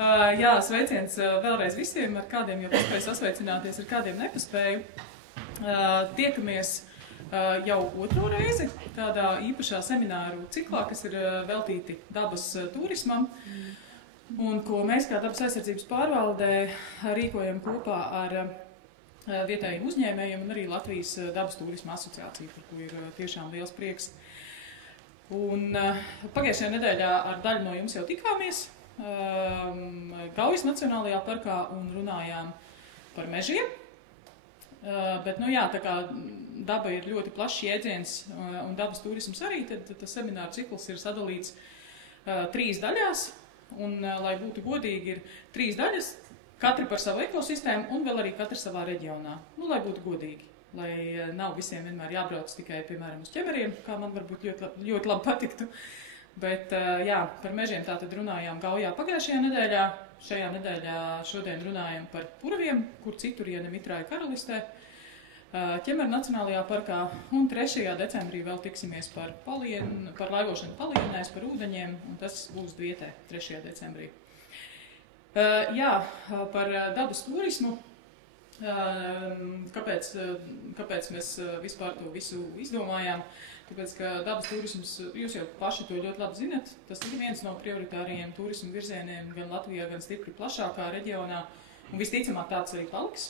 Jā, sveiciens vēlreiz visiem, ar kādiem jau paspēju sasveicināties, ar kādiem nepaspēju. Tiekamies jau otro reizi tādā īpašā semināru ciklā, kas ir veltīti dabas turismam, un ko mēs kā dabas aizsardzības pārvaldē rīkojam kopā ar vietējiem uzņēmējiem un arī Latvijas dabas turisma asociāciju, par ko ir tiešām liels prieks. Un pagājušajā nedēļā ar daļu no jums jau tikāmies Gaujas Nacionālajā parkā un runājām par mežiem. Bet, nu jā, tā kā daba ir ļoti plašs jēdziens un dabas turisms arī, tad tas semināru cikls ir sadalīts 3 daļās. Un, lai būtu godīgi, ir 3 daļas, katra par savu ekosistēmu un vēl arī katra savā reģionā. Nu, lai būtu godīgi, lai nav visiem vienmēr jābrauc tikai, piemēram, uz ķemeriem, kā man varbūt ļoti labi patiktu. Bet, jā, par mežiem tātad runājām Gaujā pagājušajā nedēļā. Šajā nedēļā šodien runājam par puraviem, kur citur, ja ne Mitrāja karalistē, Ķemeru Nacionālajā parkā. Un 3. decembrī vēl tiksimies par laivošanu palienēs, par ūdeņiem, un tas būs Dvietē 3. decembrī. Jā, par dabas turismu. Kāpēc mēs vispār to visu izdomājām? Tāpēc, ka dabas turisms, jūs jau paši to ļoti labi zinat, tas ir viens no prioritārajiem turismu virzieniem gan Latvijā, gan stipri plašākā reģionā. Un visticamāk tāds arī paliks.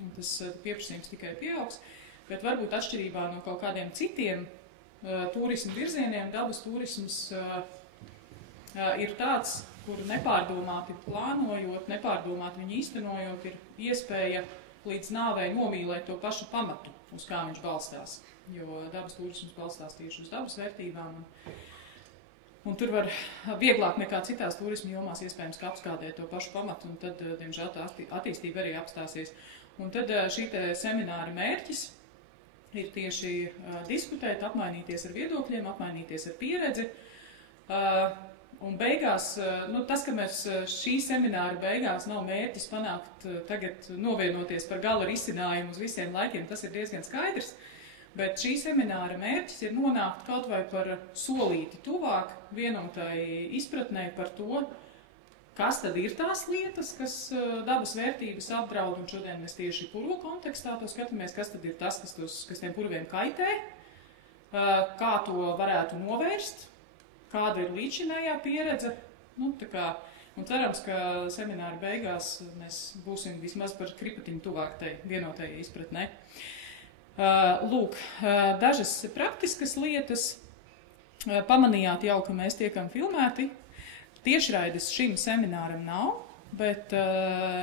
Un tas pieprasījums tikai pieaugs. Bet varbūt atšķirībā no kaut kādiem citiem turismu virzieniem, dabas turisms ir tāds, kuru nepārdomāti plānojot, nepārdomāti viņu īstenojot, ir iespēja līdz nāvei nomīlēt to pašu pamatu, uz kā viņš balstās. Jo dabas turisms balstās tieši uz dabas vērtībām. Un tur var vieglāk nekā citās turisma jomās iespējams apskādēt to pašu pamatu, un tad, diemžēl, tā attīstība arī apstāsies. Un tad šī semināra mērķis ir tieši diskutēt, apmainīties ar viedokļiem, apmainīties ar pieredzi. Un beigās, tas, ka mēs šī semināra beigās nav mērķis panākt tagad novienoties par gala risinājumu uz visiem laikiem, tas ir diezgan skaidrs. Bet šī semināra mērķis ir nonākt kaut vai par solīti tuvāk vienotai izpratnē par to, kas tad ir tās lietas, kas dabas vērtības apdraud, un šodien mēs tieši puro kontekstā to skatāmies, kas tad ir tas, kas tiem purviem kaitē, kā to varētu novērst, kāda ir līdzinājā pieredze. Un cerams, ka semināra beigās mēs būsim vismaz par kripatiņu tuvāk tai vienotai izpratnē. Lūk, dažas praktiskas lietas. Pamanījāt jau, ka mēs tiekam filmēti. Tiešraides šim semināram nav, bet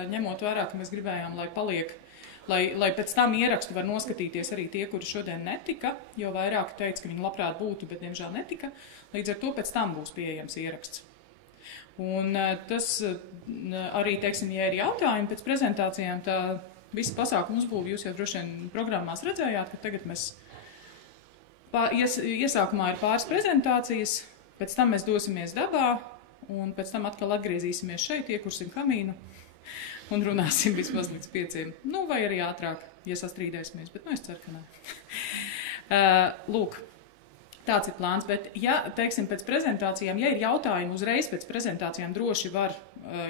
ņemot vērā, ka mēs gribējām, lai paliek, lai pēc tam ierakstu var noskatīties arī tie, kuri šodien netika, jo vairāk teica, ka viņi labprāt būtu, bet diemžēl netika. Līdz ar to pēc tam būs pieejams ieraksts. Un tas arī, teiksim, ja ir jautājumi pēc prezentācijām, tā visi pasākumu uzbūvi jūs jau droši vien programmās redzējāt, ka tagad mēs iesākumā ir pāris prezentācijas, pēc tam mēs dosimies dabā, un pēc tam atkal atgriezīsimies šeit, iekursim kamīnu un runāsim vismaz līdz 5. Nu, vai arī ātrāk, ja sastrīdēsimies, bet es ceru, ka nē. Lūk, tāds ir plāns, bet ja, teiksim, pēc prezentācijām, ja ir jautājumi uzreiz pēc prezentācijām, droši var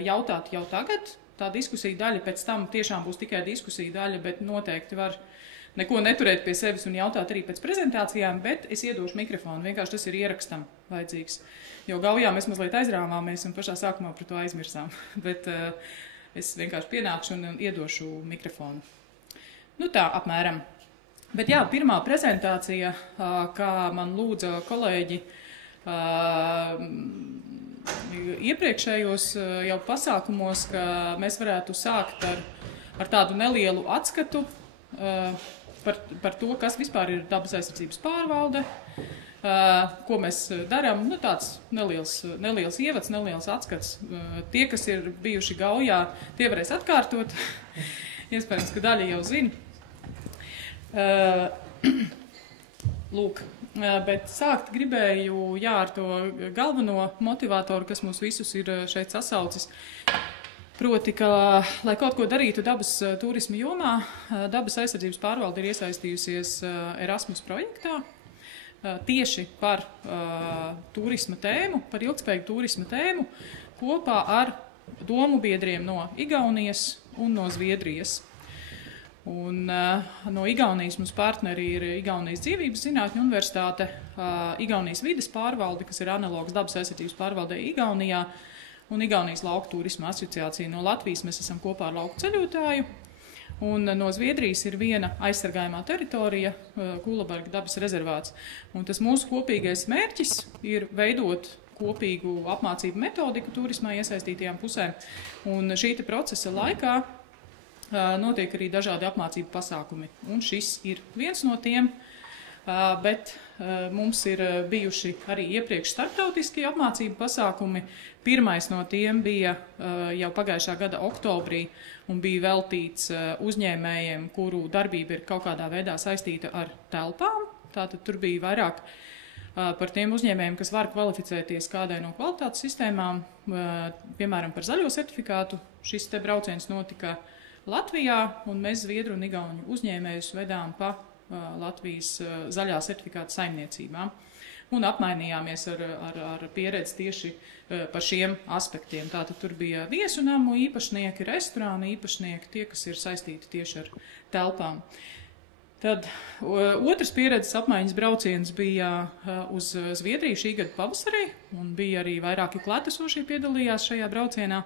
jautāt jau tagad. Tā diskusija daļa pēc tam tiešām būs tikai diskusija daļa, bet noteikti var neko neturēt pie sevis un jautāt arī pēc prezentācijām, bet es iedošu mikrofonu, vienkārši tas ir ierakstam vajadzīgs. Jo Gaujā mēs mazliet aizrāvāmies un pašā sākumā par to aizmirsām, bet es vienkārši pienākšu un iedošu mikrofonu. Nu tā, apmēram. Bet jā, pirmā prezentācija, kā man lūdza kolēģi, iepriekšējos jau pasākumos, ka mēs varētu sākt ar tādu nelielu atskatu par to, kas vispār ir dabas aizsardzības pārvalde, ko mēs darām. Nu, tāds neliels ievads, neliels atskats. Tie, kas ir bijuši Gaujā, tie varēs atkārtot. Iespējams, ka daļa jau zina. Lūk. Bet sākt gribēju ar to galveno motivātoru, kas mūs visus ir šeit sasaucis. Proti, ka, lai kaut ko darītu dabas turisma jomā, dabas aizsardzības pārvalde ir iesaistījusies Erasmus projektā tieši par turisma tēmu, par ilgspējīgu turisma tēmu, kopā ar domu biedriem no Igaunijas un no Zviedrijas. Un, no Igaunijas mums partneri ir Igaunijas dzīvības zinātņu universitāte, Igaunijas vides pārvalde, kas ir analogs dabas aizsardzības pārvaldē Igaunijā, un Igaunijas lauku turisma asociācija. No Latvijas mēs esam kopā ar lauku ceļotāju, un no Zviedrijas ir viena aizsargājumā teritorija, Kulaberga dabas rezervāts. Un tas mūsu kopīgais mērķis ir veidot kopīgu apmācību metodiku turismā iesaistītajām pusēm, un šī procesa laikā notiek arī dažādi apmācību pasākumi. Un šis ir viens no tiem, bet mums ir bijuši arī iepriekš starptautiski apmācību pasākumi. Pirmais no tiem bija jau pagājušā gada oktobrī un bija veltīts uzņēmējiem, kuru darbība ir kaut kādā veidā saistīta ar telpām. Tātad tur bija vairāk par tiem uzņēmējiem, kas var kvalificēties kādai no kvalitātes sistēmām, piemēram, par zaļo certifikātu. Šis te brauciens notika Latvijā, un mēs Zviedru un Igauņu uzņēmējus vedām pa Latvijas zaļā certifikāta saimniecībām un apmainījāmies ar pieredzi tieši par šiem aspektiem. Tātad tur bija viesu namu īpašnieki, restorānu īpašnieki, tie, kas ir saistīti tieši ar telpām. Tad otrs pieredzes apmaiņas brauciens bija uz Zviedriju šī gada pavasarī, un bija arī vairāki klātesošie piedalījās šajā braucienā.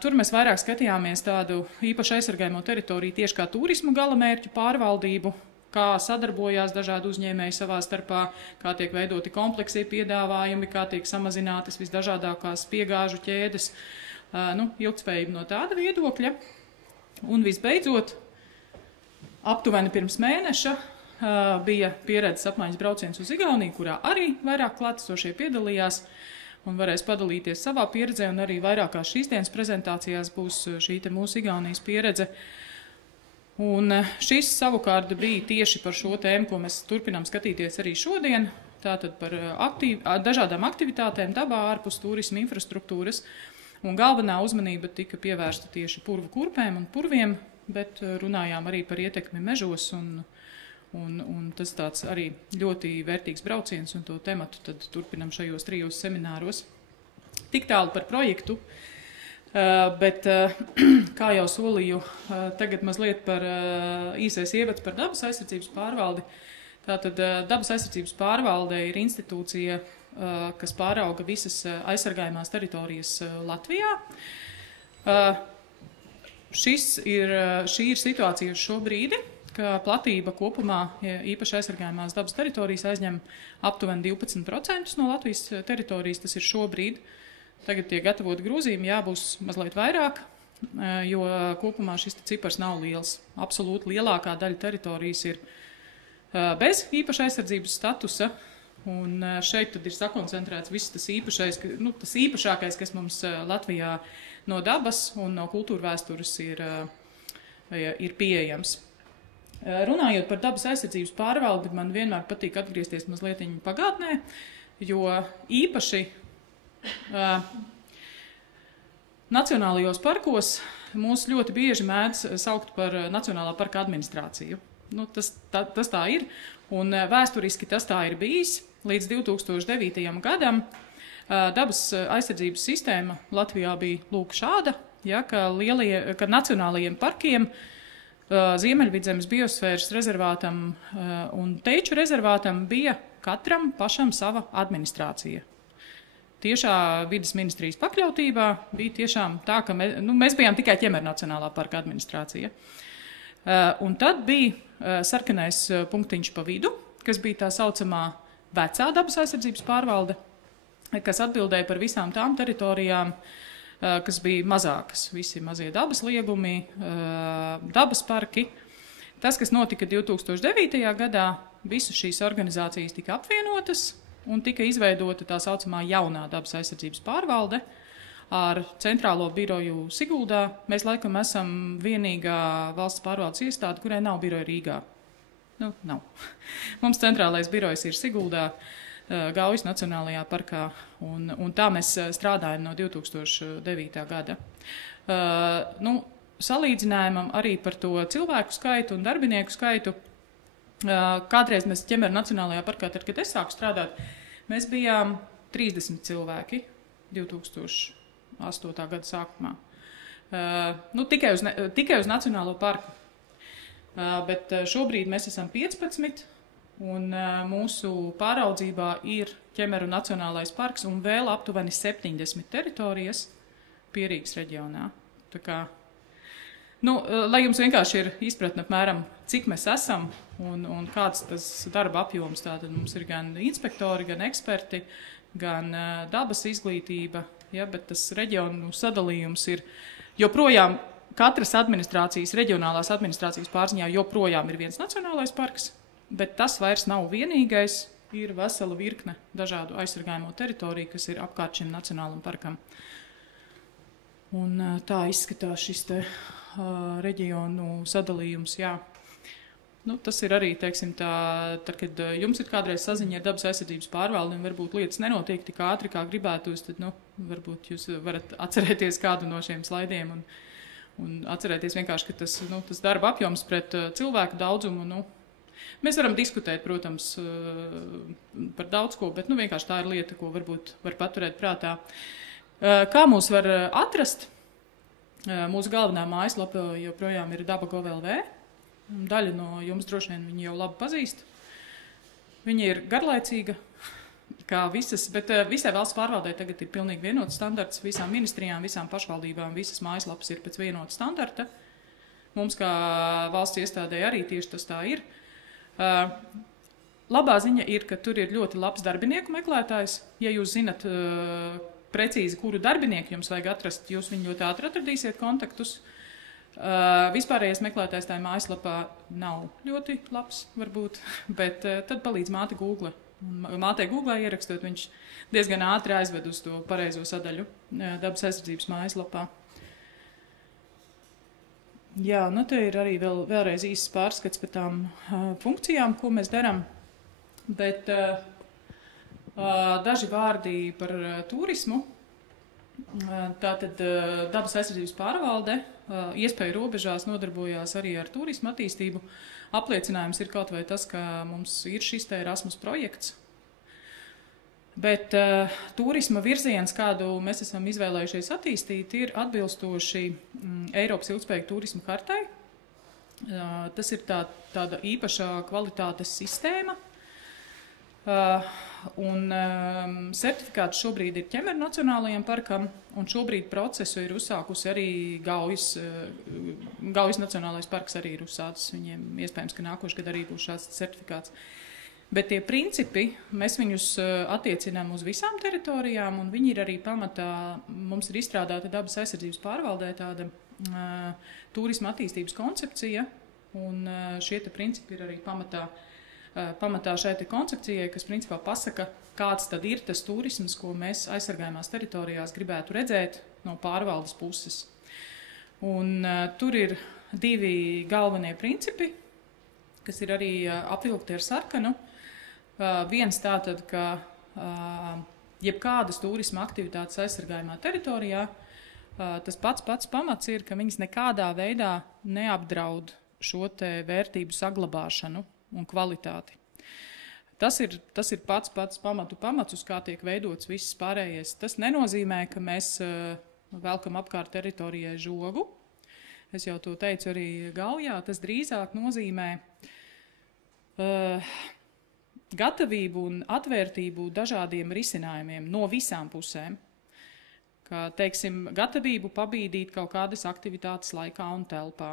Tur mēs vairāk skatījāmies tādu īpaši aizsargājamo teritoriju tieši kā turismu galamērķu pārvaldību, kā sadarbojās dažādi uzņēmēji savā starpā, kā tiek veidoti kompleksie piedāvājumi, kā tiek samazinātas visdažādākās piegāžu ķēdes, ilgtspējība no tāda viedokļa. Un visbeidzot, aptuveni pirms mēneša bija pieredzes apmaiņas brauciens uz Igauniju, kurā arī vairāk klātesošie piedalījās un varēs padalīties savā pieredzē, un arī vairākās šīs dienas prezentācijās būs šī te mūsu Igaunijas pieredze. Un šis savukārt bija tieši par šo tēmu, ko mēs turpinām skatīties arī šodien, tātad par dažādām aktivitātēm dabā ārpus turisma infrastruktūras, un galvenā uzmanība tika pievērsta tieši purvu kurpēm un purviem, bet runājām arī par ietekmi mežos, un tas tāds arī ļoti vērtīgs brauciens, un to tematu tad turpinam šajos 3 semināros. Tik tālu par projektu, bet, kā jau solīju, tagad mazliet par īsais ievads par dabas aizsardzības pārvaldi. Tātad dabas aizsardzības pārvalde ir institūcija, kas pārauga visas aizsargājumās teritorijas Latvijā. Šī ir situācija uz šo brīdi, ka platība kopumā īpaši aizsargājumās dabas teritorijas aizņem aptuveni 12% no Latvijas teritorijas, tas ir šobrīd. Tagad tiek gatavot grozījumi, jābūs mazliet vairāk, jo kopumā šis cipars nav liels. Absolūti lielākā daļa teritorijas ir bez īpaša aizsardzības statusa, un šeit tad ir sakoncentrēts viss tas īpašais, tas īpašākais, kas mums Latvijā no dabas un no kultūra vēstures ir pieejams. Runājot par dabas aizsardzības pārvaldi, man vienmēr patīk atgriezties mazliet pagātnē, jo īpaši nacionālajos parkos mūs ļoti bieži mēdz saukt par Nacionālā parka administrāciju. Tas tā ir, un vēsturiski tas tā ir bijis. Līdz 2009. gadam dabas aizsardzības sistēma Latvijā bija lūk šāda, ka nacionālajiem parkiem, Ziemeļvidzemes biosfēras rezervātam un Teiču rezervātam bija katram pašam sava administrācija. Tiešā vides ministrijas pakļautībā bija tiešām tā, ka mēs bijām tikai Ķemeru Nacionālā parka administrācija. Un tad bija sarkanais punktiņš pa vidu, kas bija tā saucamā vecā dabas aizsardzības pārvalde, kas atbildēja par visām tām teritorijām, kas bija mazākas, visi mazie dabas liegumi, dabas parki. Tas, kas notika 2009. gadā, visas šīs organizācijas tika apvienotas un tika izveidota tā saucamā jaunā dabas aizsardzības pārvalde ar centrālo biroju Siguldā. Mēs laikam esam vienīgā valsts pārvaldes iestāde, kurai nav biroja Rīgā. Nav. Mums centrālais birojs ir Siguldā, Gaujas Nacionālajā parkā, un tā mēs strādājam no 2009. gada. Salīdzinājumam arī par to cilvēku skaitu un darbinieku skaitu. Kādreiz mēs Ķemeru Nacionālajā parkā, tad, kad es sāku strādāt, mēs bijām 30 cilvēki 2009. gada sākumā. Tikai uz Nacionālo parku. Bet šobrīd mēs esam 15, un mūsu pāraudzībā ir Ķemeru Nacionālais parks un vēl aptuveni 70 teritorijas Pierīgas reģionā. Tā kā, lai jums vienkārši ir izpratne apmēram, cik mēs esam un kāds tas darba apjoms, tātad mums ir gan inspektori, gan eksperti, gan dabas izglītība, ja, bet tas reģionu sadalījums ir joprojām. Katras reģionālās administrācijas pārziņā joprojām ir viens nacionālais parks, bet tas vairs nav vienīgais, ir vesela virkne dažādu aizsargājamo teritoriju, kas ir apkārt šim nacionālam parkam. Un tā izskatās šis te reģionu sadalījums, jā. Tas ir arī, teiksim, tad, kad jums ir kādreiz saziņa ar dabas aizsardzības pārvaldi un varbūt lietas nenotiek tik ātri, kā gribētos, tad, varbūt jūs varat atcerēties kādu no šiem slaidiem un atcerēties vienkārši, ka tas darba apjoms pret cilvēku daudzumu, mēs varam diskutēt, protams, par daudz ko, bet vienkārši tā ir lieta, ko varbūt var paturēt prātā. Kā mūs var atrast? Mūsu galvenā mājaslapa joprojām ir daba.gov.lv. Daļa no jums droši vien viņu jau labi pazīst. Viņa ir garlaicīga, kā visas, bet visai valsts pārvaldē tagad ir pilnīgi vienots standarts. Visām ministrijām, visām pašvaldībām, visas mājaslapas ir pēc vienota standarta. Mums kā valsts iestādē arī tieši tas tā ir. Labā ziņa ir, ka tur ir ļoti labs darbinieku meklētājs. Ja jūs zinat precīzi, kuru darbinieku jums vajag atrast, jūs viņu ļoti ātri atradīsiet kontaktus. Vispārējais meklētājs tā mājaslapā nav ļoti labs, varbūt, bet tad palīdz māte Google. Mātei Googlē ierakstot, viņš diezgan ātri aizved uz to pareizo sadaļu dabas aizsardzības mājaslapā. Jā, te ir arī vēlreiz īsts pārskats par tām funkcijām, ko mēs darām, bet daži vārdi par turismu. Tātad dabas aizsardzības pārvalde iespēju robežās nodarbojās arī ar turismu attīstību. Apliecinājums ir kaut vai tas, ka mums ir šis te Erasmus projekts. Bet turisma virziens, kādu mēs esam izvēlējušies attīstīt, ir atbilstoši Eiropas ilgspējīgu turismu hartai. Tas ir tāda īpašā kvalitātes sistēma. Un certifikāts šobrīd ir Ķemeru Nacionālajam parkam, un šobrīd procesu ir uzsākusi arī Gaujas Nacionālais parks arī ir uzsācis. Viņiem iespējams, ka nākošais gadu arī būs šāds certifikāts. Bet tie principi, mēs viņus attiecinām uz visām teritorijām, un viņi ir arī pamatā, mums ir izstrādāta dabas aizsardzības pārvaldē tāda turisma attīstības koncepcija, un šie te principi ir arī pamatā šai te koncepcijai, kas principā pasaka, kāds tad ir tas turisms, ko mēs aizsargājumās teritorijās gribētu redzēt no pārvaldes puses. Un tur ir divi galvenie principi, kas ir arī apvilkti ar sarkanu. Viens tātad, ka jebkādas turisma aktivitātes aizsargājumā teritorijā, tas pats pamats ir, ka viņas nekādā veidā neapdraud šo te vērtību saglabāšanu un kvalitāti. Tas ir pats pamats, uz kā tiek veidots viss pārējais. Tas nenozīmē, ka mēs velkam apkārt teritorijai žogu. Es jau to teicu arī Gaujā. Tas drīzāk nozīmē gatavību un atvērtību dažādiem risinājumiem no visām pusēm. Kā, teiksim, gatavību pabīdīt kaut kādas aktivitātes laikā un telpā.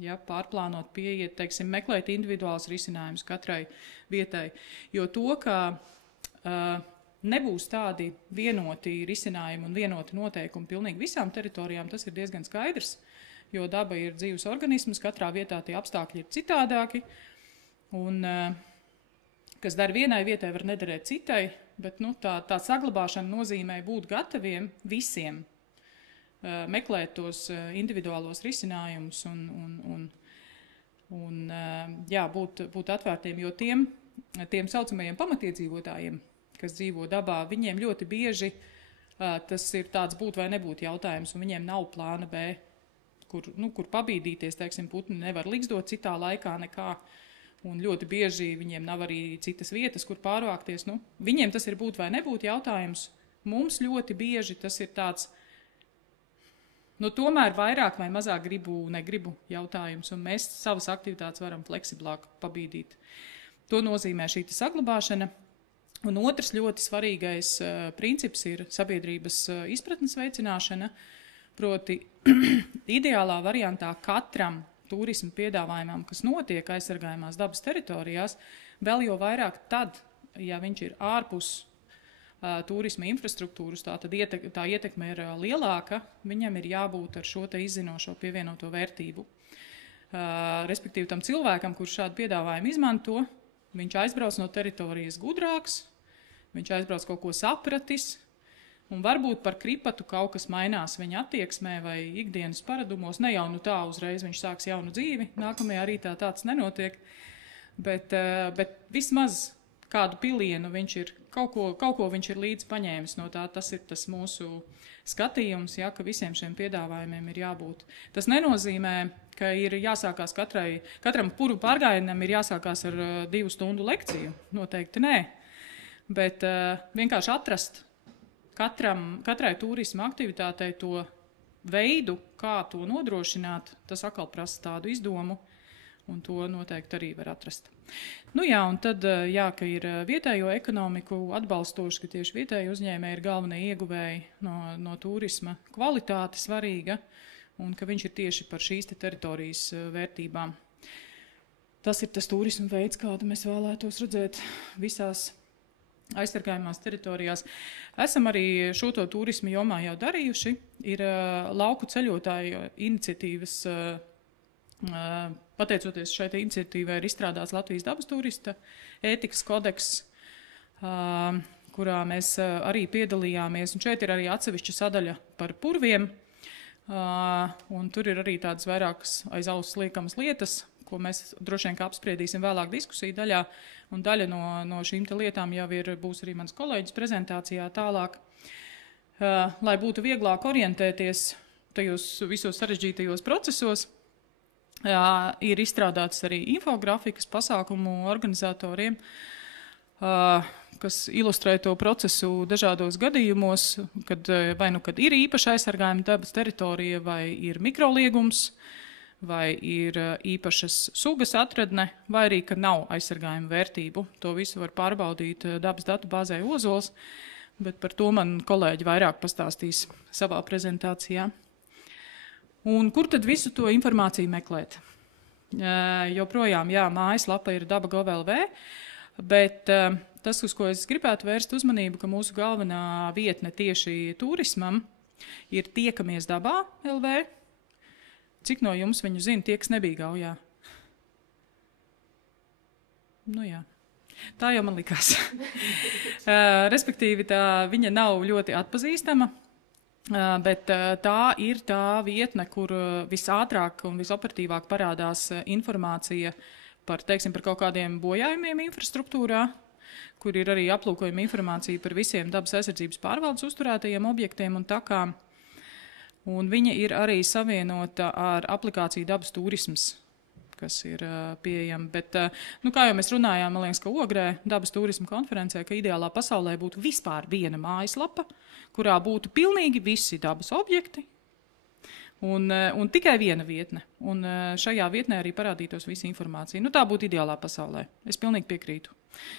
Ja, pārplānot, pieiet, teiksim, meklēt individuāls risinājums katrai vietai. Jo to, ka nebūs tādi vienoti risinājumi un vienoti noteikumi pilnīgi visām teritorijām, tas ir diezgan skaidrs, jo daba ir dzīves organisms, katrā vietā tie apstākļi ir citādāki, un kas dar vienai vietai, var nederēt citai, bet tā saglabāšana nozīmē būt gataviem visiem, meklēt tos individuālos risinājumus un būt atvērtiem, jo tiem saucamajiem pamatiedzīvotājiem, kas dzīvo dabā, viņiem ļoti bieži tas ir tāds būt vai nebūt jautājums, un viņiem nav plāna B, kur pabīdīties, teiksim, putni nevar ligzdot citā laikā nekā, un ļoti bieži viņiem nav arī citas vietas, kur pārvākties. Viņiem tas ir būt vai nebūt jautājums. Mums ļoti bieži tas ir tāds Nu, tomēr vairāk vai mazāk negribu jautājums, un mēs savas aktivitātes varam fleksiblāk pabīdīt. To nozīmē šī saglabāšana. Un otrs ļoti svarīgais princips ir sabiedrības izpratnes veicināšana, proti ideālā variantā katram turismu piedāvājumam, kas notiek aizsargājumās dabas teritorijās, vēl jau vairāk tad, ja viņš ir ārpus turisma infrastruktūras, tā ietekme ir lielāka, viņam ir jābūt ar šo te izzinošo pievienoto vērtību. Respektīvi tam cilvēkam, kurš šādu piedāvājumu izmanto, viņš aizbrauc no teritorijas gudrāks, viņš aizbrauc kaut ko sapratis, un varbūt par kripatu kaut kas mainās viņa attieksmē vai ikdienas paradumos. Ne jau nu tā uzreiz viņš sāks jaunu dzīvi, nākamajā rītā tāds nenotiek, bet vismaz kādu pilienu viņš ir, kaut ko viņš ir līdz paņēmis no tā. Tas ir tas mūsu skatījums, ja, ka visiem šiem piedāvājumiem ir jābūt. Tas nenozīmē, ka ir jāsākās katram puru pārgājienam ir jāsākās ar 2 stundu lekciju. Noteikti nē. Bet vienkārši atrast katrai turisma aktivitātei to veidu, kā to nodrošināt, tas atkal prasa tādu izdomu, un to noteikti arī var atrast. Nu jā, un tad, jā, ka ir vietējo ekonomiku atbalstoši, ka tieši vietēji uzņēmēji ir galvenie ieguvēji no turisma kvalitāte svarīga, un ka viņš ir tieši par šīs teritorijas vērtībām. Tas ir tas turisma veids, kādu mēs vēlētos redzēt visās aizsargājumās teritorijās. Esam arī šo to turismu jomā jau darījuši. Ir lauku ceļotāju iniciatīvas, pateicoties šai iniciatīvai, ir izstrādāts Latvijas dabas turista ētikas kodeks, kurā mēs arī piedalījāmies. Un šeit ir arī atsevišķa sadaļa par purviem, un tur ir arī tādas vairākas aiz auss liekamas lietas, ko mēs droši vien apspriedīsim vēlāk diskusiju daļā, un daļa no šīm lietām jau būs arī mans kolēģis prezentācijā tālāk, lai būtu vieglāk orientēties tajos visos sarežģītajos procesos. Ir izstrādātas arī infografikas pasākumu organizatoriem, kas ilustrē to procesu dažādos gadījumos, kad ir īpaši aizsargājuma dabas teritorija, vai ir mikroliegums, vai ir īpašas sugas atradne, vai arī, ka nav aizsargājuma vērtību. To visu var pārbaudīt dabas datu bāzē Ozols, bet par to man kolēģi vairāk pastāstīs savā prezentācijā. Un kur tad visu to informāciju meklēt? Joprojām, jā, mājaslapa ir daba.gov.lv, bet tas, uz ko es gribētu vērst uzmanību, ka mūsu galvenā vietne tieši turismam ir Tiekamies dabā LV. Cik no jums viņu zina, tie, kas nebija Gaujā? Nu jā, tā jau man likās. Respektīvi, viņa nav ļoti atpazīstama, bet tā ir tā vietne, kur visātrāk un visoperatīvāk parādās informācija par kaut kādiem bojājumiem infrastruktūrā, kur ir arī aplūkojuma informācija par visiem dabas aizsardzības pārvaldes uzturētajiem objektiem un takām. Un viņa ir arī savienota ar aplikāciju Dabas turisms, kas ir pieejama. Bet, kā jau mēs runājām, man liekas, ka Ogrē Dabas turisma konferencē, ka ideālā pasaulē būtu vispār viena mājaslapa, kurā būtu pilnīgi visi dabas objekti un tikai viena vietne. Un šajā vietnē arī parādītos visa informācija. Tā būtu ideālā pasaulē. Es pilnīgi piekrītu.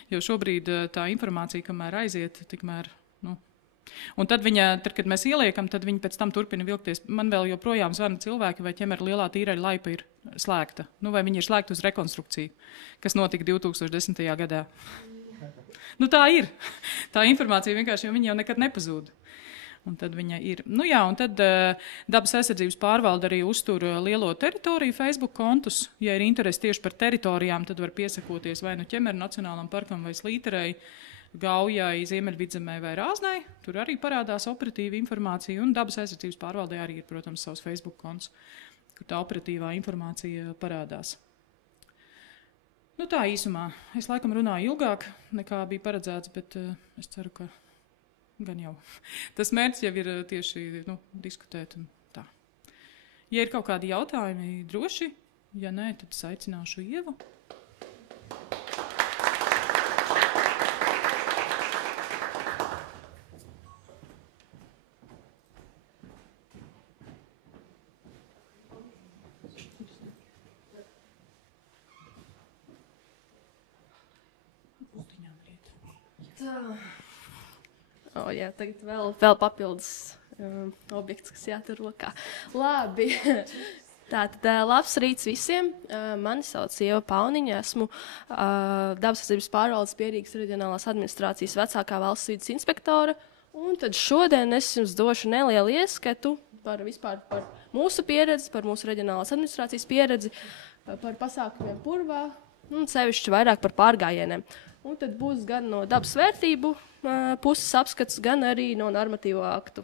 Jo šobrīd tā informācija, kamēr aiziet, tikmēr... Un tad, kad mēs ieliekam, tad viņi pēc tam turpina vilkties. Man vēl joprojām zvana cilvēki, vai ķemera lielā tīreļa laipa ir slēgta. Vai viņa ir slēgta uz rekonstrukciju, kas notika 2010. gadā. Tā ir. Tā informācija vienkārši, jo viņa jau nekad nepazūd. Un tad viņa ir. Un tad Dabas aizsardzības pārvalde arī uztur lielo teritoriju Facebook kontus. Ja ir interesi tieši par teritorijām, tad var piesakoties vai ķemera nacionālam parkam vai Slīterei, Gaujai, Ziemeļvidzemē vai Rāznai. Tur arī parādās operatīva informācija, un Dabas aizsardzības pārvaldē arī ir, protams, savs Facebook konts, kur tā operatīvā informācija parādās. Tā īsumā. Es laikam runāju ilgāk, nekā bija paredzēts, bet es ceru, ka gan jau. Tas mērķis jau ir tieši diskutēt un tā. Ja ir kaut kādi jautājumi, droši, ja nē, tad es aicināšu Ievu. Tā. Jā, tagad vēl papildus objekts, kas jātur rokā. Labi. Tātad labs rīts visiem. Mani sauc Ieva Pauniņa. Esmu Dabas aizsardzības pārvaldes Pierīgas reģionālās administrācijas vecākā valsts vides inspektora. Un tad šodien es jums došu nelielu ieskatu par mūsu pieredzi, par mūsu reģionālās administrācijas pieredzi, par pasākumiem Purvā un sevišķi vairāk par pārgājieniem. Un tad būs gan no dabas vērtību puses apskats, gan arī no normatīvo aktu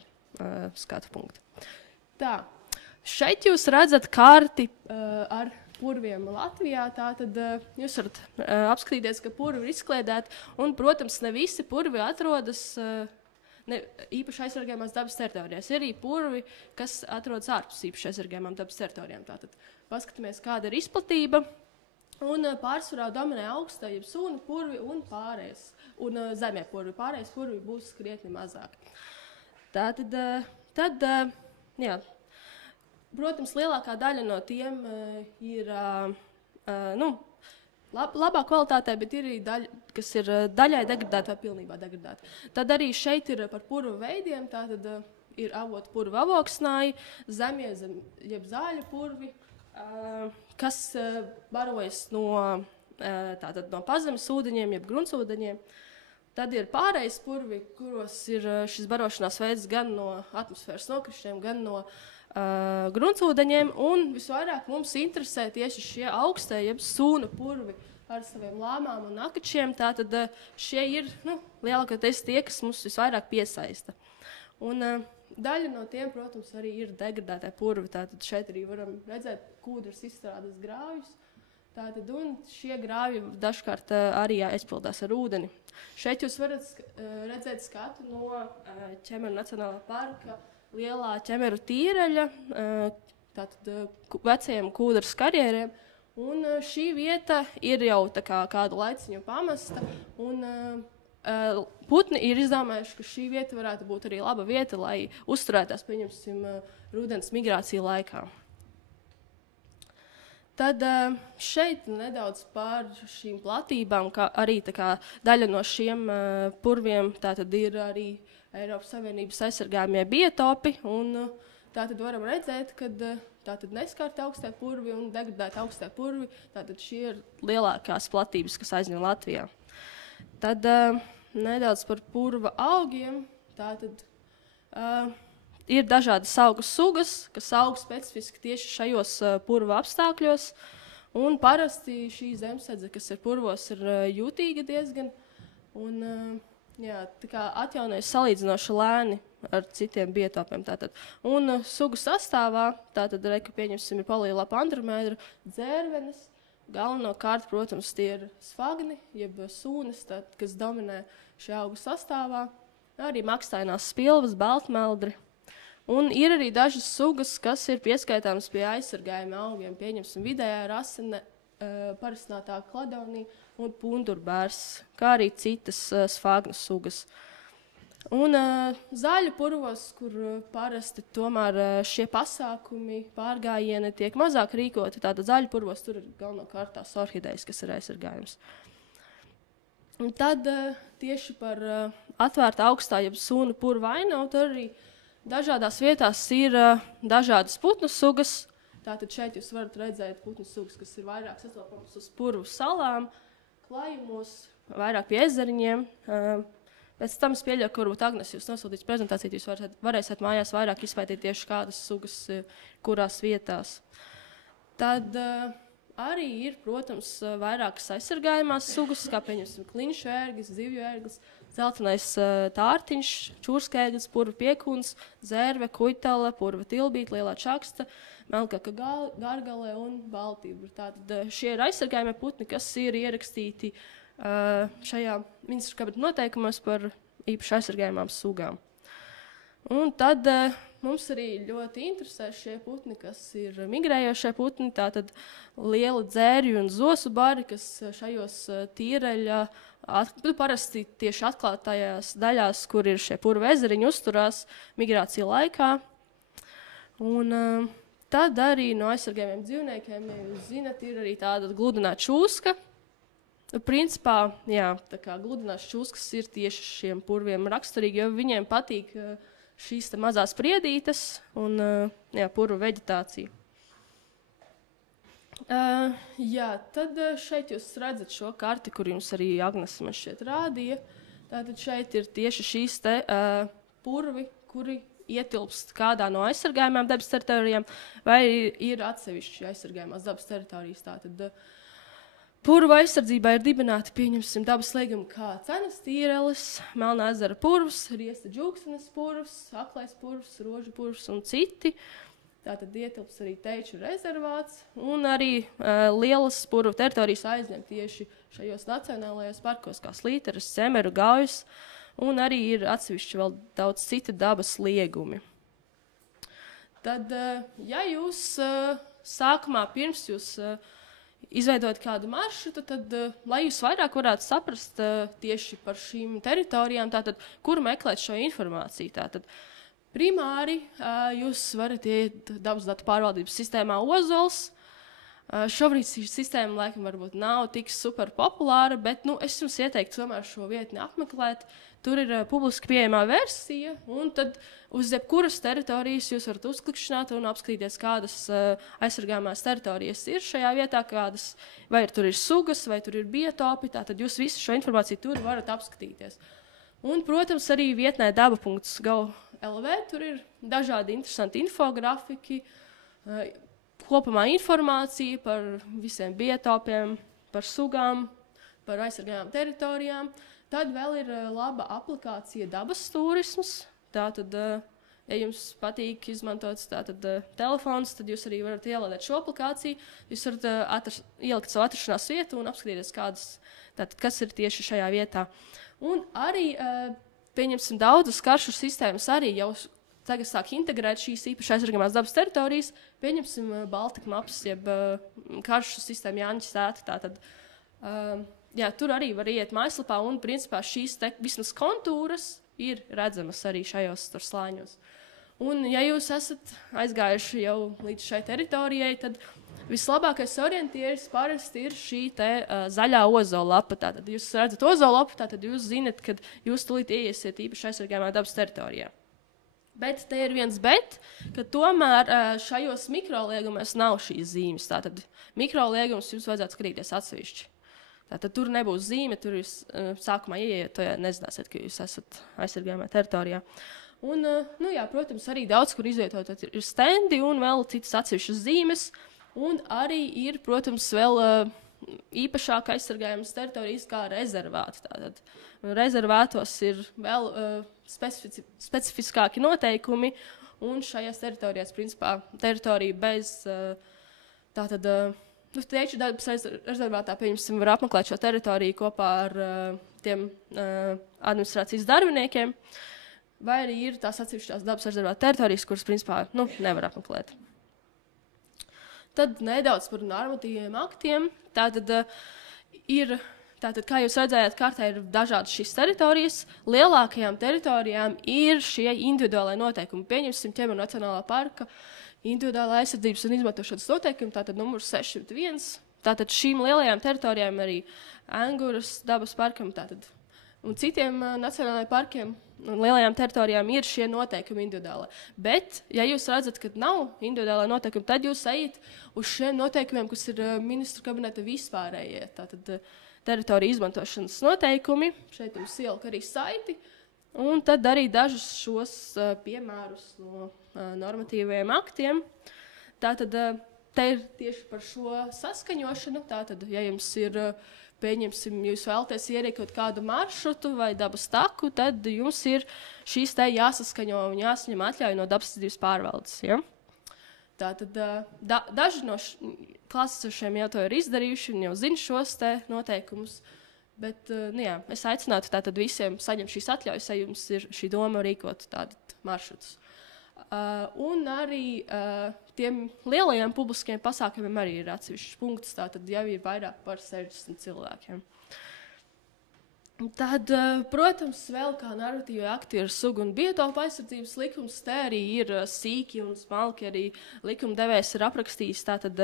skatu punktu. Tā. Šeit jūs redzat karti ar purviem Latvijā. Tātad jūs varat apskatīties, ka purvi ir izkliedēti. Un, protams, ne visi purvi atrodas īpaši aizsargājumās dabas teritorijās. Ir arī purvi, kas atrodas ārpus īpaši aizsargājumām dabas teritorijām. Tātad paskatāmies, kāda ir izplatība. Un pārsvarā dominē augstai, jeb sūnu purvi un pārējais. Un zemie purvi. Pārējais purvi būs krietni mazāk. Tātad, jā. Protams, lielākā daļa no tiem ir labā kvalitātē, bet ir arī daļa, kas ir daļai degradēta vai pilnībā degradēta. Tad arī šeit ir par purvu veidiem. Tātad ir avotu purvu avoksnāji, zemie, jeb zāļu purvi, kas barojas no pazemes ūdeņiem, jeb gruntsūdeņiem. Tad ir pārējais purvi, kuros ir šis barošanās veids gan no atmosfēras nokrišņiem, gan no gruntsūdeņiem, un visvairāk mums interesē tieši šie augstie, jeb sūnu purvi ar saviem lāmām un nakačiem. Tātad šie ir lielākoties tie, kas mums visvairāk piesaista. Un daļa no tiem, protams, arī ir degradētie purvi. Tātad šeit arī varam redzēt kūdras izstrādes grāvjus. Tātad, un šie grāvji dažkārt arī aizpildās ar ūdeni. Šeit jūs varat redzēt skatu no Ķemeru Nacionālā parka lielā ķemeru tīreļa, tātad vecajiem kūdras karjeriem. Un šī vieta ir jau kādu laiciņu pamesta. Un putni ir izdomājuši, ka šī vieta varētu būt arī laba vieta, lai uzturētās, pieņemsim, rudens migrāciju laikā. Tad šeit nedaudz par šīm platībām, kā arī daļa no šiem purviem tātad ir arī Eiropas Savienības aizsargājumie biotopi. Un tātad varam redzēt, ka tātad neskarti augstie purvi un degradēti augstie purvi, tātad šie ir lielākās platības, kas aizņem Latvijā. Tad nedaudz par purva augiem. Tātad ir dažādas augu sugas, kas aug specifiski tieši šajos purva apstākļos. Un parasti šī zemsedze, kas ir purvos, ir jutīga diezgan. Un atjaunojas salīdzinoši lēni ar citiem biotopiem. Tātad. Un sugu sastāvā, tātad, pieņemsim, ir polīlapa andromēdra, dzērvenes. Galvenokārt, protams, tie ir sfagni, jeb sūnas, kas dominē šajā augu sastāvā. Arī makstainās spilvas, baltmeldri. Un ir arī dažas sugas, kas ir pieskaitāmas pie aizsargājuma augiem. Pieņemsim, vidējā rasene, parasinātā kladonija un pundurbērs, kā arī citas sfagnu sugas. Un zaļu purvos, kur parasti tomēr šie pasākumi, pārgājieni tiek mazāk rīkoti, tātad zaļu purvos tur ir galvenokārt tās orhidejas, kas ir aizsargājums. Un tad tieši par atvērta augstā, jeb sūnu purvu ainavu, tur arī dažādās vietās ir dažādas putnu sugas. Tātad šeit jūs varat redzēt putnu sugas, kas ir vairāk sastopamas uz purvu salām, klājumos, vairāk pie ezeriņiem. Pēc tam es pieļauju, ka varbūt Agnes jūs nosūtīs prezentāciju, jūs varēsiet mājās vairāk izpētīt tieši kādas sugas, kurās vietās. Tad arī ir, protams, vairākas aizsargājumās sugas, kā pieņemsim kliņšu ērglis, zivju ērglis, zeltenais tārtiņš, čūrskēglis, purva piekuns, zērve, kuitala, purva tilbīt, lielā čaksta, melkaka gargale un baltībra. Tātad šie ir aizsargājumie putni, kas ir ierakstīti šajā ministru kabineta noteikumos par īpaši aizsargājumām sugām. Un tad mums arī ļoti interesē šie putni, kas ir migrējošie putni, tātad liela dzērju un zosu bari, kas šajos tīreļa, parasti tieši atklātajās daļās, kur ir šie purva ezeriņi, uzturās migrācija laikā. Un tad arī no aizsargājumiem dzīvniekiem, ja jūs zinat, ir arī tāda gludinā čūska. Principā, jā, tā kā gludinās čūskas ir tieši šiem purviem raksturīgi, jo viņiem patīk šīs mazās priedītes un jā, purvu veģetācija. Jā, tad šeit jūs redzat šo karti, kur jums arī Agnes man šeit rādīja. Tātad šeit ir tieši šīs te purvi, kuri ietilpst kādā no aizsargājumām dabas teritorijām, vai ir atsevišķi aizsargājumās dabas teritorijas. Tātad purvu aizsardzībā ir dibināti, pieņemsim, dabas liegumi kā Cenas tīreles, Melnā ezera purvs, Riesta džūkstenes purvs, Aklais purvs, Rožu purvs un citi. Tātad ietilps arī Teiču rezervāts un arī lielas purvu teritorijas aizņem tieši šajos nacionālajos parkos, kā Slīteres, Semeru, Gaujas, un arī ir atsevišķi vēl daudz citi dabas liegumi. Tad, ja jūs sākumā pirms jūs izveidojat kādu maršrutu, tad, lai jūs vairāk varētu saprast tieši par šīm teritorijām, tātad, kur meklēt šo informāciju. Tātad, primāri jūs varat iet dabas datu pārvaldības sistēmā Ozols. Šobrīd šī sistēma laikam varbūt nav tik super populāra, bet es jums ieteiktu tomēr šo vietni apmeklēt. Tur ir publiski pieejamā versija, un tad uz jebkuras teritorijas jūs varat uzklikšķināt un apskatīties, kādas aizsargājumās teritorijas ir šajā vietā, kādas, vai tur ir sugas, vai tur ir biotopi, tātad jūs visu šo informāciju tur varat apskatīties. Un, protams, arī vietnē daba.gov.lv tur ir dažādi interesanti infografiki, kopumā informācija par visiem biotopiem, par sugām, par aizsargājām teritorijām. Tad vēl ir laba aplikācija dabas turisms. Tātad, ja jums patīk izmantot telefons, tad jūs arī varat ielādēt šo aplikāciju. Jūs varat ielikt savu atrašanās vietu un apskatīties, kas ir tieši šajā vietā. Un arī, pieņemsim, daudzas karšu sistēmas arī jau tagad sāk integrēt šīs īpaši aizsargājumās dabas teritorijas, pieņemsim Baltika maps, jeb karšu sistēmu Jāņa sēta. Tātad, jā, tur arī var iet mājaslapā, un principā šīs vismaz kontūras ir redzamas arī šajos slāņos. Un, ja jūs esat aizgājuši jau līdz šai teritorijai, tad vislabākais orientieris parasti ir šī zaļā ozola lapa. Tātad jūs redzat ozola lapu, tātad jūs zinat, kad jūs tulīt ieiesiet īpaši aizsargājumā dabas teritorijā. Bet te ir viens bet, ka tomēr šajos mikroliegumos nav šīs zīmes. Tātad mikroliegums jums vajadzētu skatīties atsevišķi. Tātad tur nebūs zīme, tur jūs sākumā ieiet, to nezināsiet, ka jūs esat aizsargājumā teritorijā. Un, jā, protams, arī daudz, kur izvietot, ir stendi un vēl citas atsevišķas zīmes. Un arī ir, protams, vēl īpašāk aizsargājamas teritorijas kā rezervāti. Tātad rezervātos ir vēl specifiskāki noteikumi, un šajās teritorijās, principā, teritorija bez Teiču dabas rezervātā, pieņemsim, var apmeklēt šo teritoriju kopā ar tiem administrācijas darbiniekiem, vai arī ir tās atsevišķās dabas rezervāta teritorijas, kuras, principā, nevar apmeklēt. Tad nedaudz par normatīviem aktiem. Tātad, kā jūs redzējāt, kartē ir dažādas šīs teritorijas. Lielākajām teritorijām ir šie individuālai noteikumi. Pieņemsim ķemera nacionālā parka individuālā aizsardzības un izmantošanas noteikumi, tātad numurs 601. Tātad šīm lielajām teritorijām arī Anguras dabas parkam un citiem nacionālajiem parkiem un lielajām teritorijām ir šie noteikumi individuāli. Bet, ja jūs redzat, ka nav individuālā noteikumi, tad jūs ejat uz šiem noteikumiem, kas ir ministru kabineta vispārējie. Tātad teritorija izmantošanas noteikumi, šeit jums ieliku arī saiti, un tad arī dažus šos piemērus no normatīvajiem aktiem. Tātad te ir tieši par šo saskaņošanu. Tātad, ja jums ir, pieņemsim, jūs vēlaties ierīkot kādu maršrutu vai dabas taku, tad jums ir šīs te jāsaskaņo un jāsaņem atļauja no dabas aizsardzības pārvaldes. Ja? Tātad daži no klasiešiem jau to ir izdarījuši un jau zina šos te noteikumus, bet jā, es aicinātu tātad visiem saņemt šīs atļaujas, ja jums ir šī doma rīkot tātad maršrutus. Un arī tiem lielajiem publiskiem pasākumiem arī ir atsevišķs punkts, tātad jau ir vairāk par 60 cilvēkiem. Tad, protams, vēl kā normatīvi akti ir sugu un biotopu aizsardzības likums, te arī ir sīki un smalki arī likumdevējs ir aprakstījis. Tātad,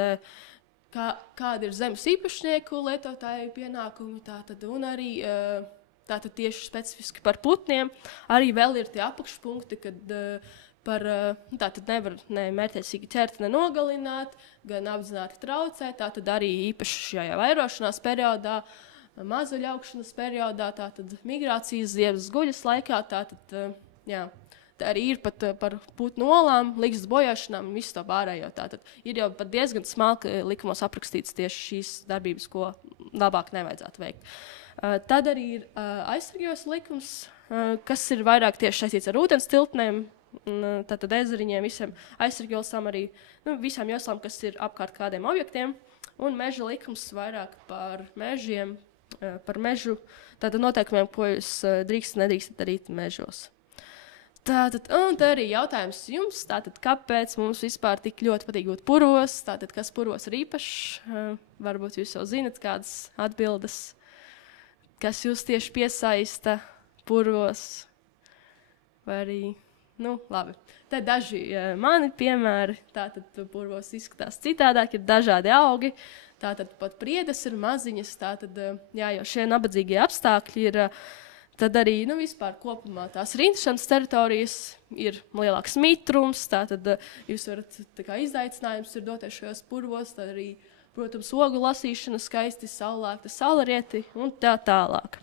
kāda ir zemes īpašnieku lietotāju pienākumi, tātad, un arī tātad tieši specifiski par putniem. Arī vēl ir tie apakšpunkti, kad tātad nevar ne mērķiecīgi ķert, ne nogalināt, gan apzināti traucēt, tātad arī īpaši šajā vairošanās periodā, mazuļaugšanas periodā, tātad migrācijas ziebas guļas laikā, tātad, jā, tā arī ir pat par putnu olām, likstas bojāšanām un visu to pārējo. Tātad ir jau pat diezgan smalki likumos aprakstīts tieši šīs darbības, ko labāk nevajadzētu veikt. Tad arī ir aizsargības likums, kas ir vairāk tieši saistīts ar ūdens tilpnēm, tātad ezeriņiem, visiem aizsargībām arī, visām joslām, kas ir apkārt kādiem objektiem, un meža likums vairāk par mežiem, par mežu, tātad noteikumiem, ko jūs drīkstat, nedrīkstat darīt mežos. Tātad, un tā arī jautājums jums, tātad, kāpēc mums vispār tik ļoti patīk būt purvos, tātad, kas purvos ir īpašs, varbūt jūs jau zinat kādas atbildes, kas jūs tieši piesaista purvos, vai arī, labi. Te daži mani piemēri, tātad purvos izskatās citādāk, ir dažādi augi, tātad pat priedes ir maziņas, tātad, jā, jo šie nabadzīgie apstākļi ir, tad arī, vispār kopumā tās ir interesantas teritorijas, ir lielāks mitrums, tātad jūs varat, izaicinājums ir doties šajos purvos, tad arī, protams, ogu lasīšana, skaisti saulēkta saulrieti un tā tālāk.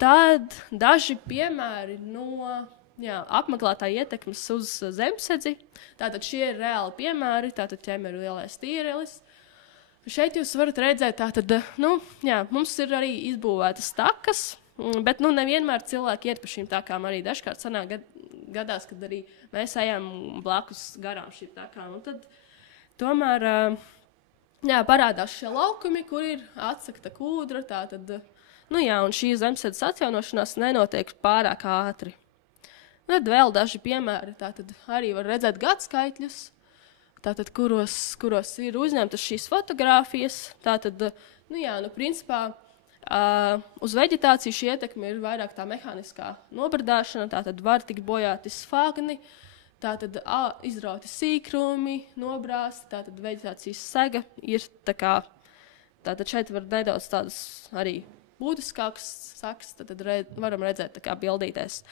Tad daži piemēri no apmeklētāja ietekmes uz zemsedzi, tātad šie ir reāli piemēri, tātad ķemeru lielais tīrelis. Šeit jūs varat redzēt, tātad, mums ir arī izbūvētas takas, bet nevienmēr cilvēki iet pa šīm takām. Arī dažkārt sanāk gadās, kad arī mēs ejam blakus garām šīm takām. Un tad tomēr parādās šie laukumi, kur ir atsakta kūdra. Tātad, un šī zemesēdes atjaunošanās nenotiek pārāk ātri. Tad vēl daži piemēri. Tātad arī var redzēt gadskaitļus, tātad, kuros ir uzņemtas šīs fotogrāfijas. Tātad, principā, uz veģetāciju šī ietekme ir vairāk tā mehāniskā nobradāšana, tātad var tikt bojāti sfagni, tātad izrauti sīkrumi, nobrāsti, tātad veģetācijas sega ir tātad šeit var nedaudz tādas arī būtiskākas sakas, tad varam redzēt bildītēs.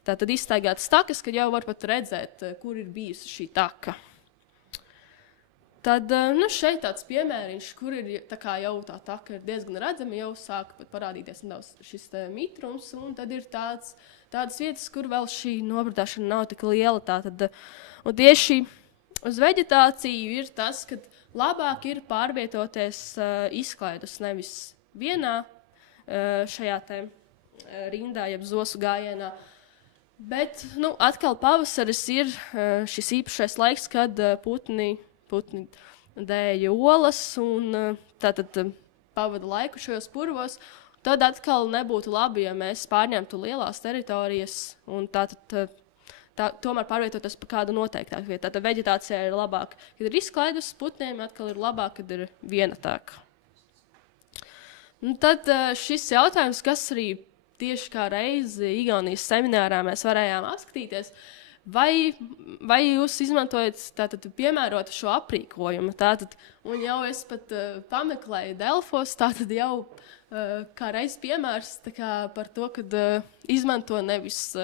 Tātad izstaigātas takas, kad jau var pat redzēt, kur ir bijusi šī taka. Tad šeit tāds piemēriņš, kur ir jau tā taka ir diezgan redzama, jau sāk pat parādīties nedaudz šis mitrums, un tad ir tādas vietas, kur vēl šī nobradāšana nav tik liela. Tātad, un tieši uz veģetāciju ir tas, ka labāk ir pārvietoties izklaidus nevis vienā šajā te rindā, jeb zosu gājienā, bet atkal pavasaris ir šis īpašais laiks, kad putni dēja olas un tātad pavada laiku šajos purvos, tad atkal nebūtu labi, ja mēs pārņemtu lielās teritorijas un tomēr pārvietoties pa kādu noteiktāku vietu. Tātad veģetācijā ir labāk, kad ir izklaidus putniem, atkal ir labāk, kad ir viena taka. Tad šis jautājums, kas arī tieši kā reizi Igaunijas seminārā mēs varējām apskatīties, vai jūs izmantojat tātad piemērotu šo aprīkojumu? Tātad, un jau es pat pameklēju Delfos, tātad jau kā reiz piemērs par to, kad izmanto nevis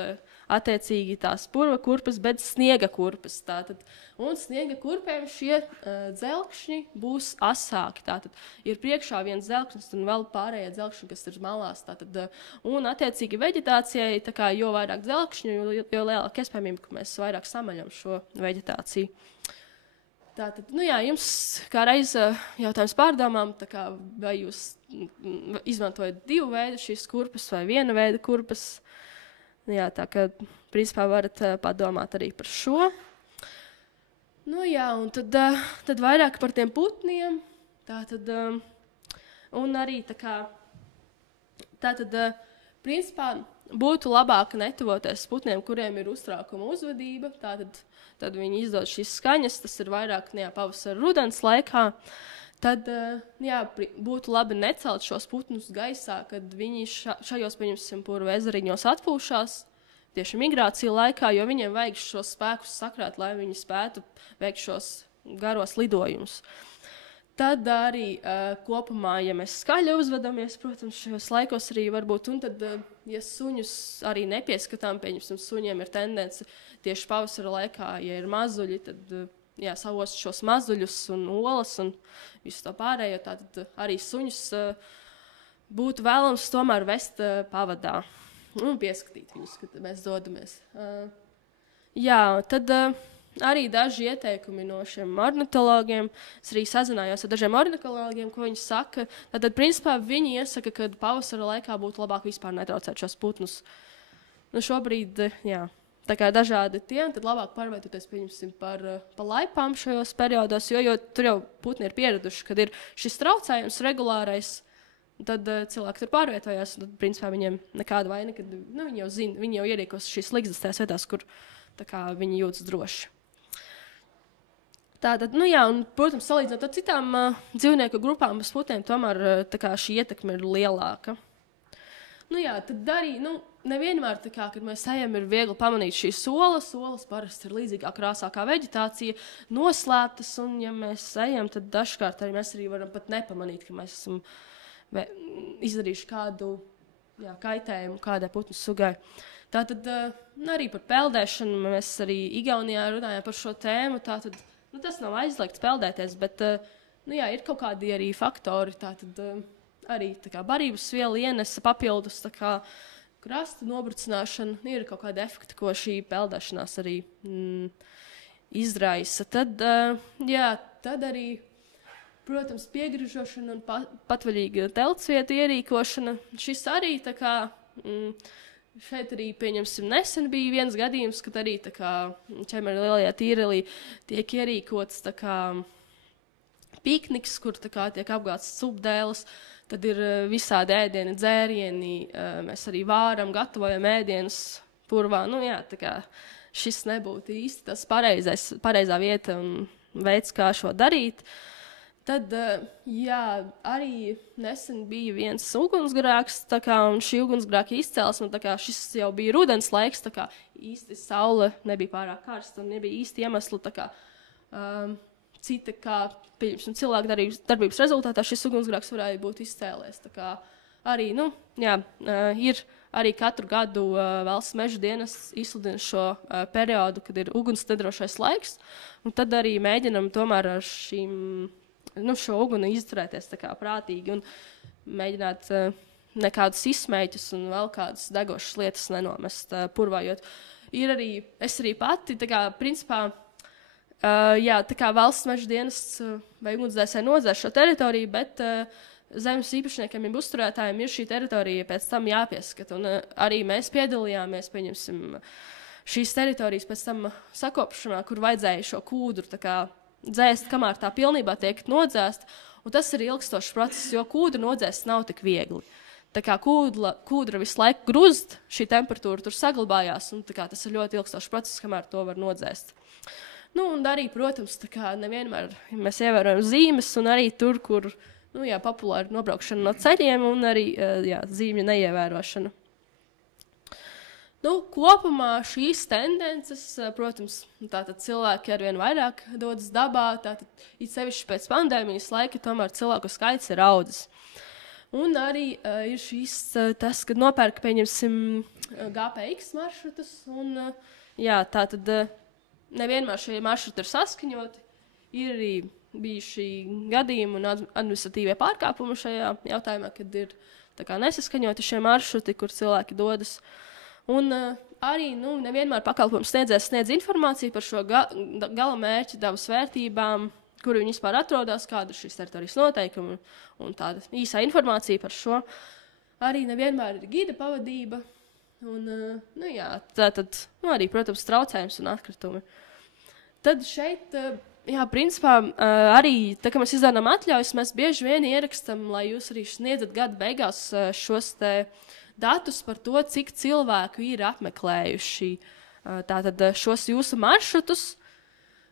attiecīgi tās purva kurpes, bet sniega kurpes. Tātad, un sniega kurpēm šie dzelkšņi būs asāki. Tātad ir priekšā viens dzelkšņs un vēl pārējie dzelkšņi, kas ir malās. Tātad, un attiecīgi veģetācijai, jo vairāk dzelkšņu, jo lielāka iespējamība, ka mēs vairāk samaļam šo veģetāciju. Tātad, jums kā reiz jautājums pārdomām, vai jūs izmantojat divu veidu šīs kurpes vai viena veida kurpes. Tā kā principā varat padomāt arī par šo. Un tad vairāk par tiem putniem. Tātad, un arī principā būtu labāk netuvoties putniem, kuriem ir uztraukuma uzvedība. Tad viņi izdod šīs skaņas, tas ir vairāk pavasara rudens laikā. Tad būtu labi necelt šos putnus gaisā, kad viņi šajos, pieņemsim, purva ezeriņos atpūšās tieši migrāciju laikā, jo viņiem vajag šos spēkus sakrāt, lai viņi spētu veikt šos garos lidojumus. Tad arī kopumā, ja mēs skaļi uzvedamies, protams, šajos laikos arī varbūt, un tad, ja suņus arī nepieskatām, pieņemsim, suņiem ir tendence tieši pavasara laikā, ja ir mazuļi, tad savost šos mazuļus un olas un visu to pārējo, tad arī suņus būtu vēlams tomēr vest pavadā un pieskatīt viņus, kad mēs dodamies. Tad arī daži ieteikumi no šiem ornitologiem. Es arī sazinājos ar dažiem ornitologiem, ko viņi saka. Tad, principā, viņi iesaka, ka pavasara laikā būtu labāk vispār netraucēt šos putnus. Šobrīd, tā kā dažādi tie, tad labāk pārvietoties, pieņemsim, par laipām šajos periodos, jo tur jau putni ir pieraduši, kad ir šis traucējums regulārais, tad cilvēki tur pārvietojās, un tad, principā, viņiem nekāda vaina, kad viņi jau zina, viņi jau ierīkos šīs likzdas tajās vietās, kur tā kā viņi jūtas droši. Tātad, un, protams, salīdzinot ar citām dzīvnieku grupām, bez putniem, tomēr šī ietekme ir lielāka. Tad arī, nevienmēr, kad mēs ejam, ir viegli pamanīt šīs olas. Olas parasti ir līdzīgā krāsā kā veģetācija, noslēptas, un, ja mēs ejam, tad dažkārt arī mēs arī varam pat nepamanīt, ka mēs esam izdarījuši kādu kaitējumu kādai putnu sugai. Tātad, arī par peldēšanu mēs arī Igaunijā runājām par šo tēmu, tātad, tas nav aizliegts peldēties, bet ir kaut kādi arī faktori. Tātad arī barības viela ienesa papildus krasta nobrucināšana. Ir kaut kādi efekti, ko šī peldēšanās arī izraisa. Tad arī, protams, piegriežošana un patvaļīga teltsvieta ierīkošana. Šis arī šeit arī, pieņemsim, nesen bija viens gadījums, kad arī Ķemeru lielajā tīrelī tiek ierīkots pikniks, kur tiek apgāds supdēles, tad ir visādi ēdieni, dzērieni, mēs arī vāram, gatavojam ēdienus purvā. Šis nebūtu īsti tas pareizā vieta un veids, kā šo darīt. Tad, arī nesen bija viens ugunsgrēks, un šī ugunsgrēka izcēlesme, šis jau bija rudens laiks, īsti saule nebija pārāk karsta un nebija īsti iemesli, cita kā, pieņemsim, cilvēku darbības rezultātā šis ugunsgrēks varēja būt izcēlies. Arī, ir arī katru gadu valsts meža dienests izsludina šo periodu, kad ir uguns nedrošais laiks, un tad arī mēģinam tomēr ar šo uguni izturēties prātīgi un mēģināt nekādus izsmēķus un vēl kādas degošas lietas nenomest purvā. Jo ir arī, es arī pati, principā, valsts meža dienests vai ugunsdzēsēji nodzēs šo teritoriju, bet zemes īpašniekiem un uzturētājiem ir šī teritorija pēc tam jāpieskata. Un arī mēs piedalījāmies, pieņemsim, šīs teritorijas pēc tam sakopšanā, kur vajadzēja šo kūdru dzēst, kamēr tā pilnībā tiek nodzēsta, un tas ir ilgstošs process, jo kūdru nodzēst nav tik viegli. Kūdra visu laiku grūst, šī temperatūra tur saglabājās, un tas ir ļoti ilgstošs process, kamēr to var nodzēst. Un arī, protams, nevienmēr mēs ievērojam zīmes, un arī tur, kur populāri nobraukšana no ceļiem, un arī zīmju neievērošana. Kopumā šīs tendences, protams, cilvēki arvien vairāk dodas dabā, it sevišķi pēc pandēmijas laika, tomēr cilvēku skaits ir audzis. Un arī ir tas, kad nopērk, pieņemsim, GPX maršrutus, un nevienmēr šie maršruti ir saskaņoti, ir arī bijuši gadījumi un administratīvie pārkāpumi šajā jautājumā, kad ir nesaskaņoti šie maršruti, kur cilvēki dodas. Un arī nevienmēr pakalpojums sniedzējs sniedz informāciju par šo gala mērķi, dabas vērtībām, kur viņi vispār atrodas, kāda ir šīs teritorijas noteikumi un tāda īsā informācija par šo. Arī nevienmēr ir gida pavadība un, tātad arī, protams, traucējums un atkritumi. Tad šeit, principā, arī, kad mēs izdodam atļaujas, mēs bieži vien ierakstam, lai jūs arī sniedzat gada beigās šos datus par to, cik cilvēku ir apmeklējuši šos jūsu maršrutus.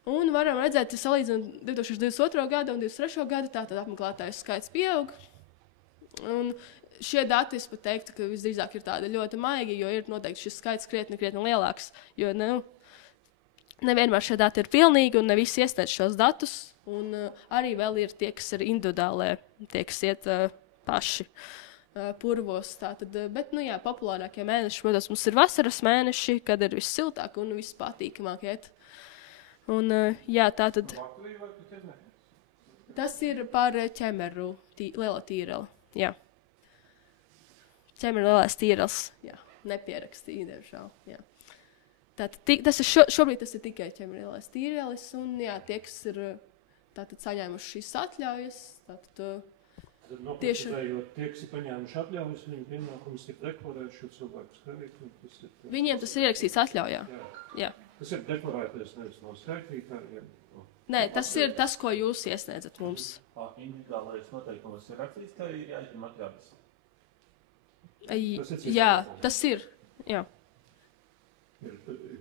Un varam redzēt, ja salīdzinot 2022. gadu un 2023. gadu, tātad apmeklētāju skaits pieaug. Un šie dati, es pat teiktu, ka visdrīzāk ir tādi ļoti maigi, jo ir noteikti šis skaits krietni lielāks. Jo nevienmēr šie dati ir pilnīgi un ne visi iesniedz šos datus. Un arī vēl ir tie, kas ir individuālē, tie, kas iet paši purvos. Tātad, bet, nu jā, populārākie mēneši, protams, mums ir vasaras mēneši, kad ir viss siltāk un viss patīkamāk iet. Un, jā, tātad... Tas ir par ķemeru, lielo tīreli, jā. Ķemeru lielais tīrels, jā, nepierakstīja, diemžēl, jā. Tātad, šobrīd tas ir tikai ķemeru lielais tīrelis, un jā, tie, kas ir tātad saņēmuši šīs atļaujas, tātad tieši... Tie, kas ir paņēmuši atļaujas, viņu pienākums ir deklarēt šo cilvēku skaitu. Viņiem tas ir ierakstīts atļaujā, jā. Tas ir deklarēties nevis no skaitītājiem. Nē, tas ir tas, ko jūs iesniedzat mums. Individuālais noteikumus ir rakstīts, ka ir jāizņem atļaujas. Jā, tas ir, jā.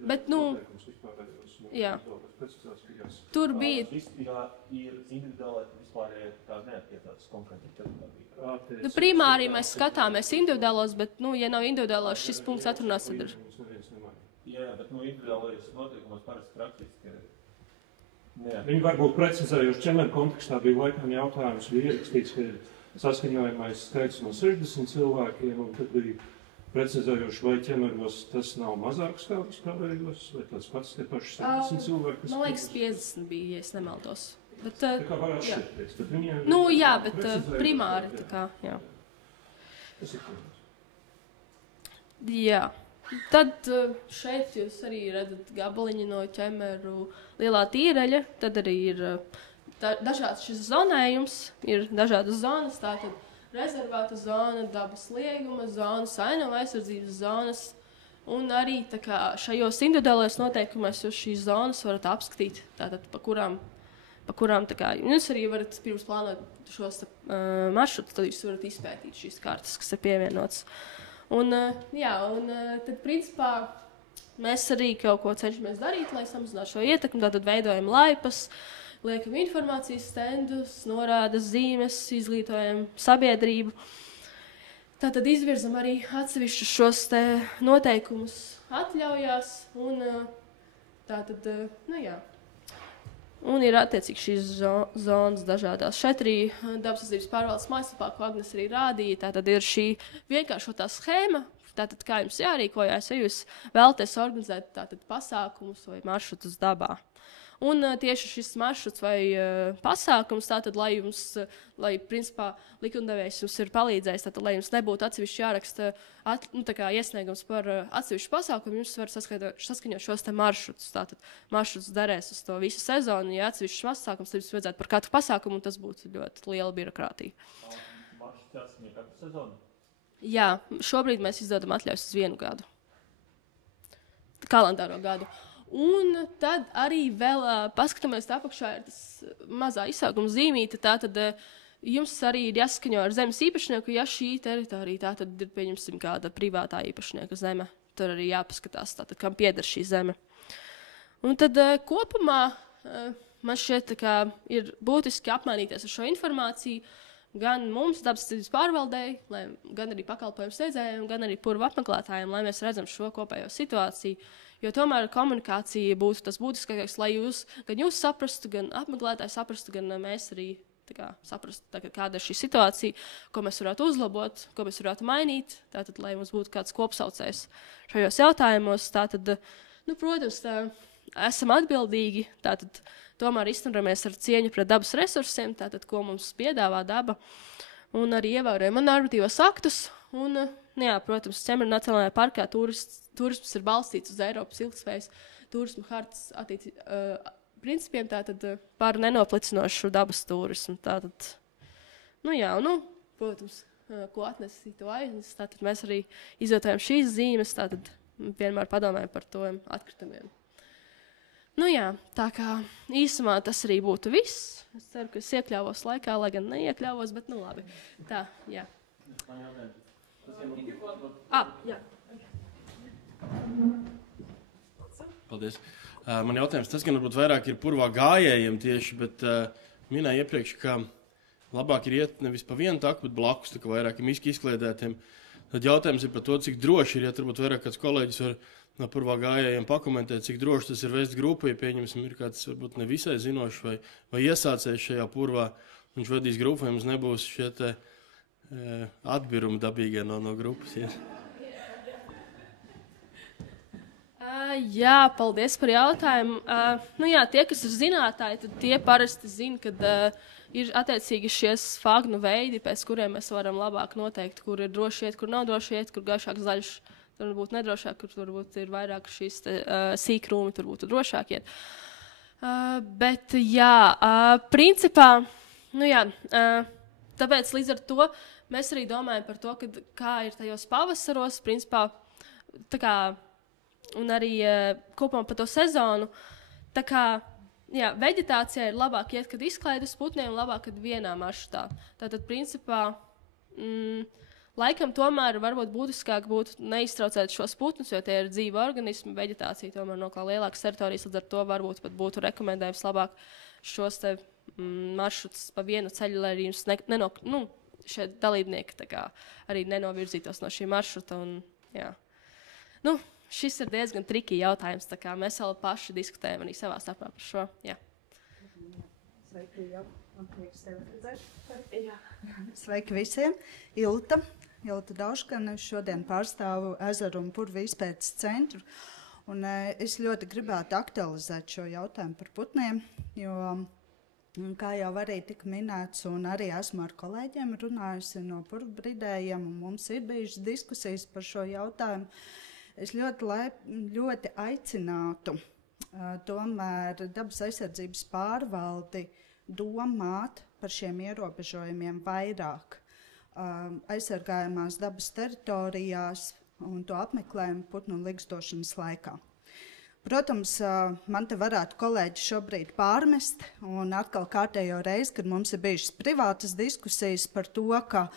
Bet, nu, jā. Tur bija... Ja ir individuālai, tad vispār tā neattiecās konkrēti. Nu, primāri mēs skatāmies individuālos, bet, nu, ja nav individuālos, šis punkts atrunās, tad ir... Jā, bet, nu, individuālais noteikumus parasti rakstīts, ka... Viņi varbūt precizējuši ķemeru kontekstā bija laikam jautājums, bija ierakstīts, ka ir saskaņojamais skaits no 60 cilvēkiem, un tad bija precizējuši, vai ķemeros tas nav mazāks kā vispārējos, vai tas pats te paši 70 cilvēki. Man liekas, 50 bija, ja es nemaldos. Bet, tā kā var atšķirties, bet viņiem... Nu, jā, bet primāri, tā kā, jā. Tas ir protams. Jā. Tad šeit jūs arī redzat gabaliņu no ķemeru lielā tīreļa. Tad arī ir dažāds šis zonējums, ir dažādas zonas, tātad rezervāta zona, dabas lieguma zona, ainava aizsardzības zonas. Un arī tā kā šajos individuālajos noteikumos jūs šīs zonas varat apskatīt, tātad pa kurām tā kā jūs arī varat pirms plānot šos maršrutus, tad jūs varat izpētīt šīs kartas, kas ir pievienotas. Un, jā, un tad, principā, mēs arī kaut ko cenšamies darīt, lai samazinātu šo ietekmi. Tātad veidojam laipas, liekam informācijas stendus, norādes, zīmes, izglītojam sabiedrību. Tātad izvirzam arī atsevišķus šos te noteikumus atļaujās. Un tātad, nu jā. Un ir attiecīgi šīs zonas dažādās. Šeit arī dabas aizsardzības pārvaldes mājaslapā, ko Agnes arī rādīja, tātad ir šī vienkāršotā schēma, tātad kā jums jārīkojās, ja jūs vēlaties organizēt tātad pasākumus vai maršrutus dabā. Un tieši šis maršruts vai pasākums, tātad, lai principā likumdevējs jums ir palīdzējis, tātad, lai jums nebūtu atsevišķi jāraksta iesniegums par atsevišķu pasākumu, jums var saskaņot šos te maršrutus. Tātad maršruts derēs uz to visu sezonu, ja atsevišķs pasākums, tad jums vajadzētu par katru pasākumu, un tas būtu ļoti liela birokrātija. Maršruts jāsaskaņo katru sezonu? Jā, šobrīd mēs izdodam atļaujas uz 1 gadu. Kalendāro gadu. Un tad arī vēl paskatāmies apakšā ir tas mazā izsaukuma zīmīte, tātad jums arī ir jāsaskaņo ar zemes īpašnieku, ja šī teritorija tātad ir, pieņemsim, kāda privātā īpašnieka zeme. Tur arī jāpaskatās, tātad, kam pieder šī zeme. Un tad kopumā man šķiet, ka ir būtiski apmainīties ar šo informāciju, gan mums, dabas aizsardzības pārvaldei, gan arī pakalpojumu sniedzējiem, gan arī purvu apmeklētājiem, lai mēs redzam šo kopējo situāciju. Jo tomēr komunikācija būtu tas būtiskākais, lai gan jūs saprastu, gan apmeklētāji saprastu, gan mēs arī saprastu, kāda ir šī situācija, ko mēs varētu uzlabot, ko mēs varētu mainīt, tātad, lai mums būtu kāds kopsaucējs šajos jautājumos. Tātad, nu, protams, esam atbildīgi, tātad tomēr izturamies ar cieņu pret dabas resursiem, tātad, ko mums piedāvā daba, un arī ievērojam normatīvos aktus. Un, jā, protams, Ķemeru Nacionālajā parkā turisms ir balstīts uz Eiropas ilgtspējas turismu hartas principiem, tātad par nenoplicinošu dabas turismu. Tātad, nu jā, protams, ko atnesīs to aiznes, tātad mēs arī izvietojam šīs zīmes, tātad vienmēr padomājam par to atkritumiem. Nu jā, tā kā īsumā tas arī būtu viss. Es ceru, ka es iekļāvos laikā, lai gan neiekļāvos, bet nu labi. Tā, jā. Jā. Paldies. Man jautājums, tas gan varbūt vairāk ir purvā gājējiem tieši, bet minēju iepriekš, ka labāk ir iet nevis pa vienu taku, bet blakus, tā kā vairākiem izkliedētiem. Tad jautājums ir par to, cik droši ir, ja turbūt vairāk kāds kolēģis var no purvā gājējiem pakomentēt, cik droši tas ir vest grupu, ja pieņemsim ir kāds varbūt nevisai zinošs vai iesācējs šajā purvā, viņš vadīs grupu, vai mums nebūs šie te atbirumi dabīgie no grupas. Ja? Jā, paldies par jautājumu. Tie, kas ir zinātāji, tad tie parasti zina, ka ir attiecīgi šie sfagnu veidi, pēc kuriem mēs varam labāk noteikt, kur ir droši iet, kur nav droši iet, kur gaišāks zaļš, tur varbūt nedrošāk, kur varbūt ir vairāk šīs sīkrūmi, tur būtu drošāk iet. Bet jā, principā, tāpēc līdz ar to mēs arī domājam par to, kā ir tajos pavasaros, principā, tā kā, un arī kopumā par to sezonu. Tā kā veģetācijā ir labāk iet, kad izklaid uz putniem, labāk, kad vienā maršrutā. Tātad, principā, laikam tomēr varbūt būtiskāk būtu neiztraucēt šos putnus, jo tie ir dzīvi organismi, veģetācija tomēr noklā lielākas teritorijas, līdz ar to varbūt pat būtu rekomendējums labāk šos te maršrutus pa vienu ceļu, lai arī jums šie dalībnieki tā kā arī nenovirzītos no šī maršruta. Un, jā. Šis ir diezgan triki jautājums, tā kā mēs vēl paši diskutējam arī savā starpā par šo. Jā. Sveiki, jau. Man prieks tevi redzēt. Sveiki visiem. Ilta Dauškane. Šodien pārstāvu Ezeru un purvu izpētes centru. Un es ļoti gribētu aktualizēt šo jautājumu par putniem, jo, kā jau arī tika minēts, un arī esmu ar kolēģiem runājusi no purvu bridējiem, un mums ir bijušas diskusijas par šo jautājumu. Es ļoti aicinātu tomēr dabas aizsardzības pārvaldi domāt par šiem ierobežojumiem vairāk aizsargājamās dabas teritorijās un to apmeklējumu putnu ligzdošanas laikā. Protams, man te varētu kolēģi šobrīd pārmest, un atkal kārtējo reizi, kad mums ir bijušas privātas diskusijas par to, ka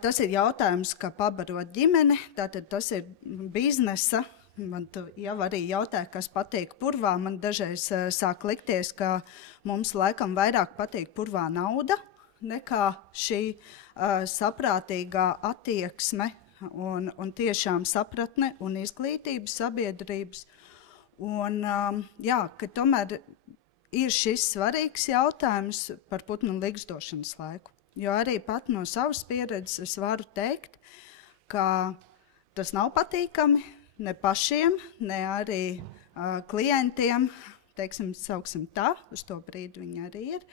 tas ir jautājums, kā pabarot ģimeni, tātad tas ir biznesa. Man jau arī jautāja, kas patīk purvā. Man dažreiz sāk likties, ka mums laikam vairāk patīk purvā nauda nekā šī saprātīgā attieksme un tiešām sapratne un izglītības sabiedrības. Un ka tomēr ir šis svarīgs jautājums par putnu ligzdošanas laiku. Jo arī pat no savas pieredzes es varu teikt, ka tas nav patīkami ne pašiem, ne arī klientiem, sauksim tā, uz to brīdi viņi arī ir,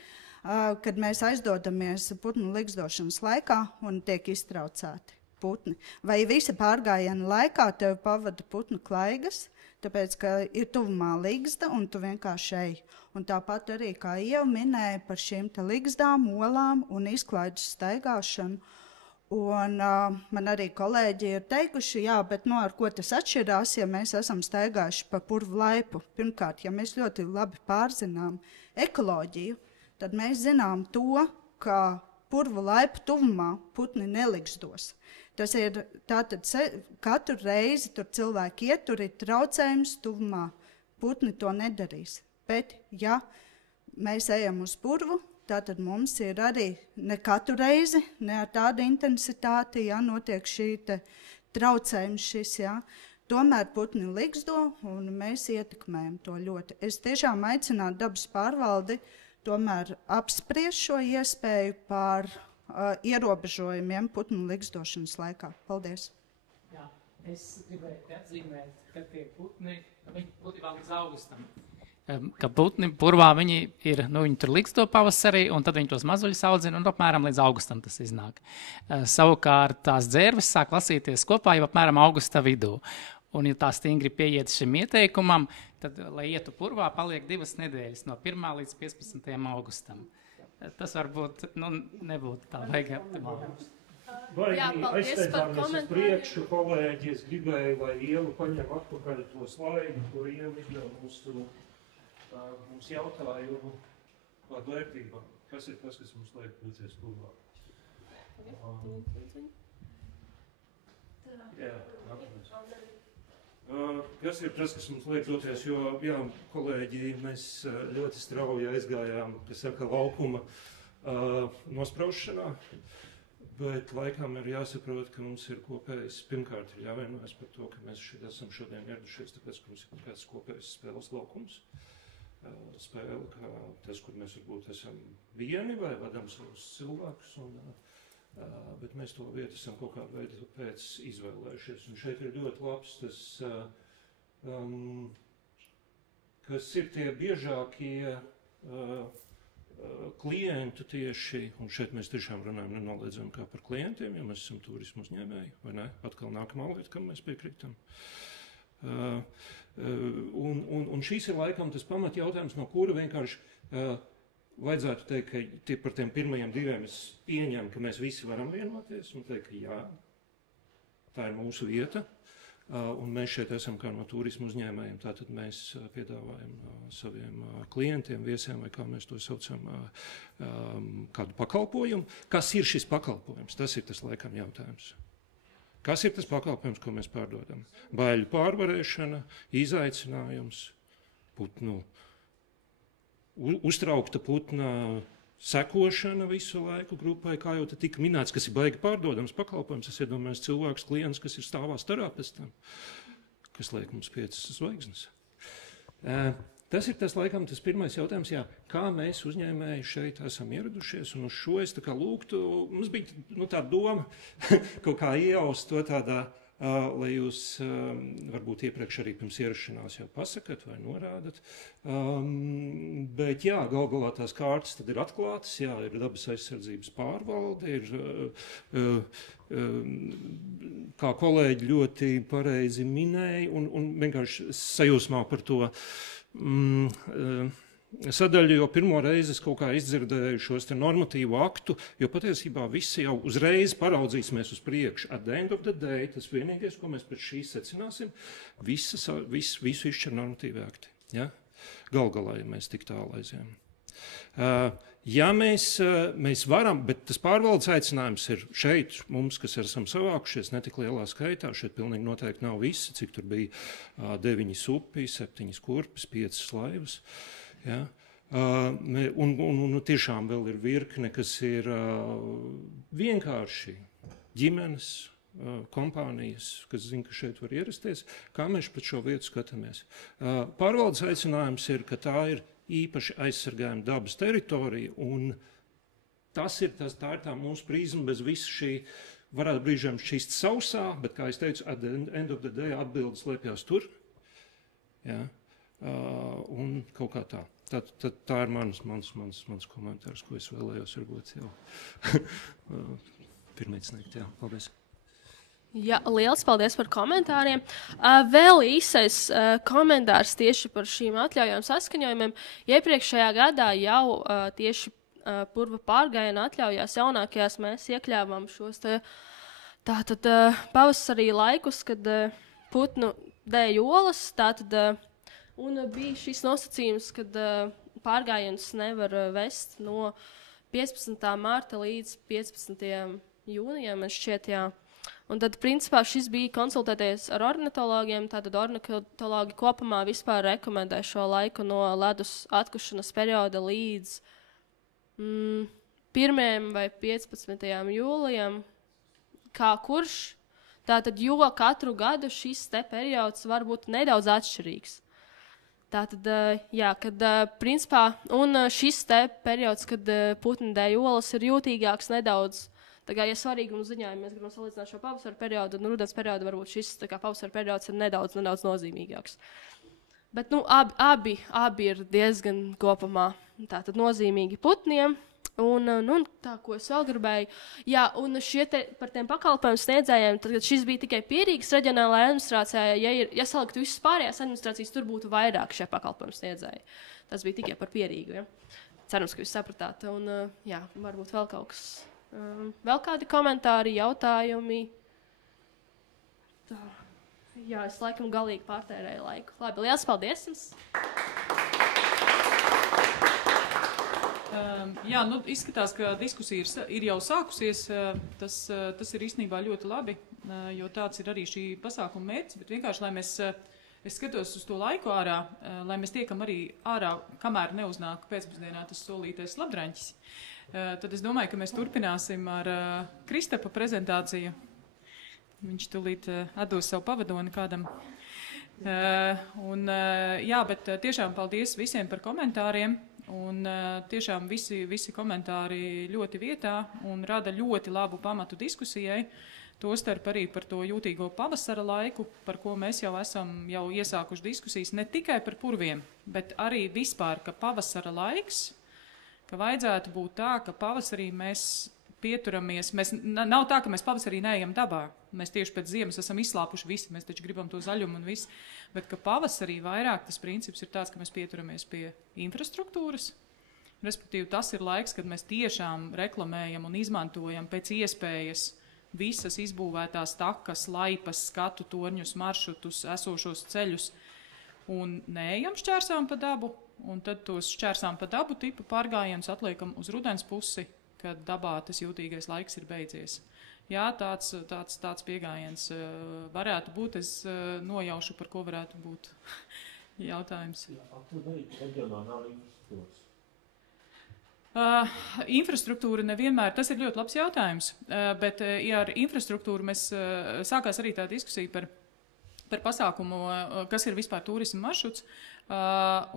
kad mēs aizdodamies putnu ligzdošanas laikā un tiek iztraucēti putni. Vai visa pārgājiena laikā tev pavada putnu klaigas, tāpēc, ka ir tuvumā ligzda un tu vienkārši ej. Un tāpat arī, kā jau minēja par šīm te ligzdām, olām un izklaidus staigāšanu. Un man arī kolēģi ir teikuši, bet ar ko tas atšķirās, ja mēs esam staigājuši pa purvu laipu. Pirmkārt, ja mēs ļoti labi pārzinām ekoloģiju, tad mēs zinām to, ka purvu laipu tuvumā putni neligzdos. Tas ir tātad katru reizi tur cilvēki iet, tur ir traucējums tuvumā. Putni to nedarīs. Bet, ja mēs ejam uz purvu, tātad mums ir arī ne katru reizi, ne ar tādu intensitāti, notiek šī traucējums šis, Tomēr putni ligzdo, un mēs ietekmējam to ļoti. Es tiešām aicinātu dabas pārvaldi tomēr apspriest šo iespēju par ierobežojumiem putnu ligzdošanas laikā. Paldies! Jā, es gribēju atzīmēt, ka tie putni, viņi būtībā līdz augustam. Ka putni purvā viņi ir, viņi tur ligzdo pavasarī, un tad viņi tos mazuļus audzina, un apmēram līdz augustam tas iznāk. Savukārt tās dzērves sāk lasīties kopā jau apmēram augusta vidū. Un ja tā stingri pieiet šim ieteikumam, tad, lai ietu purvā, paliek 2 nedēļas no 1. līdz 15. augustam. Tas varbūt nebūtu tā vajag optimāli. Baigi aizsteidzāmies uz priekšu, kolēģi, es gribēju, lai Ieva paņem atpakaļ to slaidu, kur Ieva izdeva mums jautājumu par vērtībām. Kas ir tas, kas mums liek pulcies purvā? Kas ir tas, kas mums liek doties, jo, kolēģi, mēs ļoti strauji aizgājām, kas saka, laukuma nospraušanā, Bet laikam ir jāsaprot, ka mums ir kopējs, pirmkārt ir jāvienojas par to, ka mēs šeit esam šodien ieradušies, tāpēc, ka mums ir kāds kopējs spēles laukums. Spēle, kā tas, kur mēs varbūt esam vieni vai vadam savus cilvēkus, bet mēs to vietu esam kaut kādā veidā pēc izvēlējušies. Un šeit ir ļoti labs tas, kas ir tie biežākie klientu tieši, un šeit mēs tiešām runājam nenoliedzami kā par klientiem, jo mēs esam turismu uzņēmēji, vai ne? Atkal nākamā lieta, kam mēs piekrītam. Un šīs ir laikam tas pamat jautājums, no kura vienkārši vajadzētu teikt, ka par tiem pirmajiem diviem es pieņemu, ka mēs visi varam vienoties un teikt, ka jā, tā ir mūsu vieta. Un mēs šeit esam kā no turismu uzņēmējiem, tātad mēs piedāvājam saviem klientiem, viesiem, vai kā mēs to saucam, kādu pakalpojumu. Kas ir šis pakalpojums? Tas ir tas laikam jautājums. Kas ir tas pakalpojums, ko mēs pārdodam? Baiļu pārvarēšana, izaicinājums, putnu, uztraukta putna sekošana visu laiku grupai, kā jau te tika minēts, kas ir baigi pārdodams pakalpojums. Es iedomājos cilvēks, klients, kas ir stāvā starā pēc tam, kas liek mums 5 zvaigznes. Tas ir tas, laikam, tas pirmais jautājums, jā, kā mēs uzņēmēji šeit esam ieradušies, un uz šo es tā kā lūgtu, mums bija tā doma kaut kā ieaust to tādā, lai jūs varbūt iepriekš arī pirms ierašanās jau pasakat vai norādat. Bet jā, galā tās kārtas tad ir atklātas, jā, ir dabas aizsardzības pārvalde, ir, kā kolēģi ļoti pareizi minēja, un vienkārši sajūsmā par to sadaļu, jo pirmo reizi es kaut kā izdzirdēju šos te normatīvu aktu, jo patiesībā visi jau uzreiz paraudzīsimies uz priekšu. At the end of the day, tas vienīgais, ko mēs pēc šīs secināsim, visu izšķir normatīvi akti. Ja? Galā, ja mēs tik tālu aizējam. Ja mēs varam, bet tas pārvaldes aicinājums ir šeit, mums, kas esam savākušies, ne tik lielā skaitā, šeit pilnīgi noteikti nav visi, cik tur bija 9 upi, 7 kurpes, 5 laivas. Ja? Un tiešām vēl ir virkne, kas ir vienkārši ģimenes, kompānijas, kas zina, ka šeit var ierasties, kā mēs pret šo vietu skatāmies. Pārvaldes aicinājums ir, ka tā ir īpaši aizsargājama dabas teritorija, un tā ir tā mūsu prizma bez visu šī, varētu brīžiem šķist sausā, bet, kā es teicu, at the end of the day atbildes liepjās tur. Ja? Un kaut kā tā. Tā ir mans komentārs, ko es vēlējos varbūt jau pirmīt sniegt. Jā, paldies. Jā, liels paldies par komentāriem. Vēl īsais komentārs tieši par šīm atļaujām saskaņojumiem. Iepriekšējā gadā jau tieši purva pārgājiena atļaujās jaunākajās mēs iekļāvām šos tātad pavasarī laikus, kad putnu dēja olas, tātad un bija šis nosacījums, kad pārgājienus nevar vest no 15. marta līdz 15. jūnijam, man šķiet, jā. Un tad, principā, šis bija konsultēties ar ornitologiem, tātad ornitologi kopumā vispār rekomendē šo laiku no ledus atkušanas perioda līdz 1. vai 15. jūlijam, kā kurš. Tātad, jo katru gadu šis te periods var būt nedaudz atšķirīgs. Tātad, jā, kad principā, un šis te periods, kad putni dēja olas, ir jūtīgāks nedaudz. Tā kā, ja svarīguma ziņā, ja mēs gribam salīdzināt šo pavasara periodu un rudens periodu, varbūt šis pavasara periods ir nedaudz nozīmīgāks. Bet, abi ir diezgan kopumā tātad nozīmīgi putniem. Un tā, ko es vēl gribēju, jā, un par tiem pakalpojumu sniedzējiem, tad, kad šis bija tikai Pierīgas reģionālajā administrācijā, ja saliktu visas pārējās administrācijas, tur būtu vairāk šie pakalpojumu sniedzēji. Tas bija tikai par Pierīgu, ja. Cerams, ka jūs sapratāt. Un, jā, varbūt vēl kaut kas, vēl kādi komentāri, jautājumi. Tā, jā, es laikam galīgi pārtērēju laiku. Labi, liels paldies jums! Jā, izskatās, ka diskusija ir jau sākusies. Tas ir īstenībā ļoti labi, jo tāds ir arī šī pasākuma mērķis, bet vienkārši, lai es skatos uz to laiku ārā, lai mēs tiekam arī ārā, kamēr neuznāk pēcpusdienā tas solītais labdraņķis. Tad es domāju, ka mēs turpināsim ar Kristapa prezentāciju. Viņš tūlīt atdos savu pavadoni kādam. Jā, bet tiešām paldies visiem par komentāriem. Un tiešām visi komentāri ļoti vietā un rada ļoti labu pamatu diskusijai. Tostarp arī par to jūtīgo pavasara laiku, par ko mēs jau esam iesākuši diskusijas ne tikai par purviem, bet arī vispār, ka pavasara laiks, ka vajadzētu būt tā, ka pavasarī mēs pieturamies. Nav tā, ka mēs pavasarī neejam dabā. Mēs tieši pēc ziemas esam izslāpuši visi, mēs taču gribam to zaļumu un visu. Bet ka pavasarī vairāk tas princips ir tāds, ka mēs pieturamies pie infrastruktūras. Respektīvi, tas ir laiks, kad mēs tiešām reklamējam un izmantojam pēc iespējas visas izbūvētās takas, laipas, skatu torņus, maršrutus, esošos ceļus un neejam šķērsām pa dabu. Un tad tos šķērsām pa dabu tipa pārgājienus atliekam uz rudens pusi, kad dabā tas jūtīgais laiks ir beidzies. Jā, tāds pieejams varētu būt. Es nojaušu, par ko varētu būt jautājums. Reģionā nav infrastruktūras. Infrastruktūra nevienmēr, tas ir ļoti labs jautājums, bet ja ar infrastruktūru mēs sākās arī tā diskusija par pasākumu, kas ir vispār turisma maršruts,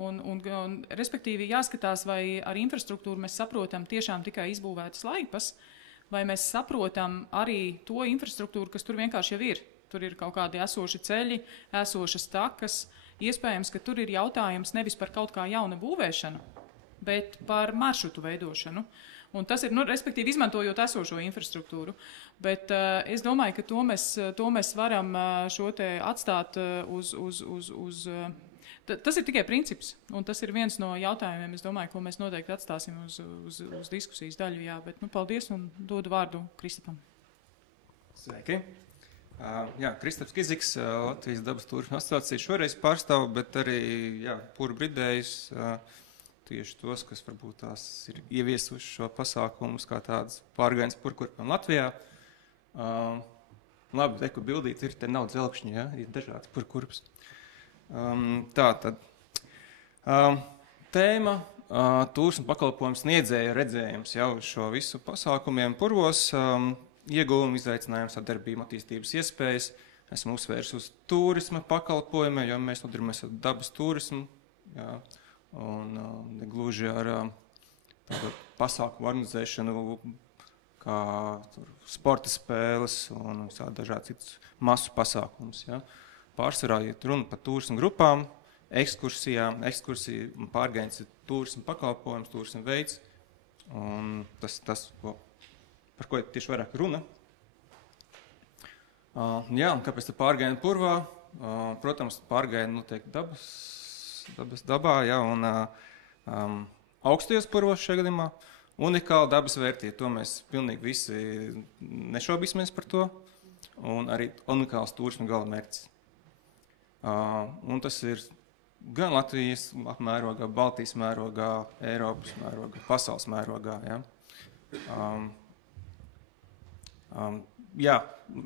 un respektīvi jāskatās, vai ar infrastruktūru mēs saprotam tiešām tikai izbūvētas laipas, vai mēs saprotam arī to infrastruktūru, kas tur vienkārši jau ir. Tur ir kaut kādi esoši ceļi, esošas takas. Iespējams, ka tur ir jautājums nevis par kaut kā jauna būvēšanu, bet par maršrutu veidošanu. Un tas ir, respektīvi, izmantojot esošo infrastruktūru. Bet es domāju, ka to mēs varam šo te atstāt uz tas ir tikai princips, un tas ir viens no jautājumiem, es domāju, ko mēs noteikti atstāsim uz diskusijas daļu. Jā, bet paldies un dodu vārdu Kristapam. Sveiki! Kristaps Kiziks, Latvijas dabas turisma asociācija šoreiz pārstāv, bet arī puru bridējus, tieši tos, kas varbūt tās ir ieviesuši šo pasākumus kā tādas pārgājienas purkurpam Latvijā. Labi, reku bildīt, ir te nav dzelkšņi, ir dažāds purkurps. Tātad tēma turisma pakalpojumu sniedzēja redzējums jau šo visu pasākumiem purvos, ieguvumi, izaicinājums, sadarbība, attīstības iespējas. Esmu uzsvērs uz turisma pakalpojumiem, jo mēs nodarbojamies ar dabas turismu, un negluži ar tādu pasākumu organizēšanu, kā sporta spēles un dažādi citus masu pasākumus. Pārsvarā iet runa par turismu grupām, ekskursijām, ekskursiju pārgājiens ir turismu pakalpojums, turismu veids, un tas, par ko ir tieši vairāk runa. Un kāpēc te pārgājieni purvā? Protams, pārgājieni notiek dabā, un augstajos purvos šajā gadījumā. Unikāla dabas vērtība, to mēs pilnīgi visi nešaubīsimies par to, un arī unikāls turisma galamērķis. Un tas ir gan Latvijas mērogā, Baltijas mērogā, Eiropas mērogā, pasaules mērogā.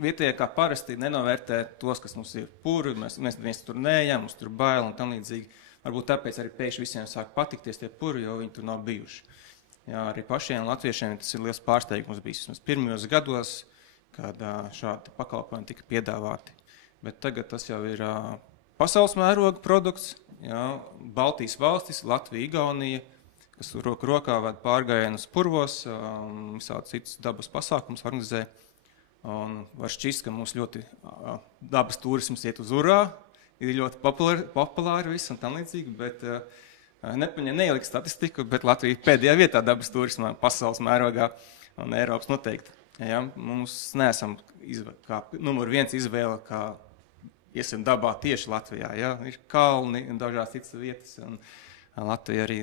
Vietējie kā parasti nenovērtē tos, kas mums ir puri, mēs tur neejam, mums tur bail un tam līdzīgi. Varbūt tāpēc arī pēkšņi visiem sāk patikties tie puri, jo viņi tur nav bijuši. Arī pašiem latviešiem tas ir liels pārsteigums bijis pirmajos gados, kad šādi pakalpojumi tika piedāvāti. Bet tagad tas jau ir pasaules mēroga produkts, Baltijas valstis, Latvija, Igaunija, kas roku rokā ved pārgājienus purvos, visādi citus dabas pasākumus organizē. Un var šķist, ka mums ļoti dabas turisms iet uz urā, ir ļoti populāri viss un tam līdzīgi, bet neielikt statistiku, bet Latvija pēdējā vietā dabas turismā pasaules mērogā un Eiropas noteikti. Mums neesam kā numur 1 izvēle, kā iesim dabā tieši Latvijā. Ir kalni un dažās citas vietas, un Latvija arī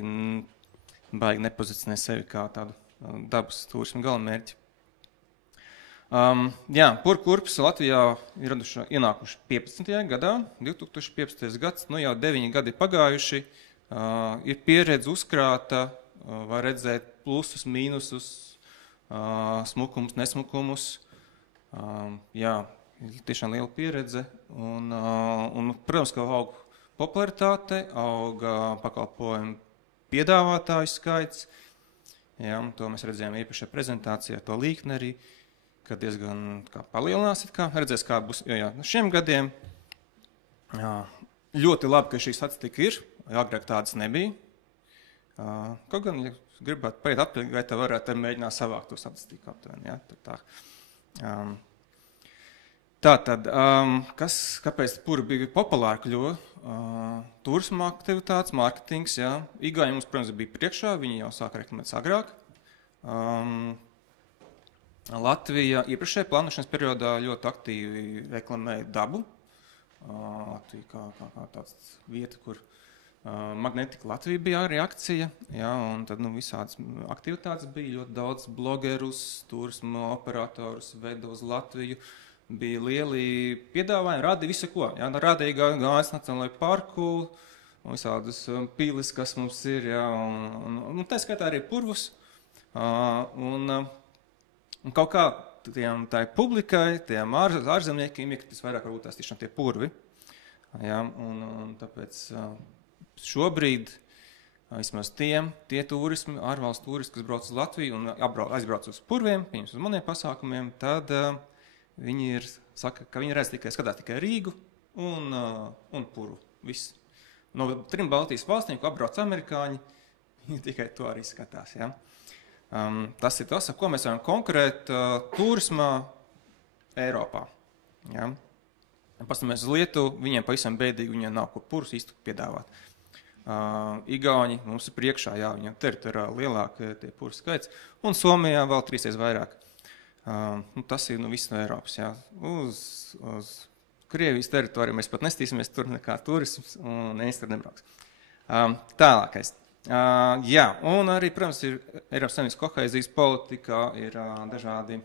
baigi nepozicionē sevi kā tādu dabas turismu galamērķi. Purkurps Latvijā ir ienākuši 15. gadā, 2015. gads, jau 9 gadi pagājuši, ir pieredze uzkrāta, var redzēt plusus, mīnusus, smukumus, nesmukumus. Ir tiešām liela pieredze, un protams, ka aug popularitāte, aug pakalpojumu piedāvātāju skaits. Ja, to mēs redzējām iepriekšējā prezentācijā, to līkni arī, ka diezgan palielinās, redzēs, kā būs šiem gadiem. Jā, ļoti labi, ka šī statistika ir, agrāk tādas nebija. Kaut gan, ja gribētu paiet atpakaļ, vai tā varētu mēģināt savākt to statistiku aptuveni. Ja, Tātad, kāpēc puri bija populāri kļuva? Turisma aktivitātes, mārketings, jā. Igauņi mums, protams, bija priekšā, viņi jau sāka reklamēt agrāk. Latvija iepriekšējā plānošanas periodā ļoti aktīvi reklamēja dabu. Latvija kā tāds vieta, kur Magnetika Latvija bija arī akcija, jā, un tad visādas aktivitātes bija, ļoti daudz blogerus, turisma operatorus veda uz Latviju. Bija lieli piedāvājumi, rādīja visu ko. Jā, rādīja Gājas Nacionālajā parku, visādas pīles, kas mums ir, jā, un tā skaitā arī purvus. Un kaut kā tai publikai, tiem ārzemniekiem iekritis vairāk varbūt tās tiešām tie purvi. Jā, un tāpēc šobrīd vismaz tie turismi, ārvalstu turisti, kas brauc uz Latviju un aizbrauc uz purviem, pieņems uz maniem pasākumiem, tad viņi saka, ka viņi skatās tikai Rīgu un puru. Viss. No 3 Baltijas valstīm, ko apbrauc amerikāņi, viņi tikai to arī skatās. Ja? Tas ir tas, ar ko mēs varam konkurēt turismā Eiropā. Ja? Pastāmies uz Lietuvu, viņiem pavisam bēdīgi, viņiem nav ko purus īsti piedāvāt. Igauņi mums ir priekšā, jā, viņiem teritoriāli lielākie tie puru skaits, un Somijā vēl 3 vairāk. Tas ir viss no Eiropas. Jā. Uz Krievijas teritoriju mēs pat nestīsimies tur nekā turisms, un neviens tur nebrauks. Tālākais. Jā, un arī, protams, ir Eiropas Savienības kohēzijas politikā, ir dažādi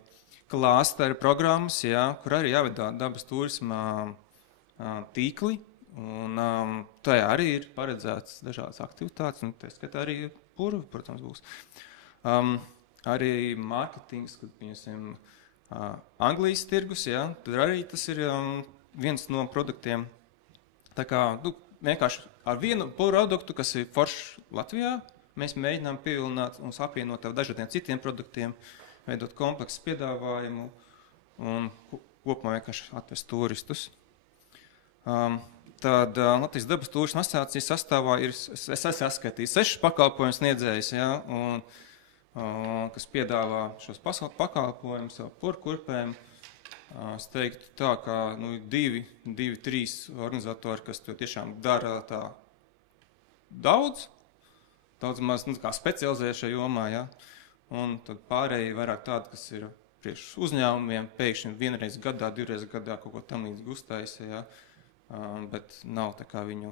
klāsteri programmas, jā, kur arī jāvedā dabas turisma tīkli, un tajā arī ir paredzētas dažādas aktivitātes, un tā skatā arī purvi, protams, būs. Arī mārketings, kad pieņemsim Anglijas tirgus, ja, tad arī tas ir viens no produktiem. Tā kā vienkārši ar vienu produktu, kas ir foršs Latvijā, mēs mēģinām pievilināt un apvienot ar dažādiem citiem produktiem, veidot kompleksu piedāvājumu un kopumā vienkārši atvest turistus. Tad Latvijas dabas turisma asociācijas sastāvā ir, es esmu saskatījis 6 pakalpojumu sniedzējus, ja, kas piedāvā šos pakalpojumus jau purkurpēm. Es teiktu tā, ka 2-3 organizatori, kas to tiešām dara tā daudz maz kā specializēja šajā jomā, ja? Un tad pārējie vairāk tādi, kas ir priekš uzņēmumiem, pēkšņi vienreiz gadā, 2 reizes gadā kaut ko tam līdz guztaisa, ja? Bet nav tā kā viņu,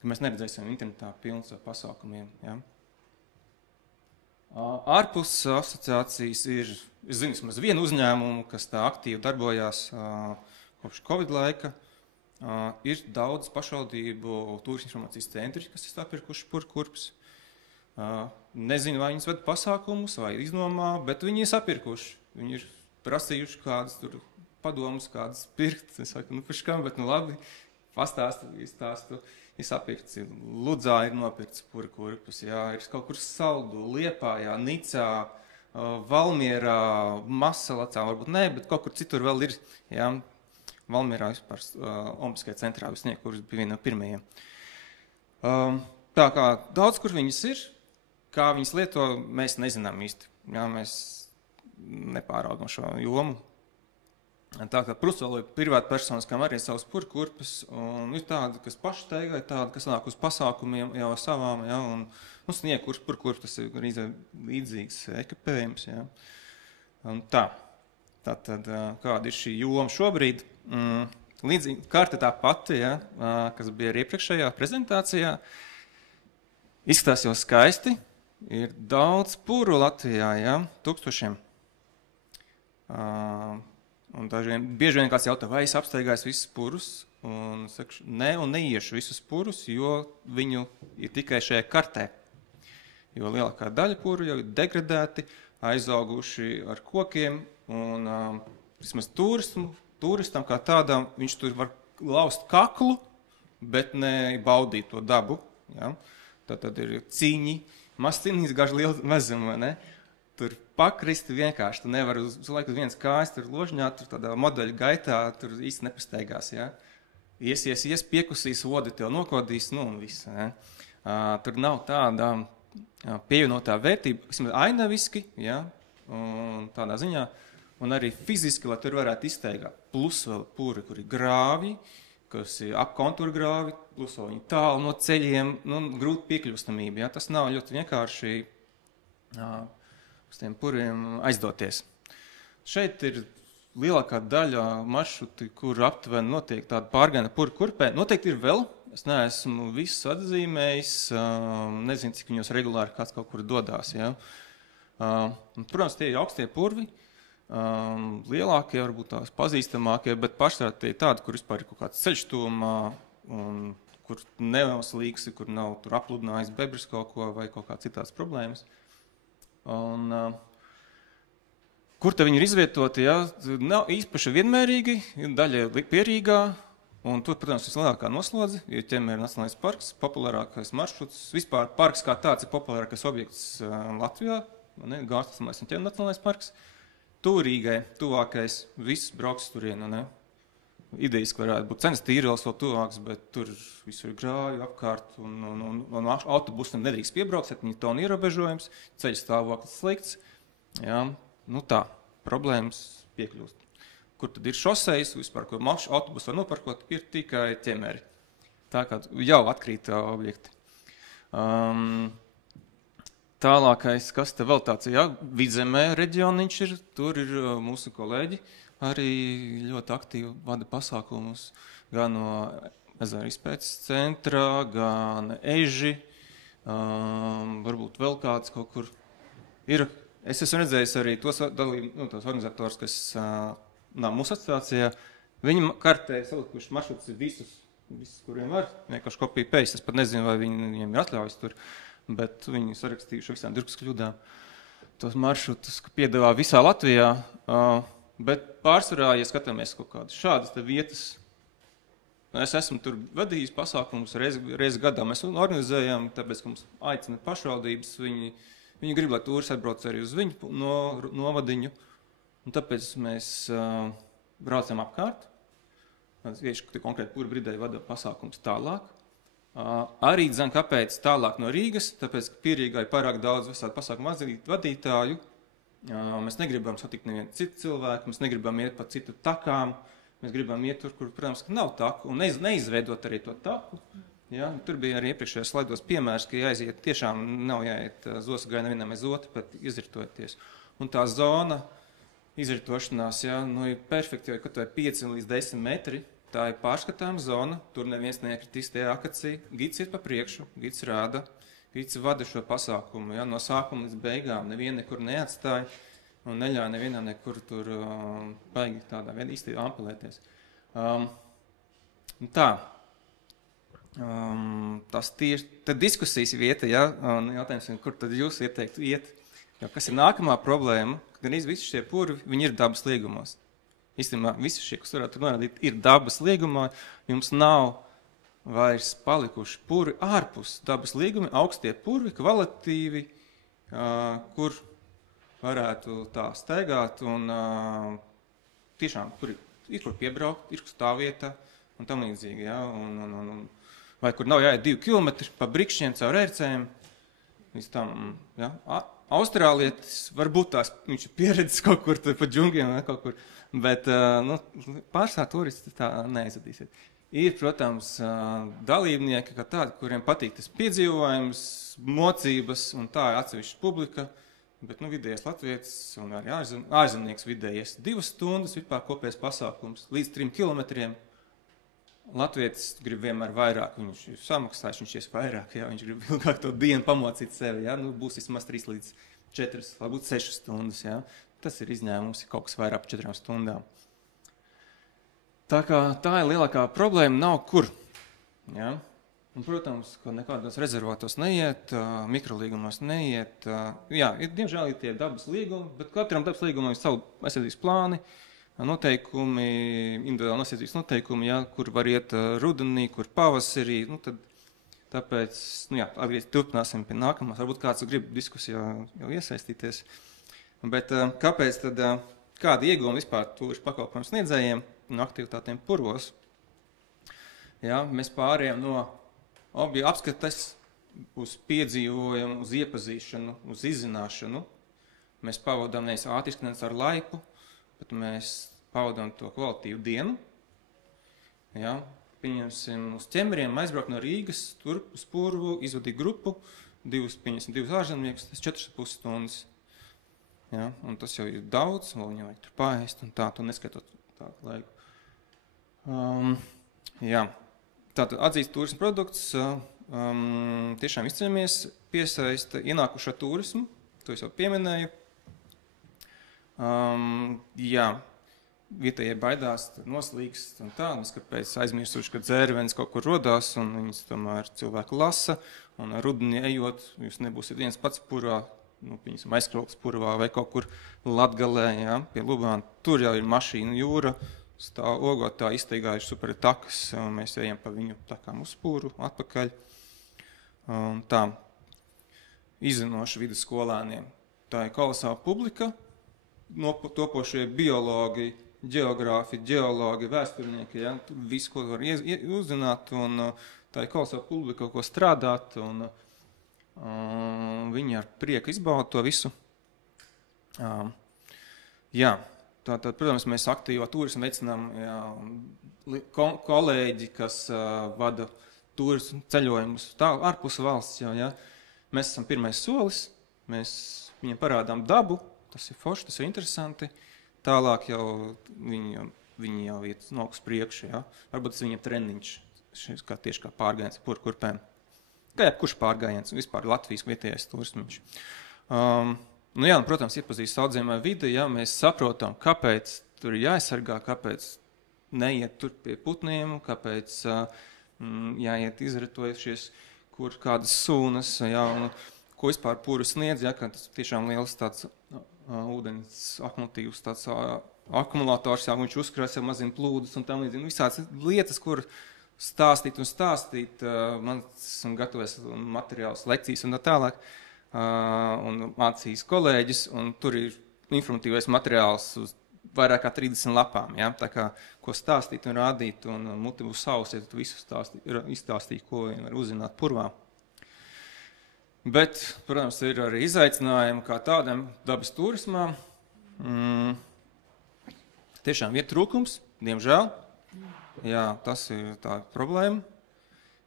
ka mēs neredzēsim internetā pilns ar pasākumiem, ja? Ārpus asociācijas ir, es zinu, vismaz vienu uzņēmumu, kas tā aktīvi darbojās kopš Covid laika. Ir daudz pašvaldību turisma informācijas centri, kas ir sapirkuši purkurpus. Nezinu, vai viņas ved pasākumus vai iznomā, bet viņi ir sapirkuši. Viņi ir prasījuši kādas tur padomus, kādas pirkt. Es saku, paškam, bet labi, pastāstu, izstāstu. Ir sapirkts, Ludzā ir nopirkts purkurpus, jā, ir kaut kur Saldu, Liepājā, Nicā, Valmierā, Masalacā, varbūt ne, bet kaut kur citur vēl ir, jā, Valmierā vispār Olimpiskajā centrā visniek, kuras bija viena no pirmajiem. Tā kā daudz, kur viņas ir, kā viņas lieto, mēs nezinām īsti, jā, mēs nepāraudam šo jomu. Tā kā, protams, vēl ir privāti personas, kam arī savus purkurpus, un ir tādi, kas paši teigā, tādi, kas nāk uz pasākumiem jau savām, ja, un snieg, kurš purkurps, tas ir līdzīgs ekipējums, ja. Un tātad, kāda ir šī joma šobrīd? Līdzīgi, kārta tā pati, ja, kas bija arī iepriekšējā prezentācijā, izskatās jau skaisti, ir daudz puru Latvijā, ja, tūkstošiem. Un bieži vien kāds jautā, vai es apsteigāju visus purus, un saku, ne, un neiešu visus purus, jo viņu ir tikai šajā kartē. Jo lielākā daļa puru jau ir degradēti, aizauguši ar kokiem, un vismaz turistam kā tādām, viņš tur var laust kaklu, bet ne baudīt to dabu. Ja? Tad ir ciņi, Mazs cīnīts, gāž lielu mezumu, vai ne? Tur pakristi vienkārši, tu nevari uz laiku uz vienas kājas, tur ložņā, tur tādā modeļa gaitā, tur īsti nepasteigās, ja? Ies, piekusīs, vodi tev nokodīs, nu un viss, ne? Tur nav tāda pievienotā vērtība, ainaviski, ja? Un tādā ziņā, un arī fiziski, lai tur varētu izteigāt. Plus vēl puri, kur ir grāvi, kas ir apkontūra grāvi, plus vēl viņi tālu no ceļiem, nu, grūti piekļūstamība, ja? Tas nav ļoti vienkārši uz tiem puriem aizdoties. Šeit ir lielākā daļa maršruti, kur aptuveni notiek tāda pārgājiena puri kurpē. Noteikti ir vēl, es neesmu visus atzīmējis, nezinu, cik viņos regulāri kāds kaut kur dodās. Ja? Protams, tie ir augstie purvi, lielākie, varbūt tās pazīstamākie, bet pašsvarā tie ir tādi, kur vispār ir kaut kāds ceļš tūmā, un kur nav slīgsi, kur nav tur apludinājis bebris kaut ko vai kaut kā citāds problēmas. Un, kur te viņi ir izvietoti, ja? Nav īpaši vienmērīgi, daļa pierīgā, un tur, protams, vislielākā noslodze, ir Ķemēra Nacionālais parks, populārākais maršruts. Vispār parks kā tāds ir populārākais objekts Latvijā, Gārstasamais un Ķemēra Nacionālais parks. Tūrīgai, tuvākais, viss brauks turien, ne? Idejas, ka varētu būt cenas Tīrels vēl tuvāks, bet tur visur ir grāvi apkārt, un autobusam nedrīkst piebraukt, 7 tonu ierobežojums, ceļu stāvoklis slikts. Ja, nu tā, problēmas piekļūst. Kur tad ir šosejas, vispār, ko autobusu var noparkot, ir tikai Ķemeri. Tā kā jau atkrīt objekti. Tālākais, kas te vēl tāds, ja, Vidzemē reģioniņš ir, tur ir mūsu kolēģi, arī ļoti aktīvi vada pasākumus gan no ezeru izpētes centra, gan eži, varbūt vēl kāds kaut kur ir. Es esmu redzējis arī tos organizatorus, kas nav mūsu asociācijā. Viņi kartē salikuši maršrutus visus, kuriem var, vienkārši kopija paste. Es pat nezinu, vai viņiem ir atļaujas tur, bet viņi sarakstījuši visām dirkas kļūdām tos maršrutus, ka piedāvā visā Latvijā. Bet pārsvarā, ja skatāmies kaut kādas šādas vietas, es esmu tur vadījis pasākumus reizi gadā. Mēs organizējam, tāpēc, ka mums aicina pašvaldības, viņi grib, lai tūris atbrauc arī uz viņu novadiņu, un tāpēc mēs braucam apkārt. Tieši konkrēti puri bridēji vada pasākums tālāk. Arī, kāpēc tālāk no Rīgas, tāpēc, ka Pierīgā ir pārāk daudz visādi pasākumu vadītāju. Mēs negribam satikt nevienu citu cilvēku, mēs negribam iet pa citu takām, mēs gribam iet tur, kur, protams, ka nav taku, un neizveidot arī to taku. Ja? Tur bija arī iepriekšējos slaidos piemērs, ka jāiziet, tiešām nav jāiet zosagai nevienam aiz otru, bet izritoties. Un tā zona izritošanās, ja, nu, ir perfekti, jo, kad to ir 5 līdz 10 metri, tā ir pārskatāma zona, tur neviens nekritīs tie akacī, gids ir pa priekšu, gids rāda. Gids vada šo pasākumu, ja, no sākuma līdz beigām, nevienu nekur neatstāja un neļāja nevienam nekur tur baigi tādā veidā īsti ampelēties. Tā, tas tieši, tad diskusijas vieta, ja, un jautājums, kur tad jūs ieteiktu iet, jo kas ir nākamā problēma, ka gan visi šie purvi, viņi ir dabas liegumos. Īstenībā visi šie, kas varētu norādīt, ir dabas liegumā, jums nav vairs palikuši puri ārpus dabas līgumi, augstie purvi, kvalitatīvi, kur varētu tā staigāt un tiešām tur ir kur piebraukt, ir stāvvieta un tam līdzīgi. Ja? Vai kur nav jāiet 2 kilometri pa brikšķiem caur ērcēm. Tam, ja? Austrālietis varbūt tās viņš ir pieredzis kaut kur pa džungļiem, kaut kur, bet pārsvarā turisti tā neizadīsiet. Ir, protams, dalībnieki, kā tādi, kuriem patīk tas piedzīvojums, mocības, un tā ir atsevišķa publika, bet vidējais latvietis un arī ārzemnieks vidējies 2 stundas, vispār kopējais pasākums, līdz 3 kilometriem. Latvietis grib vienmēr vairāk, viņš ir samaksājis, viņš ies vairāk, ja, viņš grib ilgāk to dienu pamocīt sevi, ja, būs vismaz 3 līdz 4, varbūt 6 stundas, ja. Tas ir izņēmums, ir kaut kas vairāk par 4 stundām. Tā kā tā ir lielākā problēma, nav kur. Ja? Un, protams, ka nekādos rezervātos neiet, mikrolīgumos neiet. Jā, diemžēl ir tie dabas līgumi, bet katram dabas līgumam ir savu aizsardzības plāni, noteikumi, individuāli aizsardzības noteikumi, ja, kur var iet rudenī, kur pavasarī. Nu, tad Tāpēc, turpināsim pie nākamās. Varbūt kāds grib diskusijā jau iesaistīties. Bet kāpēc tad, kādi iegūmi vispār turismu pakalpojumu sniedzējiem un aktivitātēm purvos? Ja, mēs pārējām no objektu apskates uz piedzīvojumu, uz iepazīšanu, uz izzināšanu. Mēs pavadām nevis ātri skrienot ar laipu, bet mēs pavadām to kvalitīvu dienu. Ja, pieņemsim uz ķemeriem, aizbraukt no Rīgas, turp uz Purvu, izvadīt grupu, 2 ārzemniekus, tas 4,5 stundas. Ja, un tas jau ir daudz, vēl viņam vajag tur paēst un tā, tu neskatot tādu laiku. Jā, tātad atzīst turismu produkts, tiešām izceļamies, piesaista ienākušo turismu, to es jau pieminēju. Jā, vietējie baidās, noslīgst un tā, mēs kāpēc aizmirsuši, ka dzērvenis kaut kur rodās un viņas tomēr cilvēku lasa, un rudenī ejot, jūs nebūsiet viens pats purvā, piemēram, Aizkraules purvā vai kaut kur Latgalē, jā, pie Lubāna. Tur jau ir mašīna jūra, stāv ogot tā izteigājuši super takas, un mēs ejam pa viņu takām uz puru, atpakaļ. Un tā, izzinoši vidusskolēniem. Tā ir kolosāla publika, topošie biologi, ģeogrāfi, ģeologi, vēsturnieki, ja, visu, ko var uzzināt, un tā ir kolosāla publika, ko strādāt, un viņi ar prieku izbauda to visu. Jā, tātad, protams, mēs aktīvā turismu veicinām kolēģi, kas vada turismu ceļojumus ārpus valsts. Jā. Mēs esam pirmais solis, mēs viņiem parādām dabu, tas ir forši, tas ir interesanti. Tālāk jau viņi jau iet no augšas priekšu. Jā. Varbūt tas viņiem treniņš, tieši kā pārgājiens purkurpēm. Kā jebkurš pārgājiens, vispār Latvijas vietējais turismiņš. Protams, iepazīst saudzējumā vidi, ja mēs saprotam, kāpēc tur ir jāaizsargā, kāpēc neiet tur pie putniem, kāpēc jāiet izritojušies, kur kādas sūnas, ja, un ko vispār puru sniedz, ja, ka tas tiešām liels tāds ūdens akumulatīvs, tāds akumulators, ja, viņš uzkrājas jau maziem plūdus un tam līdzīgi. Visāds lietas, kur stāstīt, man esmu gatavojis materiālus, lekcijas un tā tālāk, un mācījis kolēģis, un tur ir informatīvais materiāls uz vairāk kā 30 lapām, ja? Tā kā, ko stāstīt un rādīt, un muti būs savs, ja tu visu izstāstīt, ko var uzzināt purvā. Bet, protams, ir arī izaicinājumi kā tādam dabas turismā. Tiešām ir trūkums, diemžēl. Jā, tas ir tā problēma.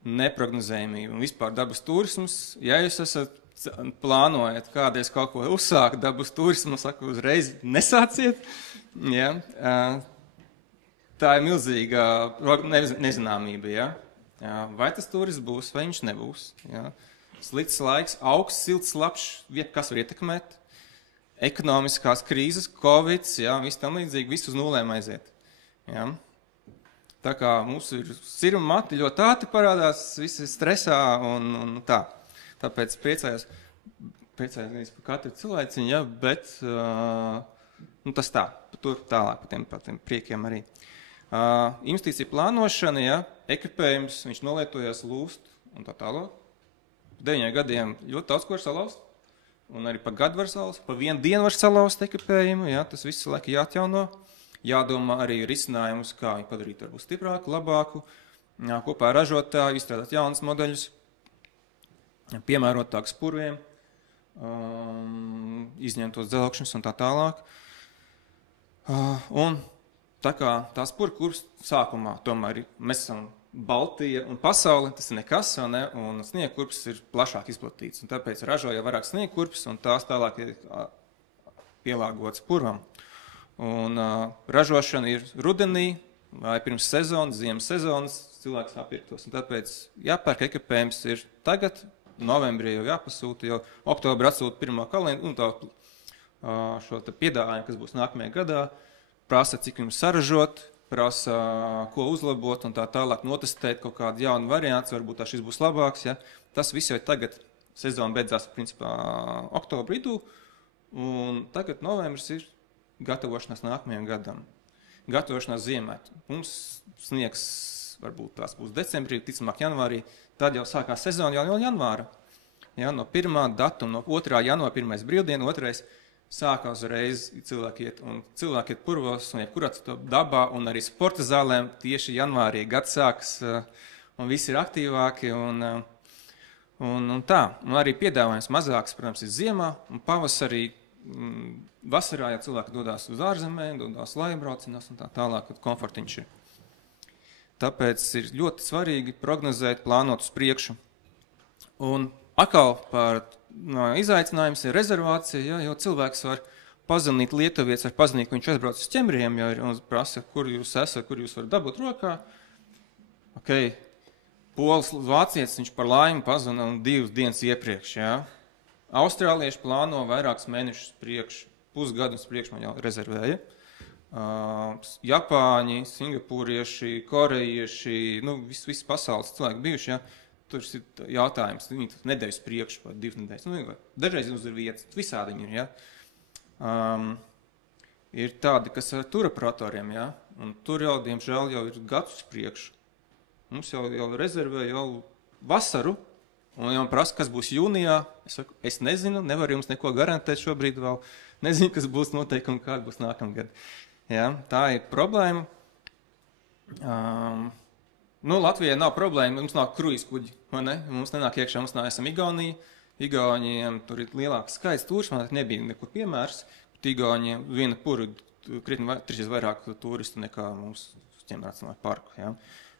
Neprognozējumība un vispār dabas turisms. Ja jūs esat plānojat kādreiz kaut ko uzsākt dabas turismu, saku uzreiz nesāciet. Ja? Tā ir milzīga nezināmība. Ja? Vai tas turisms būs, vai viņš nebūs. Ja? Slikts laiks, augsts, silts, labs, kas var ietekmēt. Ekonomiskās krīzes, Covid, ja? Viss tam līdzīgi, viss uz nulēm aiziet. Ja? Tā kā mums ir sirma mati ļoti ātri parādās, visi stresā un tā. Tāpēc priecājos par katru cilvēciņu, ja, bet tas tā, tur tālāk par tiem priekiem arī. Investīcija plānošana, ja, ekipējums, viņš nolietojās lūst un tā tālāk. 9 gadiem ļoti daudz ko var salauzt, un arī pa gadu var salauzt, pa 1 dienu var salauzt ekipējumu, ja, tas visu laiku jāatjauno. Jādomā arī risinājumus, kā viņu padarīt varbūt stiprāku, labāku, kopā ar ražotāju, izstrādāt jaunus modeļus, piemērotākus purviem, izņemtos dzelokšņus un tā tālāk. Un tā kā tās purkurps sākumā tomēr mēs esam Baltija un pasaule, tas ir nekas, ne? Un sniegkurps ir plašāk izplatīts. Un tāpēc ražoja vairāk sniegkurps un tās tālāk ir pielāgots purvam. Un ražošana ir rudenī vai pirms sezonas, ziemas sezonas, cilvēks apirktos. Un tāpēc jāpērk ekipējums ir tagad, novembrī jau jāpasūta, jo oktobra atsūta 1. kalendāru un šo piedāvājumu, kas būs nākamajā gadā, prasa, cik jums saražot, prasa, ko uzlabot un tā tālāk notestēt kaut kādu jaunu variantu, varbūt tā šis būs labāks. Ja? Tas viss jau tagad, sezona beidzās principā oktobra vidū, un tagad novembris ir gatavošanās nākamajam gadam. Gatavošanās ziemē. Mums sniegs varbūt tās būs decembrī, ticamāk janvārī, tad jau sākās sezona jau no janvāra. Ja, no 1. datuma, no 2. janvāra, 1. brīvdiena, 2. sākās uzreiz cilvēki iet purvos un jebkurā dabā un arī sporta zālēm tieši janvārī gads sākas un visi ir aktīvāki un tā. Un arī piedāvājums mazāks, protams, ir ziemā un pavasarī, vasarā, ja cilvēki dodās uz ārzemēm, dodās laibraucienās un tā tālāk, kad komfortiņš ir. Tāpēc ir ļoti svarīgi prognozēt, plānot uz priekšu. Un atkal par izaicinājums ir rezervācija, ja, jo cilvēks var pazvanīt lietuvietis, var pazvanīt, ka viņš aizbrauc uz ķemriem, ja un prasa, kur jūs esat, kur jūs varat dabūt rokā. Okay. Polis, vācietis, viņš par laimi pazvana 2 dienas iepriekš. Ja. Austrālieši plāno vairākus mēnešus priekš, pusgadus priekš man jau rezervēja. Japāņi, singapūrieši, korejieši, visi pasaules cilvēki bijuši, ja. Tur ir jautājums, viņi nedēļas priekš vai 2 nedēļas. Dažreiz jums ir vietas, visādi viņi ir. Ja? Ir tādi, kas ar turoperatoriem, ja? Un tur jau, diemžēl, jau ir gadus priekš. Mums jau rezervē jau vasaru, un jau prasa, kas būs jūnijā. Es saku, es nezinu, nevaru jums neko garantēt šobrīd vēl. Nezinu, kas būs noteikumi, kāda būs nākamgad. Ja? Tā ir problēma. Latvijai nav problēma, mums nav kruīz kuģi, vai ne? Mums nenāk iekšā, mums esam Igaunija. Igaunijiem tur ir lielāks skaits turistu, man nebija nekur piemērs. Igaunijiem viena pura krietni 3 vairāk turistu nekā mums uz Ķemnacionālajā parku. Ja?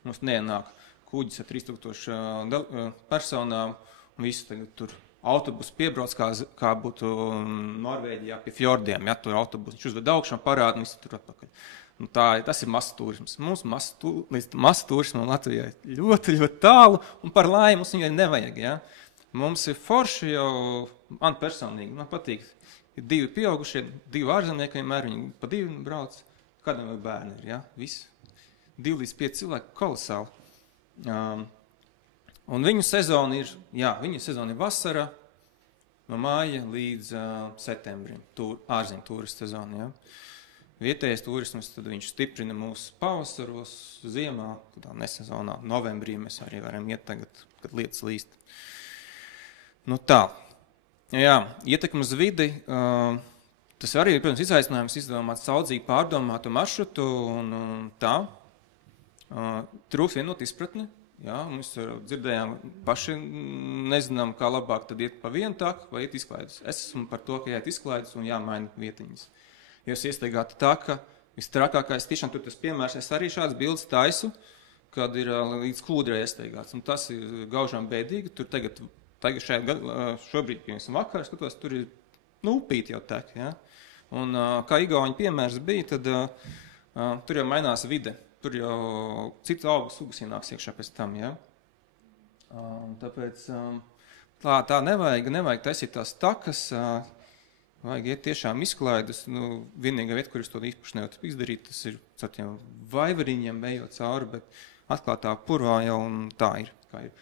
Mums neienāk kuģis ar 3000 personām, un visi tagad tur autobus piebrauc, kā būtu Norvēģijā pie fjordiem. Ja? Tur autobus, viņš uzved augšā un parāda, un visi tur atpakaļ. Tas ir mazs turisms. Mums līdz mazs turismam Latvijai ļoti, ļoti tālu, un par laimi mums viņai nevajag. Ja? Mums ir forši jau, man personīgi, man patīk, ir 2 pieaugušie, 2 ārzemnieki, vienmēr viņi pa 2 brauc, kādam vai bērni ir, ja? Visi. 2 līdz 5 cilvēki, kolosāli. Un viņu sezona ir vasara, no māja līdz septembrim, ārzemju turistu sezona, ja? Vietējais turisms, tad viņš stiprina mūsu pavasaros, ziemā, tādā nesezonā, novembrī mēs arī varam iet tagad, kad lietas līst. Tā. Jā, ietekme uz vidi, tas arī ir, protams, izaicinājums izdomāt saudzīgi pārdomātu maršrutu un tā. Trūks vienot izpratni, jā, mēs dzirdējām, paši nezinām, kā labāk tad iet pa vienu taku vai iet izklaidus. Es esmu par to, ka jāiet izklaidus un jāmaina vietiņas. Jūs iestaigāti tā, ka vistrakākais, tiešām tur tas piemērs, es arī šāds bildes taisu, kad ir līdz kūdrai iestaigāts. Un tas ir gaužām bēdīgi. Tur tagad šobrīd, piemēram, vakar, skatos, tur ir upīti jau tek. Ja? Un kā igauņu piemērs bija, tad tur jau mainās vide. Tur jau citu augu sugas ienāks iekšā pēc tam. Ja? Tāpēc tā nevajag taisīt tās takas, vajag iet tiešām izklaidus. Vienīgā vieta, kur es to īpaši nevaru izdarīt, tas ir tādiem vaivariņiem ejot cauri, bet atklātā purvā jau tā ir. Kā ir.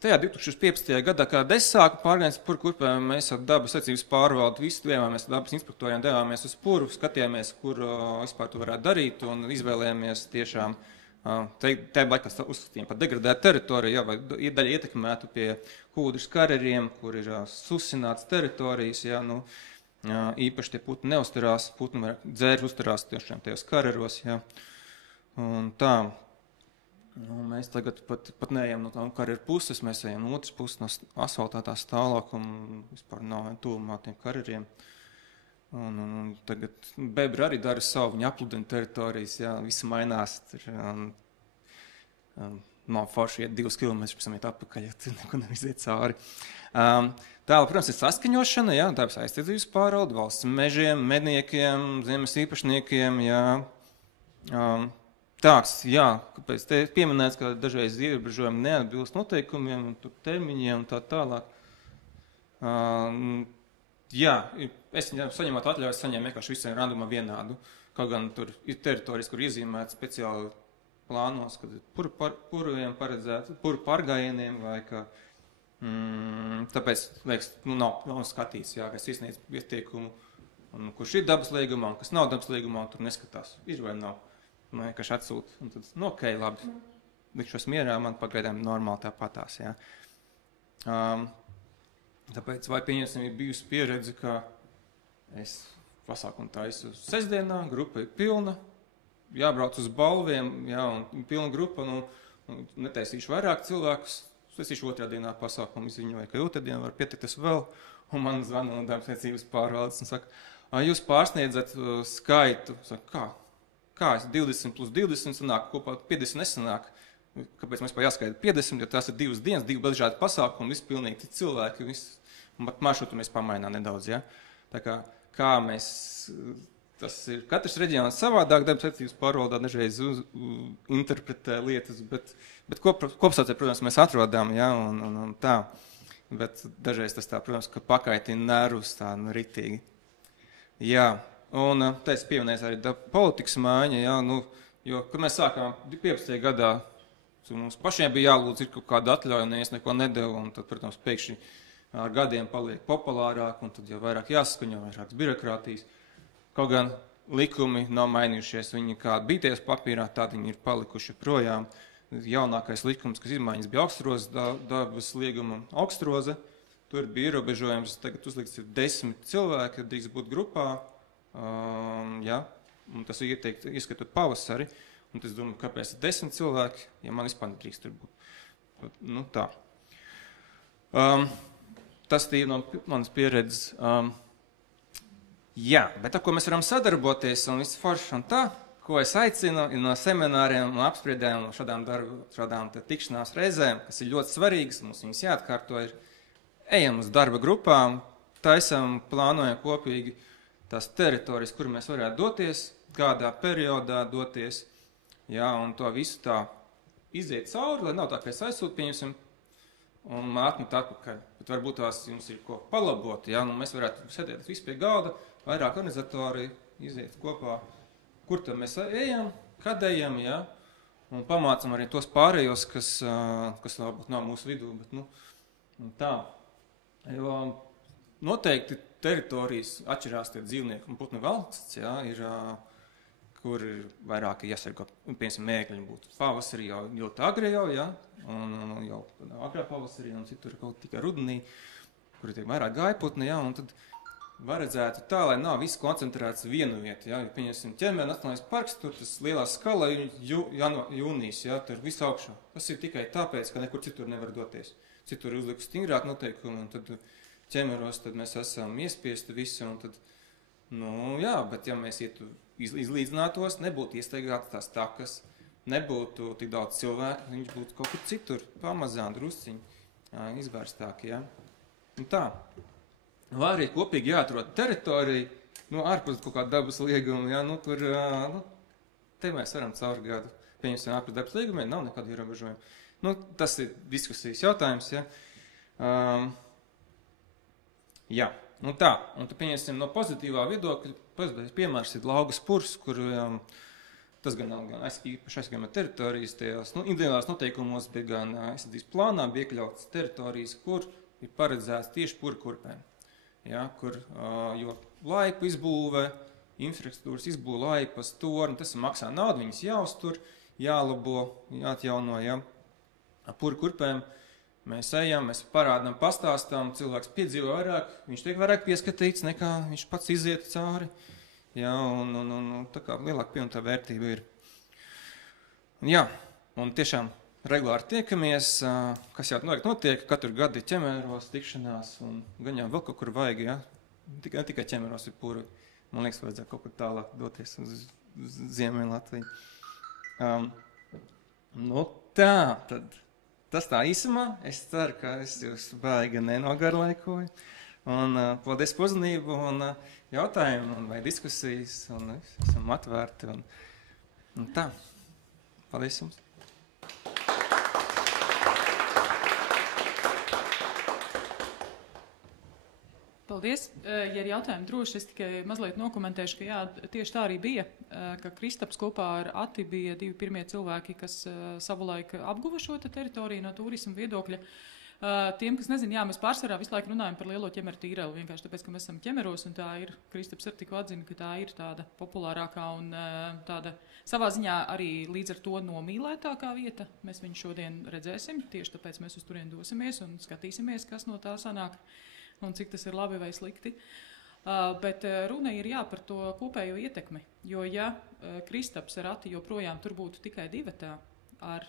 Tajā 2015. gadā, kad es sāku pārgājums purkurpē, mēs ar dabas aizsardzības pārvaldu visu devāmies, dabas inspektoriem devāmies uz puru, skatījāmies, kur vispār to varētu darīt un izvēlējāmies tiešām tajā laikā uzskatījām par degradētu teritoriju, ja, vai daļa ietekmētu pie kūdras karjeriem, kur ir susināts teritorijas, ja, īpaši tie putni neuzturās, putni dzēri uzturās tiešām tajos karjeros, ja, un tā. Mēs tagad pat neejam no tām karjeru puses, mēs ejam no otras puses, no asfaltētās tālāk un vispār nav tuvumā tiem karjeriem. Un tagad bebri arī dara savu, viņi apludina teritorijas, jā, visi mainās. Nav forši iet 2 kilometrus, pēc tam iet atpakaļ, ja tur neko neviziet cauri. Tālāk, protams, ir saskaņošana, jā, tā ir aizsardzības pārvalde, valsts mežiem, medniekiem, zemes īpašniekiem, jā. Tāks, jā, kāpēc te pieminēts, ka dažreiz ierobežojumi neatbilst noteikumiem un termiņiem un tā tālāk. Jā, es saņemot atļauju, saņēmu vienkārši visiem randumā vienādu. Kaut gan tur ir teritorijas, kur iezīmēt speciāli plānos, kad ir purviem paredzēt, puru pārgājieniem vai ka. Tāpēc, liekas, nav skatīts, jā, ka es iesniedzu ieteikumu, kurš ir dabas liegumā un kas nav dabas liegumā, tur neskatās, ir vai nav. Man vienkārši atsūta. Un tad, ok, labi. Likšos mierā, man pagaidām normāli tāpatās, jā. Tāpēc, vai pieņemsim, ir bijusi pieredze, ka es pasākumu taisu sestdienā, grupa ir pilna, jābrauc uz balviem, jā, un pilna grupa, netaisīšu vairāk cilvēkus, taisīšu otrā dienā pasākumu, izziņoju, ka otrā dienā var pietikties vēl, un man zvana no darbniecības pārvaldes un saka, jūs pārsniedzat skaitu, saka, kā es 20 plus 20 sanāk, kopā 50 nesanāk. Kāpēc mēs jāskaita 50, jo tās ir 2 dienas, 2 dažādi pasākumi, visi pilnīgi cilvēki, bet maršrutu mēs pamainām nedaudz, ja? Tā kā mēs, tas ir katrs reģions savādāk, darbniecības pārvaldā dažreiz interpretē lietas, bet kopsaucē, protams, mēs atrodam, ja, un tā, bet dažreiz tas tā, protams, ka pakaitina nervus tā ritīgi. Jā, un tā es pievienēju arī politikas maiņa, ja, jo, kad mēs sākām 15. gadā, mums pašiem bija jālūdz, ir kaut kāda atļauja, un es neko nedevu, un tad, protams, pēkšņi ar gadiem paliek populārāk, un tad jau vairāk jāsaskaņo, vairākas birokrātijas. Kaut gan likumi nav mainījušies, viņi kā bīties papīrā, tādi viņi ir palikuši projām. Jaunākais likums, kas izmaiņas, bija augstgroza dabas lieguma augstgroza. Tur bija ierobežojums, tagad uzlikts ir 10 cilvēki, drīkst būt grupā, ja, un tas ir ieteikt, ieskatot pavasari. Un es domāju, kāpēc ir 10 cilvēki, ja man vispār nedrīkst tur būt. Tā. Tas ir no manas pieredzes. Jā, bet ar ko mēs varam sadarboties un viss forši un tā, ko es aicinu, ir no semināriem, no apspriedēm, no šādām tikšanās reizēm, kas ir ļoti svarīgas, mums viņas jāatkārto, ejam uz darba grupām, taisam, plānojam kopīgi tās teritorijas, kur mēs varētu doties, kādā periodā doties. Jā, un to visu tā iziet cauri, lai nav tā, ka es aizsūtu, pieņemsim, un man atmet atpakaļ. Bet varbūt tās jums ir ko palabot, jā, un mēs varētu sēdēt visi pie galda, vairāk organizatori iziet kopā, kur tad mēs ejam, kad ejam, jā, un pamācam arī tos pārējos, kas varbūt nav mūsu vidū, bet, tā. Jo noteikti teritorijas atšķirās tie dzīvnieki un putnu valsts, jā, ir... kur ir vairāk jāsargā, piemēram, mēgļi būtu pavasarī jau ļoti agri jau, ja? Un jau agrā pavasarī, un citur kaut tikai rudenī, kur tiek vairāk gaiputni, ja? Un tad varētu tā, lai nav viss koncentrēts vienu vietu, ja? Piemēram, Ķermēra nacionālais parks, tur tas lielā skala jūnijas, ja? Tur viss augšā. Tas ir tikai tāpēc, ka nekur citur nevar doties. Citur ir uzliku stingrāk noteikumi, un tad ķemeros, tad mēs esam iespiesti visi, un tad, jā, bet ja mēs ietu izlīdzinātos, nebūtu iestaigātas tās takas, nebūtu tik daudz cilvēku, viņš būtu kaut kur citur, pamazām, drusciņi izvērstāk, ja. Un tā. Vai arī kopīgi jāatrod teritoriju, ārpus kaut kāda dabas lieguma, ja, tur, te mēs varam caur gadu, pieņemsim ārpus dabas liegumiem, nav nekāda ierobežojuma. Tas ir diskusijas jautājums, ja. Jā. Tā, un tu pieņemsim no pozitīvā viedokļa, pozitīvais piemērs ir Laugas purs, kur tas gan nav gan īpaši aizsargājuma teritorijas, tajās individuālās noteikumos, bet gan aizsardzības plānā bija iekļautas teritorijas, kur ir paredzēts tieši purkurpēm. Ja, kur, jo laipu izbūve, infrastruktūras izbūve, laipas, torni, tas maksā naudu, viņas jāuztur, jālabo, jāatjauno, ja. Purkurpēm mēs ejam, mēs parādām, pastāstām, cilvēks piedzīvo vairāk, viņš tiek vairāk pieskatīts, nekā viņš pats iziet cauri. Jā, un tā kā lielāka pievienotā vērtība ir. Jā, un tiešām regulāri tiekamies, kas jau notiek, katru gadu ir ķemeros tikšanās, un gan jau vēl kaut kur vajag, jā. Tikai ķemeros ir puri. Man liekas, vajadzētu kaut kur tālāk doties uz Ziemeļu Latviju. Tā, tad. Tas tā īsumā, es ceru, ka es jūs baigi nenogarlaikoju. Un paldies par uzmanību un jautājumu vai diskusijas, un esam atvērti. Un tā, paldies jums. Paldies. Ja ir jautājumi droši, es tikai mazliet nokomentēšu, ka jā, tieši tā arī bija, ka Kristaps kopā ar Ati bija 2 pirmie cilvēki, kas savulaik apguva šo teritoriju no turisma viedokļa. Tiem, kas nezina, jā, mēs pārsvarā visu laiku runājam par lielo ķemeru tīreli, vienkārši tāpēc, ka mēs esam ķemeros, un tā ir, Kristaps ar tikko atzina, ka tā ir tāda populārākā un tāda savā ziņā arī līdz ar to nomīlētākā vieta. Mēs viņu šodien redzēsim, tieši tāpēc mēs uz turien dosimies un skatīsimies, kas no tā sanāk un cik tas ir labi vai slikti. Bet runa ir jā par to kopējo ietekmi, jo ja Kristaps ar Ati joprojām tur būtu tikai divatā, ar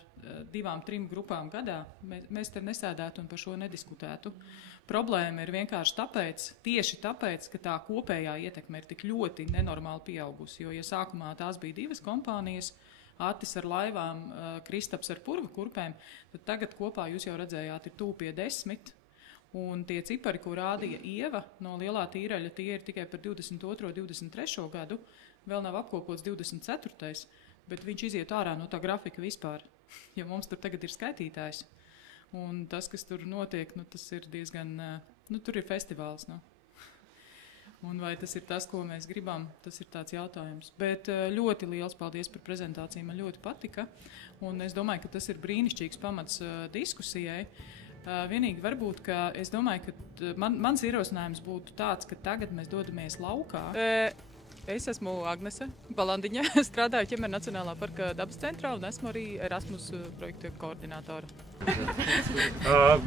2-3 grupām gadā, mēs te nesēdētu un par šo nediskutētu. Problēma ir vienkārši tieši tāpēc, ka tā kopējā ietekme ir tik ļoti nenormāli pieaugusi, jo, ja sākumā tās bija 2 kompānijas, Atis ar laivām, Kristaps ar purva kurpēm, tad tagad kopā jūs jau redzējāt, ir tuvu pie 10, un tie cipari, ko rādīja Ieva no lielā tīreļa, tie ir tikai par 22. 23. gadu, vēl nav apkopots 24. Bet viņš iziet ārā no tā grafika vispār, jo mums tur tagad ir skaitītājs. Un tas, kas tur notiek, tas ir diezgan, tur ir festivāls. Un vai tas ir tas, ko mēs gribam, tas ir tāds jautājums. Bet ļoti liels paldies par prezentāciju, man ļoti patika. Un es domāju, ka tas ir brīnišķīgs pamats diskusijai. Vienīgi varbūt, ka es domāju, ka mans ierosinājums būtu tāds, ka tagad mēs dodamies laukā. Es esmu Agnese Balandiņa, strādāju Ķemeru Nacionālā parka dabas centrā un esmu arī Erasmus projekta koordinātora.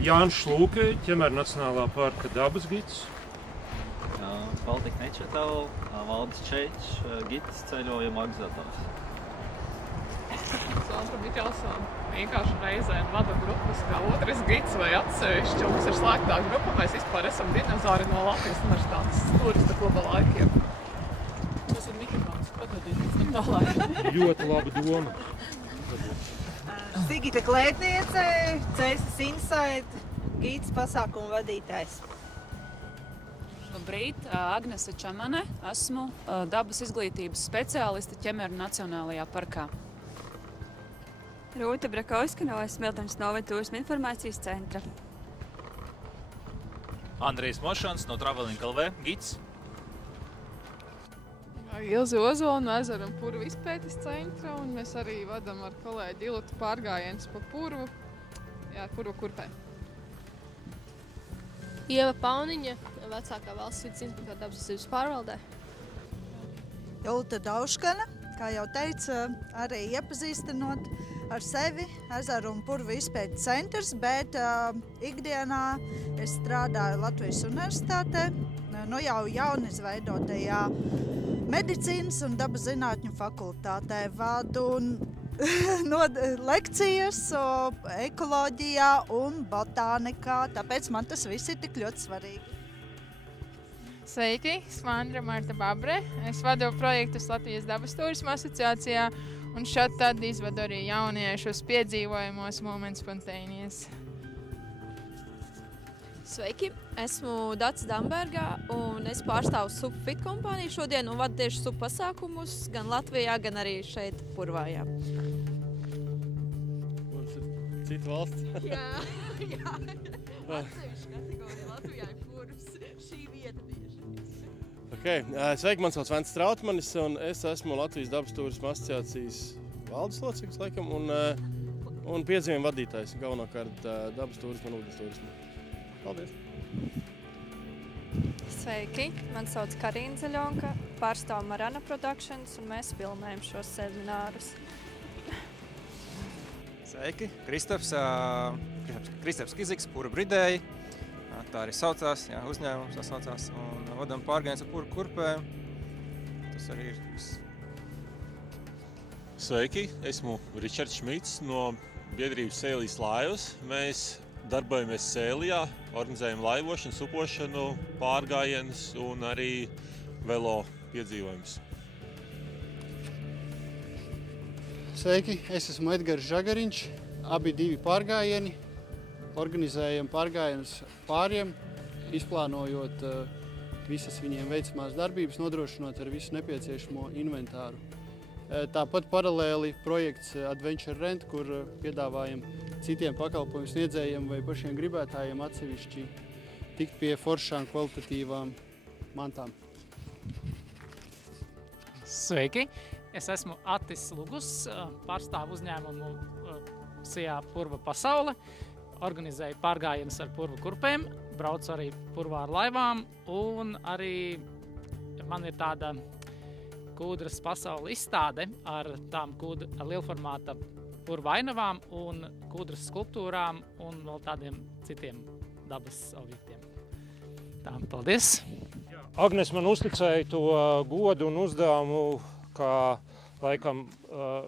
Jānis Šlūke, Ķemeru Nacionālā parka dabas gids. Baltika Nečetau, Valdis Čeičs, gids ceļojuma organizators. Sandra Miķelsona vienkārši reizēm vada grupas kā otrais gids vai atsevišķi. Mums ir slēgtā grupa, mēs vispār esam dinozauri no Latvijas universitātes turista kluba laikiem. Tas ir mikrofons, patādīt, tālāk. Ļoti laba doma. Sigita Klētniece, Cēsis Insight, gids pasākumu vadītājs. Labrīt, Agnese Čamane, esmu dabas izglītības speciāliste Ķemeru Nacionālajā parkā. Rūta Brakovska no Smiltenes novada turisma informācijas centra. Andrejs Mošans no Traveling LV, gids. Ilze Ozola no Ezeru un purvu izpētes centra, un mēs arī vadam ar kolēģi Ilutu pārgājienus pa purvu, purvu kurpē. Ieva Pauniņa, vecākā valsts vides inspektora dabas aizsardzības pārvaldē. Julta Dauškana, kā jau teica, arī iepazīstinot ar sevi Ezeru un purvu izpētes centrs, bet ikdienā es strādāju Latvijas universitātē, jau jaunizveidotajā medicīnas un dabas zinātņu fakultātē, vadu lekcijas ekoloģijā un botānikā, tāpēc man tas viss ir tik ļoti svarīgi. Sveiki, Svandra Marta Babre. Es vadu projektus Latvijas dabas turisma asociācijā un šad tad izvadu arī jauniešus piedzīvojumos Moments Spontaneous. Sveiki, esmu Dace Damberga un es pārstāvu SUPFIT kompāniju šodien un vadu tieši SUP pasākumus gan Latvijā, gan arī šeit Purvājā. Mums ir cita valsts? Jā. Atsevišķa kategorija Latvijā ir purvs, šī vieta tieši. Okay. Sveiki, man sauc Vents Strautmanis un es esmu Latvijas dabas turisma asociācijas valdes loceklis laikam un piedzīvojumu vadītājs, galvenokārt dabas turisma un ūdens turisma. Paldies! Sveiki, man sauc Karina Zaļonka, pārstāvu Marana Productions un mēs filmējam šos seminārus. Sveiki, Kristaps Kiziks, pura bridēji, tā arī saucās, uzņēmums tā saucās, un vadam pārgājienus ar pura kurpēm. Tas arī ir viss. Sveiki, esmu Ričards Šmits no biedrības Sēlijas laivas. Mēs darbojamies Sēlijā, organizējam laivošanu, supošanu, pārgājienus un arī velo piedzīvojumus. Sveiki, es esmu Edgars Žagariņš, abi divi pārgājieni. Organizējam pārgājienus pāriem, izplānojot visas viņiem veicamās darbības, nodrošinot ar visu nepieciešamo inventāru. Tāpat paralēli projekts Adventure Rent, kur piedāvājam citiem pakalpojumu sniedzējiem vai pašiem gribētājiem atsevišķi tikt pie foršām kvalitatīvām mantām. Sveiki! Es esmu Atis Lugus, pārstāvu uzņēmumu SIA Purva Pasaule. organizēju pārgājienus ar purvu kurpēm, braucu arī purvā ar laivām, un arī man ir tāda kūdras pasaules izstāde ar tām lielformāta purva ainavām un kūdras skulptūrām un vēl tādiem citiem dabas objektiem. Tā, paldies! Agnes man uzticēja to godu un uzdevumu, kā laikam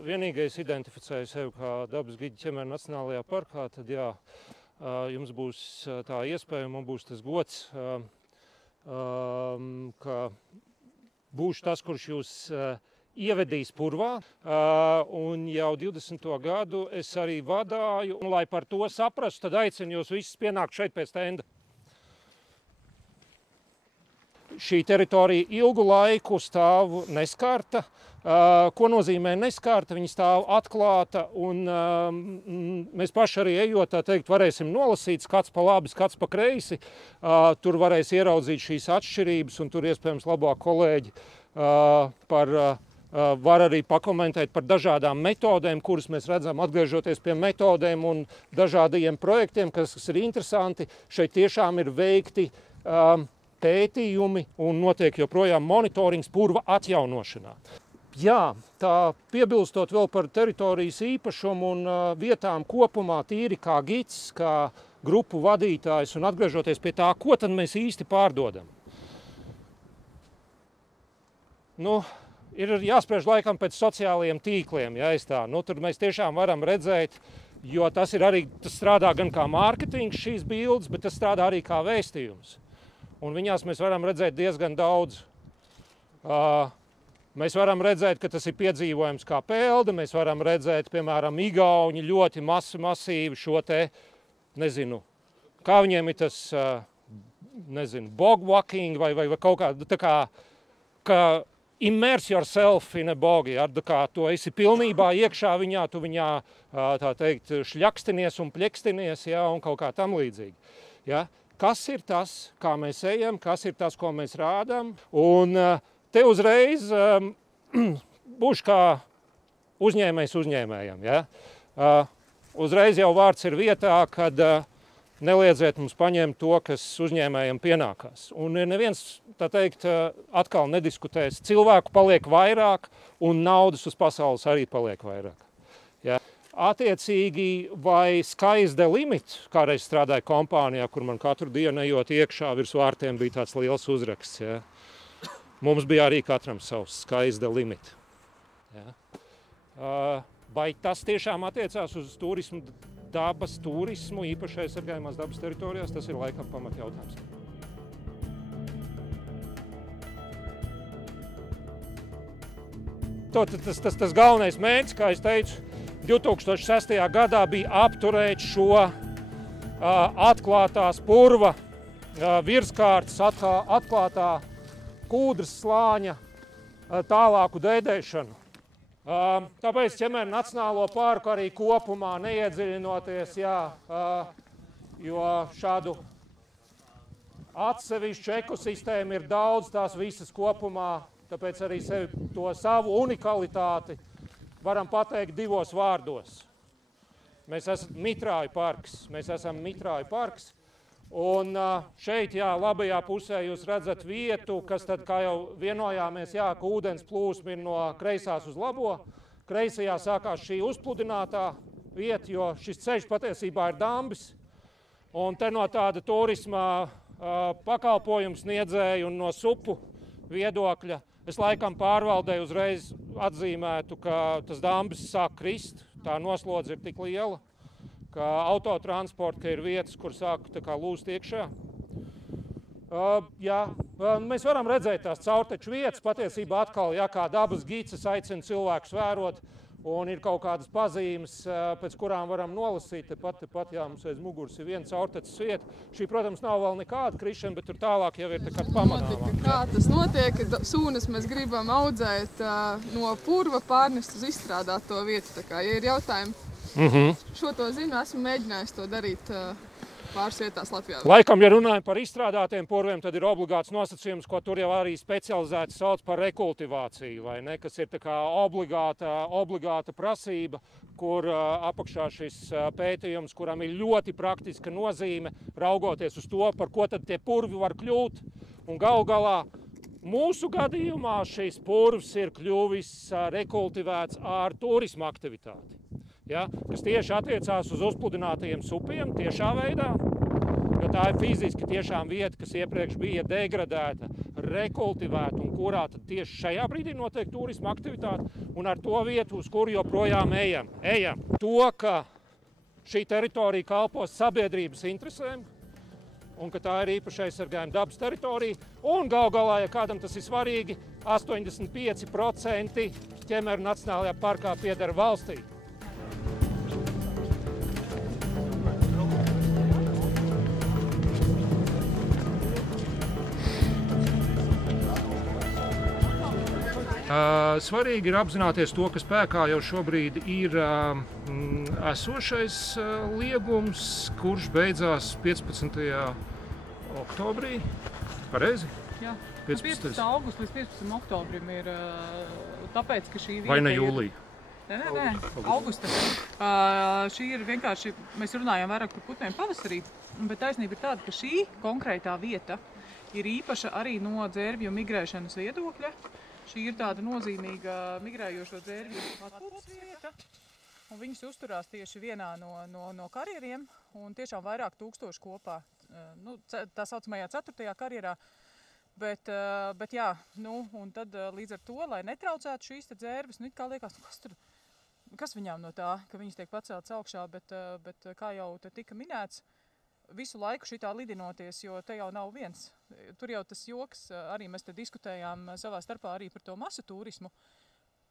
vienīgais identificēju sevi kā dabas gidi Ķemeru Nacionālajā parkā, tad jā, jums būs tā iespēja, man būs tas gods, ka būšu tas, kurš jūs ievedīs purvā, un jau 20. gadu es arī vadāju, un lai par to saprastu, tad aicinu jūs visus pienākt šeit pie stenda. Šī teritorija ilgu laiku stāv neskarta. Ko nozīmē neskarta? Viņa stāv atklāta, un mēs paši arī ejot, tā teikt, varēsim nolasīt, skats pa labi, skats pa kreisi. Tur varēs ieraudzīt šīs atšķirības, un tur iespējams labāk kolēģi var arī pakomentēt par dažādām metodēm, kuras mēs redzam atgriežoties pie metodēm un dažādiem projektiem, kas ir interesanti. Šeit tiešām ir veikti pētījumi un notiek joprojām monitorings purva atjaunošanā. Jā, tā piebilstot vēl par teritorijas īpašumu un vietām kopumā, tīri kā gids, kā grupu vadītājs un atgriežoties pie tā, ko tad mēs īsti pārdodam. Nu, ir jāspriež laikam pēc sociālajiem tīkliem, ja es tā. Nu, tur mēs tiešām varam redzēt, jo tas strādā gan kā mārketings šīs bildes, bet tas strādā arī kā vēstījums. Un viņās mēs varam redzēt diezgan daudz. Mēs varam redzēt, ka tas ir piedzīvojums kā pelde, mēs varam redzēt, piemēram, igauņi ļoti masīvi šo te, nezinu, kā viņiem ir tas, nezinu, bog walking vai kaut kā, tā kā immerse yourself in a bog, ja, tā kā tu esi pilnībā iekšā viņā, tu viņā, tā teikt, šļakstinies un pļekstinies, ja, un kaut kā tam līdzīgi, ja. Kas ir tas, kā mēs ejam, kas ir tas, ko mēs rādām. Un te uzreiz būšu kā uzņēmējs uzņēmējam. Ja? Uzreiz jau vārds ir vietā, kad neliedziet mums paņemt to, kas uzņēmējam pienākās. Un neviens, tā teikt, atkal nediskutēs. Cilvēku paliek vairāk un naudas uz pasaules arī paliek vairāk. Ja? Attiecīgi, vai sky's the limit, kādreiz strādāja kompānijā, kur man katru dienu ejot iekšā virs vārtiem bija tāds liels uzraksts. Ja. Mums bija arī katram savs sky's the limit. Ja. Vai tas tiešām attiecās uz turismu, dabas turismu, īpaši aizsargājumās dabas teritorijās, tas ir laikam pamatjautājums. Tas galvenais mērķis, kā es teicu, 2006. gadā bija apturēt šo atklātās purva virskārtas, atklātā kūdras slāņa tālāku dēdēšanu. Tāpēc Ķemeru Nacionālo parku arī kopumā neiedziļinoties, jā, jo šādu atsevišķu ekosistēmu ir daudz, tās visas kopumā, tāpēc arī to savu unikalitāti varam pateikt divos vārdos. Mēs esam mitrāju parks. Un šeit, jā, labajā pusē jūs redzat vietu, kas tad, kā jau vienojāmies, jā, ka ūdens plūsma ir no kreisās uz labo. Kreisajā sākās šī uzpludinātā vieta, jo šis ceļš patiesībā ir dambis. Un te no tāda turisma pakalpojums sniedzēja un no supu viedokļa es laikam pārvaldēju uzreiz atzīmētu, ka tas dambis sāk krist, tā noslodze ir tik liela, ka autotransporta, ka ir vietas, kur sāk tā kā lūst iekšā. Jā, mēs varam redzēt tās caurteču vietas, patiesībā atkal, ja kā dabas gids, es aicinu cilvēkus vērot, un ir kaut kādas pazīmes, pēc kurām varam nolasīt. Tepat, jā, mums aiz muguras ir viena caurteces vieta. Šī, protams, nav vēl nekāda krišana, bet tur tālāk jau ir tā kā pamanāmā. Kā tas notiek, sūnas mēs gribam audzēt no purva pārnest uz izstrādāto vietu. Tā kā, ja ir jautājumi, šo to zinu, esmu mēģinājis to darīt pāris vietās Latvijā. Laikam, ja runājam par izstrādātiem purviem, tad ir obligāts nosacījums, ko tur jau arī specializēti sauc par rekultivāciju, vai ne, kas ir tā kā obligāta prasība, kur apakšā šis pētījums, kuram ir ļoti praktiska nozīme, raugoties uz to, par ko tad tie purvi var kļūt. Un galu galā mūsu gadījumā šis purvs ir kļuvis rekultivēts ar turisma aktivitāti. Ja, kas tieši attiecās uz uzpludinātajiem supiem tiešā veidā, jo tā ir fiziski tiešām vieta, kas iepriekš bija degradēta, rekultivēta un kurā tad tieši šajā brīdī notiek turisma aktivitāte un ar to vietu, uz kuru joprojām ejam. To, ka šī teritorija kalpos sabiedrības interesēm un ka tā ir īpaši aizsargājuma dabas teritorija un gal galā, ja kādam tas ir svarīgi, 85% Ķemeru Nacionālajā parkā pieder valstī. Svarīgi ir apzināties to, ka spēkā jau šobrīd ir esošais liegums, kurš beidzās 15. oktobrī. Pareizi? Jā, 15. augusts līdz 15. oktobrim ir tāpēc, ka šī vieta vai ne jūlija? Nē, augusta. Šī ir vienkārši, mēs runājam vairāk par putniem pavasarī, bet taisnība ir tāda, ka šī konkrētā vieta ir īpaša arī no dzērvju migrēšanas viedokļa. Šī ir tāda nozīmīga migrējošo dzērvju atpūtas vieta, un viņas uzturās tieši vienā no karjeriem, un tiešām vairāk tūkstoši kopā, tā saucamajā 4. karjerā. Bet jā, un tad līdz ar to, lai netraucētu šīs dzērves, it kā liekas, kas viņām no tā, ka viņas tiek paceltas augšā, bet kā jau te tika minēts, visu laiku šitā lidinoties, jo te jau nav viens. Tur jau tas joks, arī mēs te diskutējām savā starpā arī par to masu turismu.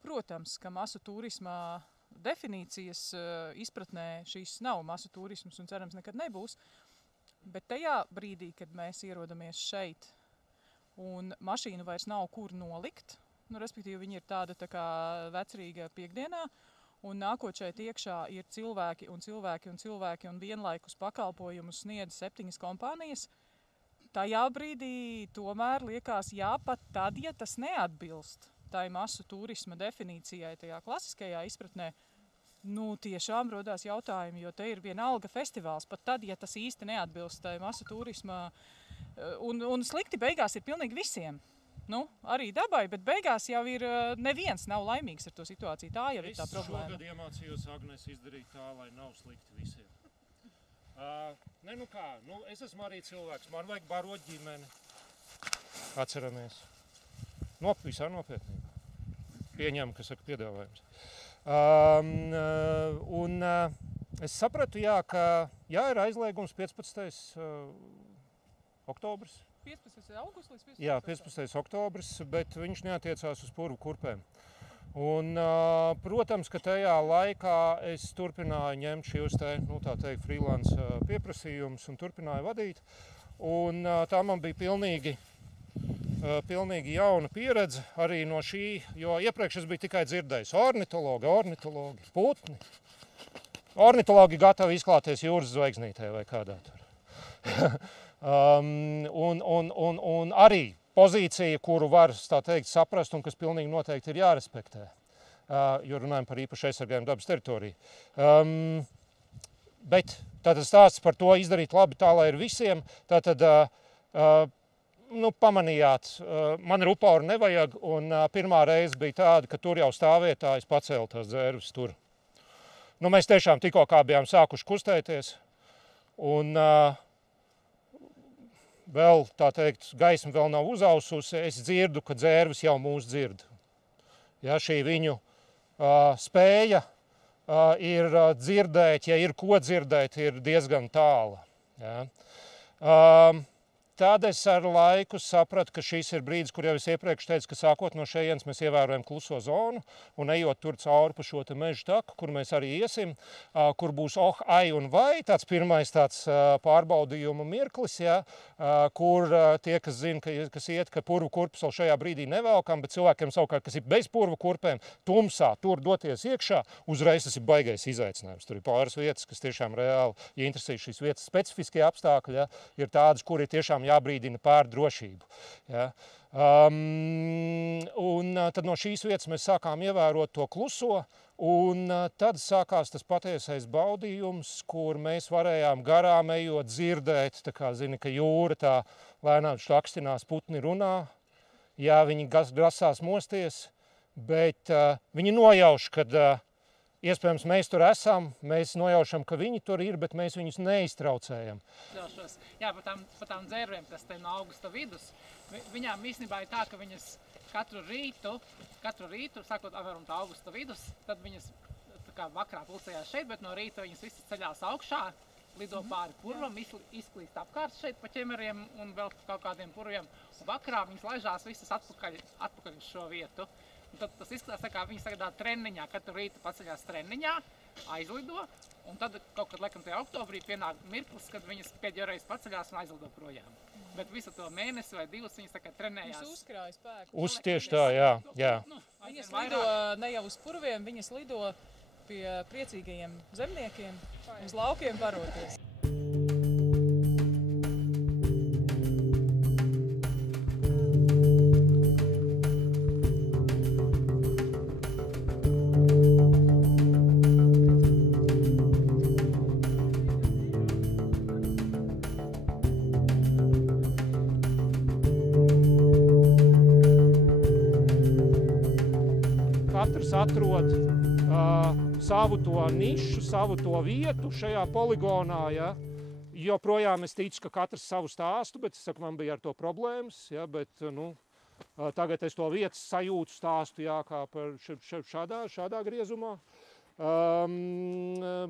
Protams, ka masu turismā definīcijas izpratnē šīs nav masu turisms un cerams nekad nebūs. Bet tajā brīdī, kad mēs ierodamies šeit un mašīnu vairs nav kur nolikt, respektīvi viņi ir tāda tā kā vecrīga piekdienā, un nākot šeit iekšā ir cilvēki un vienlaikus pakalpojumus sniedz 7 kompānijas. Tajā brīdī tomēr liekas, jā, pat tad, ja tas neatbilst tai masu turisma definīcijai, tajā klasiskajā izpratnē, tiešām rodās jautājumi, jo te ir vienalga festivāls, pat tad, ja tas īsti neatbilst tai masu turisma, un slikti beigās ir pilnīgi visiem. Arī dabai, bet beigās jau ir neviens nav laimīgs ar to situāciju. Tā jau ir tā problēma. Es šogad iemācījos, Agnes, izdarīt tā, lai nav slikti visiem. Es esmu arī cilvēks, man vajag barot ģimeni. Atceramies. Visā nopietnībā. Pieņem, kas saka piedāvājums. Es sapratu, ka ir aizliegums 15. oktobris. 15. augusts līdz 15. Jā, 15. oktobris, bet viņš neatiecās uz purvu kurpēm. Un, protams, ka tajā laikā es turpināju ņemt šos freelance pieprasījumus un turpināju vadīt. Un tā man bija pilnīgi jauna pieredze arī no šī, jo iepriekš es biju tikai dzirdējis ornitologi, putni. Ornitologi gatavi izklāties jūras zvaigznītē vai kādā tur. Un arī pozīcija, kuru var, tā teikt, saprast un kas pilnīgi noteikti ir jārespektē, jo runājam par īpaši aizsargājumu dabas teritoriju. Bet tātad stāsts par to izdarīt labi tā, lai ir visiem, tātad pamanījāt, man rupauru nevajag, un pirmā reize bija tāda, ka tur jau stāvvietā es pacēlu tās dzērves tur. Mēs tiešām tikko kā bijām sākuši kustēties, un vēl, tā teikt, gaisma vēl nav uzaususi, es dzirdu, ka dzērves jau mūs dzird. Ja, šī viņu spēja ir dzirdēt, ja ir ko dzirdēt, ir diezgan tāla. Ja. Tad es ar laiku sapratu, ka šis ir brīdis, kur jau es iepriekš teicu, ka sākot no šejienes mēs ievērojam kluso zonu un ejot tur cauri pa šo te mežu taku, kur mēs arī iesim, kur būs ai un vai, tāds pirmais tāds pārbaudījuma mirklis, ja, kur tie, kas zina, kas iet, ka purvu kurpes vēl šajā brīdī nevelkam, bet cilvēkiem savukārt, kas ir bez purvu kurpēm, tumsā, tur doties iekšā, uzreiz tas ir baigais izaicinājums. Tur ir pāris vietas, kas tiešām reāli, ja interesē šīs vietas specifiskie apstākļi, ja, ir tādas, kur ir tiešām jābrīdina pār drošību. Ja. Un tad no šīs vietas mēs sākām ievērot to kluso, un tad sākās tas patiesais baudījums, kur mēs varējām garām ejot dzirdēt, tā kā zini, ka jūra tā lēnām šlakstinās, putni runā, jā, viņi grasās mosties, bet viņi nojauš, kad iespējams, mēs tur esam, mēs nojaušam, ka viņi tur ir, bet mēs viņus neiztraucējam. Jā, par tām dzērvēm, kas te no augusta vidus, viņām īstenībā ir tā, ka viņas katru rītu, sākot apmēram tā augusta vidus, tad viņas tā kā vakarā pulcējās šeit, bet no rīta viņas visas ceļās augšā, lido pāri purvam, izklīst apkārt šeit pa ķemeriem un vēl kaut kādiem purviem. Un vakarā viņas laižās visas atpakaļ uz šo vietu. Un tad tas izskatās tā kā viņi sagadā treniņā, katru rītu paceļās treniņā, aizlido, un tad kaut kad, laikam, tajā oktobrī pienāk mirklis, kad viņas pēdējo reizi paceļās un aizlido projām. Bet visu to mēnesi vai divus viņas tā kā trenējās. Viņas uzkrāja spēku. Tieši tā, jā. Viņas lido ne jau uz purviem, viņas lido pie priecīgajiem zemniekiem, uz laukiem baroties. Atrod savu to nišu, savu to vietu šajā poligonā, ja. Joprojām es ticu, ka katrs savu stāstu, bet es saku, man bija ar to problēmas, ja, bet, tagad es to vietas sajūtu stāstu, jā, kā par šādā griezumā.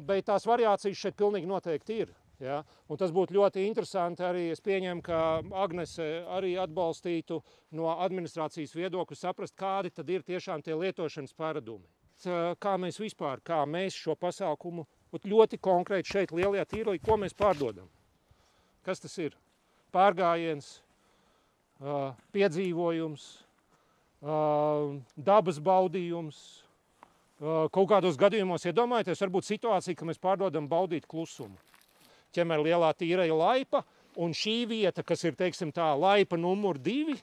Bet tās variācijas šeit pilnīgi noteikti ir. Ja? Un tas būtu ļoti interesanti arī, es pieņemu, ka Agnese arī atbalstītu no administrācijas viedokļa saprast, kādi tad ir tiešām tie lietošanas paradumi. Kā mēs vispār, kā mēs šo pasākumu, ļoti konkrēti šeit lielajā tīrlī, ko mēs pārdodam. Kas tas ir? Pārgājiens, piedzīvojums, dabas baudījums, kaut kādos gadījumos iedomājieties, varbūt situācija, ka mēs pārdodam baudīt klusumu. Ķemera lielā tīreja laipa, un šī vieta, kas ir, teiksim tā, laipa numur 2,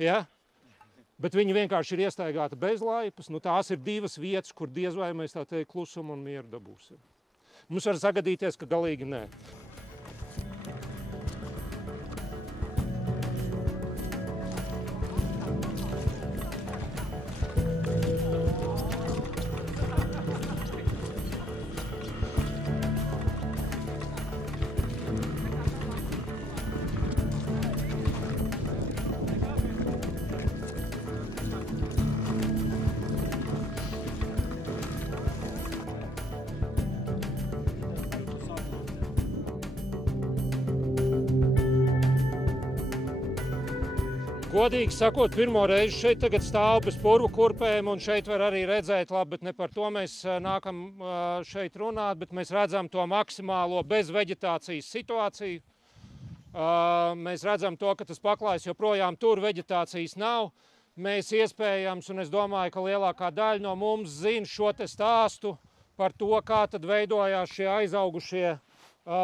ja, bet viņa vienkārši ir iestaigāta bez laipas, tās ir divas vietas, kur diez vai mēs tā teikt klusumu un mieru dabūsim. Mums var sagadīties, ka galīgi nē. Godīgi sakot, pirmo reizi šeit tagad stāv bez purvu kurpēm, un šeit var arī redzēt, labi, bet ne par to mēs nākam šeit runāt, bet mēs redzam to maksimālo bezveģetācijas situāciju. Mēs redzam to, ka tas paklājs joprojām tur veģetācijas nav. Mēs iespējams, un es domāju, ka lielākā daļa no mums zina šo te stāstu par to, kā tad veidojās šie aizaugušie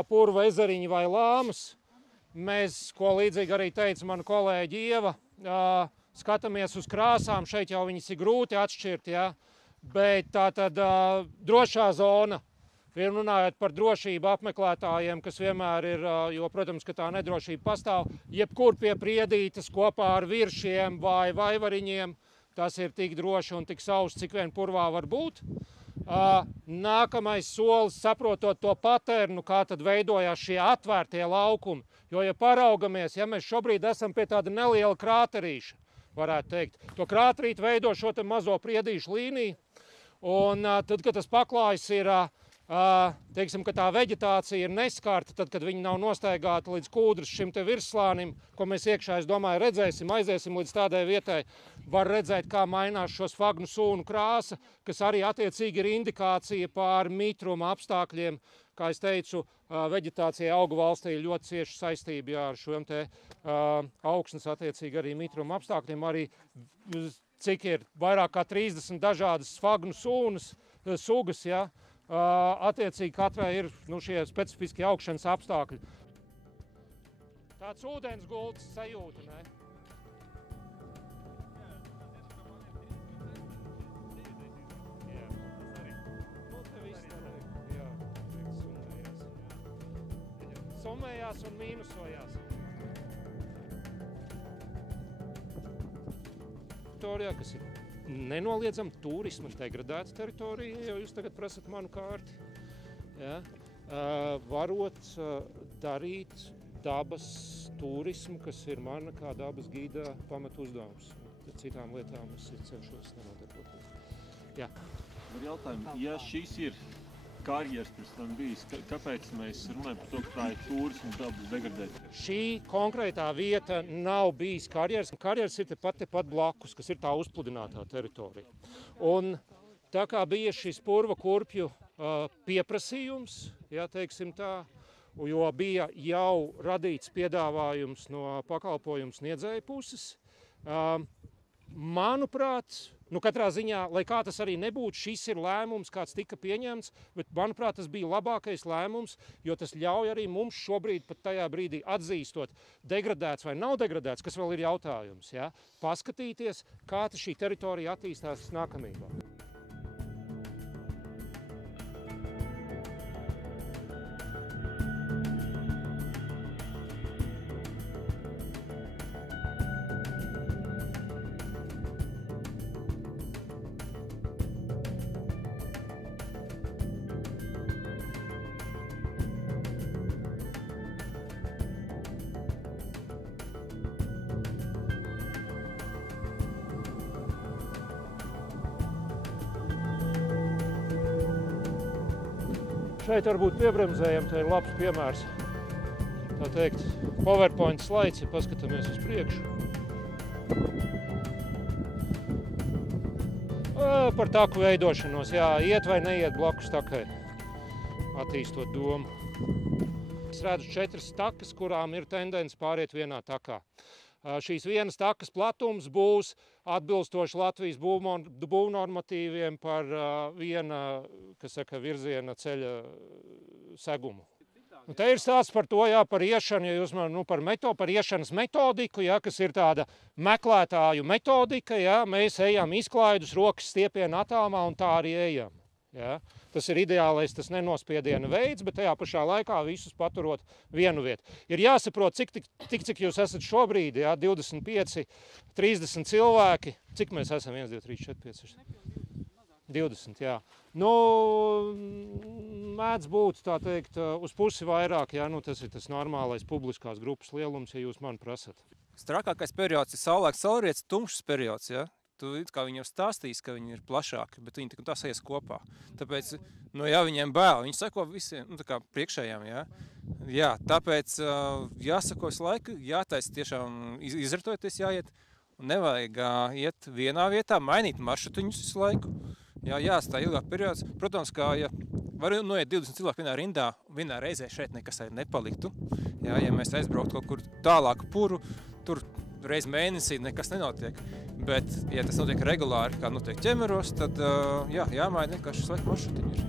purva ezeriņi vai lāmas. Mēs, ko līdzīgi arī teica mana kolēģi Ieva, skatāmies uz krāsām, šeit jau viņas ir grūti atšķirt, ja? Bet tā tad drošā zona, runājot par drošību apmeklētājiem, kas vienmēr ir, jo, protams, ka tā nedrošība pastāv, jebkur pie priedītes kopā ar viršiem vai vaivariņiem, tas ir tik droši un tik sauss, cik vien purvā var būt. Nākamais solis, saprotot to paternu, kā tad veidojās šie atvērtie laukumi. Jo, ja paraugamies, ja mēs šobrīd esam pie tāda neliela krāterīša, varētu teikt, to krāterīt veido šo te mazo priedīšu līniju, un tad, kad tas paklājs ir Teiksim, ka tā veģetācija ir neskarta, tad, kad viņi nav nostaigāti līdz kūdras šim te virsslānim, ko mēs iekšā, es domāju, redzēsim, aiziesim līdz tādai vietai, var redzēt, kā mainās šo sfagnu sūnu krāsa, kas arī attiecīgi ir indikācija pār mitruma apstākļiem. Kā es teicu, veģetācija augu valstī ir ļoti cieši saistība ar šiem te augsnes attiecīgi arī mitruma apstākļiem, arī cik ir vairāk kā 30 dažādas sfagnu sūnas, sugas, ja, attiecīgi katrai ir šie specifiski augšanas apstākļi. Tāds ūdens gultas sajūta, ne? Summējās un mīnusojās. Teritorijā, kas ir nenoliedzam turisma degradēta teritorija, jo jūs tagad prasat manu kārti. Ja? Varot darīt dabas turismu, kas ir mana kā dabas gīda pamat uzdevums. Citām lietām es cenšos nenodarboties. Jā. Jautājumi, ja šīs ir karjeras pēc tam bijis, kāpēc mēs runājam par to, ka tā ir turisma dabas degradēta? Šī konkrētā vieta nav bijis karjeras. Karjeras ir tepat blakus, kas ir tā uzpludinātā teritorija. Un tā kā bija šis purva kurpju pieprasījums, ja teiksim tā, jo bija jau radīts piedāvājums no pakalpojumu sniedzēja puses, manuprāt, katrā ziņā, lai kā tas arī nebūtu, šis ir lēmums, kāds tika pieņemts, bet, manuprāt, tas bija labākais lēmums, jo tas ļauj arī mums šobrīd, pat tajā brīdī atzīstot, degradēts vai nav degradēts, kas vēl ir jautājums, ja? Paskatīties, kā šī teritorija attīstās nākamībā. Šeit varbūt piebremzējam, tā ir labs piemērs. Tā teikt, PowerPoint slaids, ja paskatāmies uz priekšu. Par taku veidošanos, jā, iet vai neiet blakus takai, attīstot domu. Es redzu 4 takas, kurām ir tendence pāriet vienā takā. Šīs vienas takas platums būs atbilstoši Latvijas būvnormatīviem par viena, kas saka, virziena ceļa segumu. Te ir stāsts par to, jā, par iešanu, ja jūs man, par iešanas metodiku, jā, kas ir tāda meklētāju metodika, jā, mēs ejam izklaidus, rokas stiepiena attālumā un tā arī ejam. Jā. Tas ir ideālais, tas nenospiediena veids, bet tajā pašā laikā visus paturot vienu vietu. Ir jāsaprot, cik jūs esat šobrīd, jā, 25, 30 cilvēki. Cik mēs esam? 1, 2, 3, 4, 5, 6. 20, jā. Mēdz būt, tā teikt, uz pusi vairāk, jā, tas ir tas normālais publiskās grupas lielums, ja jūs man prasat. Strakākais periods ir saulēks saulrietis, tumšs periods, jā. Tu kā viņi jau stāstīs, ka viņi ir plašāki, bet viņi tā saies kopā. Tāpēc, jā, viņiem bail, viņi sako visiem, tā kā priekšējām, jā. Jā, tāpēc jāsako visu laiku, jātais tiešām izratojoties jāiet, un nevajag iet vienā vietā, mainīt maršrutiņus visu laiku. Jā, jāstāj ilgāk periods. Protams, kā, ja var noiet 20 cilvēku vienā rindā, vienā reizē šeit nekas arī nepaliktu. Jā, ja mēs aizbrauktu kaut kur tālāku puru, tur reiz mēnesī nekas nenotiek. Bet, ja tas notiek regulāri, kā notiek ķemeros, tad jāmaina vienkārši visu laiku maršrutiņu ir.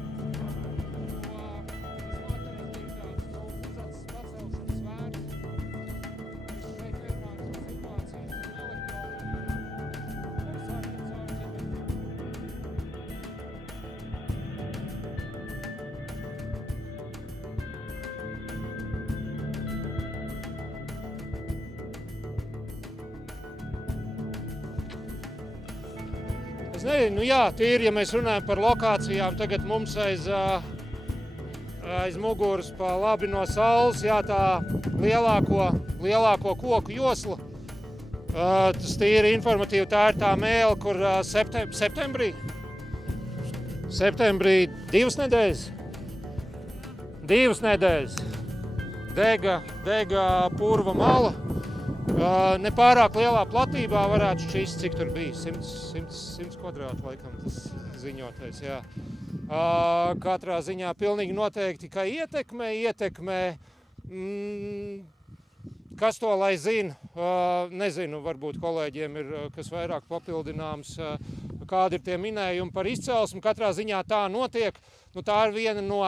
Es nezinu, jā, tīri, ja mēs runājam par lokācijām, tagad mums aiz muguras pa labi no saules, jā, tā lielāko koku josla. Tas tīri informatīvi, tā ir tā mēle, kur septembrī 2 nedēļas 2 nedēļas dega purva mala. Nepārāk lielā platībā varētu šķist, cik tur bija, 100 kvadrātu laikam tas ziņotais, jā. Katrā ziņā pilnīgi noteikti, ka ietekmē, kas to lai zina, nezinu, varbūt kolēģiem ir kas vairāk papildināms, kādi ir tie minējumi par izcelsmi, katrā ziņā tā notiek, tā ir viena no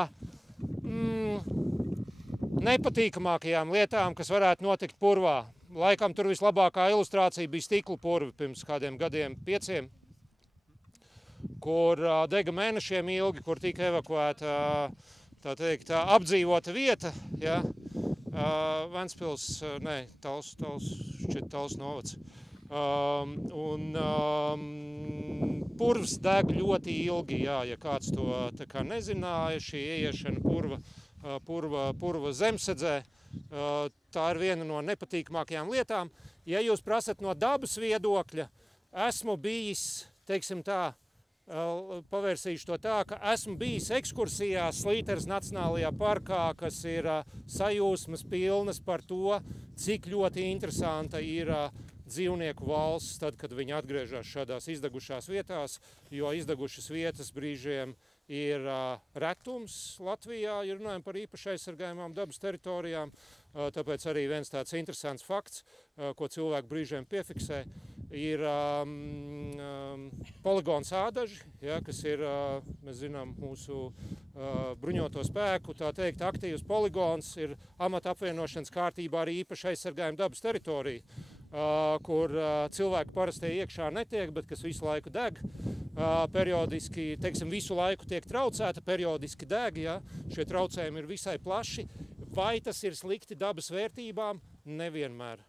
nepatīkamākajām lietām, kas varētu notikt purvā. Laikam tur vislabākā ilustrācija bija stikla purva pirms kādiem gadiem 5, kur dega mēnešiem ilgi, kur tika evakuēta, tā teikt, apdzīvota vieta, ja? Ventspils, Tals novads. Purvs deg ļoti ilgi, jā, ja kāds to tā kā nezināja, šī ieiešana purva zemsedzē. Tā ir viena no nepatīkamākajām lietām. Ja jūs prasat no dabas viedokļa, esmu bijis, teiksim tā, pavērsīšu to tā, ka esmu bijis ekskursijā Slīteres Nacionālajā parkā, kas ir sajūsmas pilnas par to, cik ļoti interesanta ir dzīvnieku valsts, tad, kad viņi atgriežas šādās izdegušās vietās, jo izdegušas vietas brīžiem ir retums Latvijā, ja runājam par īpaši aizsargājumām dabas teritorijām, tāpēc arī viens tāds interesants fakts, ko cilvēki brīžiem piefiksē, ir poligons ādaži, ja, kas ir, mēs zinām, mūsu bruņoto spēku, tā teikt, aktīvs poligons, ir amata apvienošanas kārtībā arī īpaši aizsargājuma dabas teritorija, kur cilvēki parasti iekšā netiek, bet kas visu laiku deg. Periodiski, teiksim, visu laiku tiek traucēta, periodiski deg, ja? Šie traucējumi ir visai plaši. Vai tas ir slikti dabas vērtībām? Nevienmēr.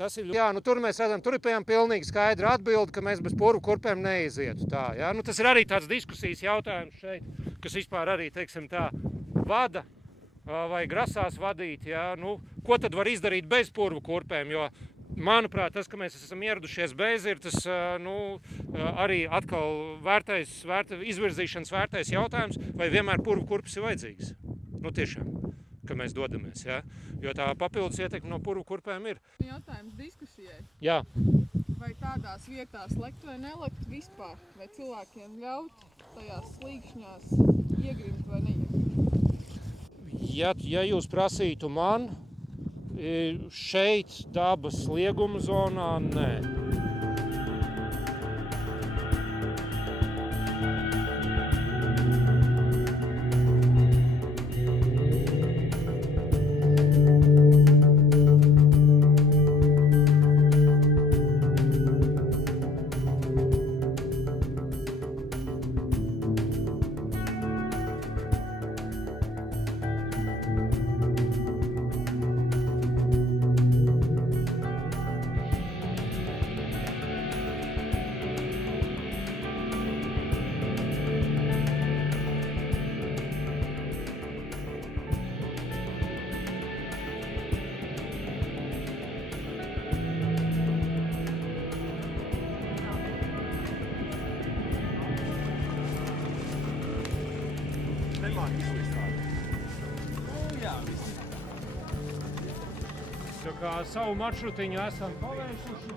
Tas ir... Jā, tur mēs redzam, tur ir pilnīgi skaidra atbilde, ka mēs bez purvu kurpēm neizietu tā, ja? Tas ir arī tāds diskusijas jautājums šeit, kas vispār arī, teiksim tā, vada vai grasās vadīt, ja? Ko tad var izdarīt bez purvu kurpēm, jo manuprāt, tas, ka mēs esam ieradušies bez, ir tas arī atkal izvirzīšanas vērtais jautājums, vai vienmēr purvu kurpes ir vajadzīgas. Tiešām, ka mēs dodamies, ja? Jo tā papildus ietekme no purvu kurpēm ir. Jautājums diskusijai. Jā. Vai tādās vietās lekt vai nelekt vispār? Vai cilvēkiem ļaut tajās slīkšņās iegrimt vai neiegrimt? Ja jūs prasītu man, šeit dabas lieguma zonā nē. Savu maršrutiņu esam pavērsuši.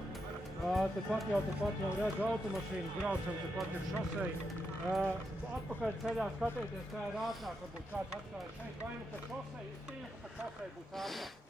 Tepat jau redzu automašīnas, braucam, tepat ir šoseja. Atpakaļ ceļā skatieties, kā ir ātrāk, varbūt kāds atstāja šeit, vai nu pa šoseju, es pieņemu, ka pa šoseju būs ātrāk.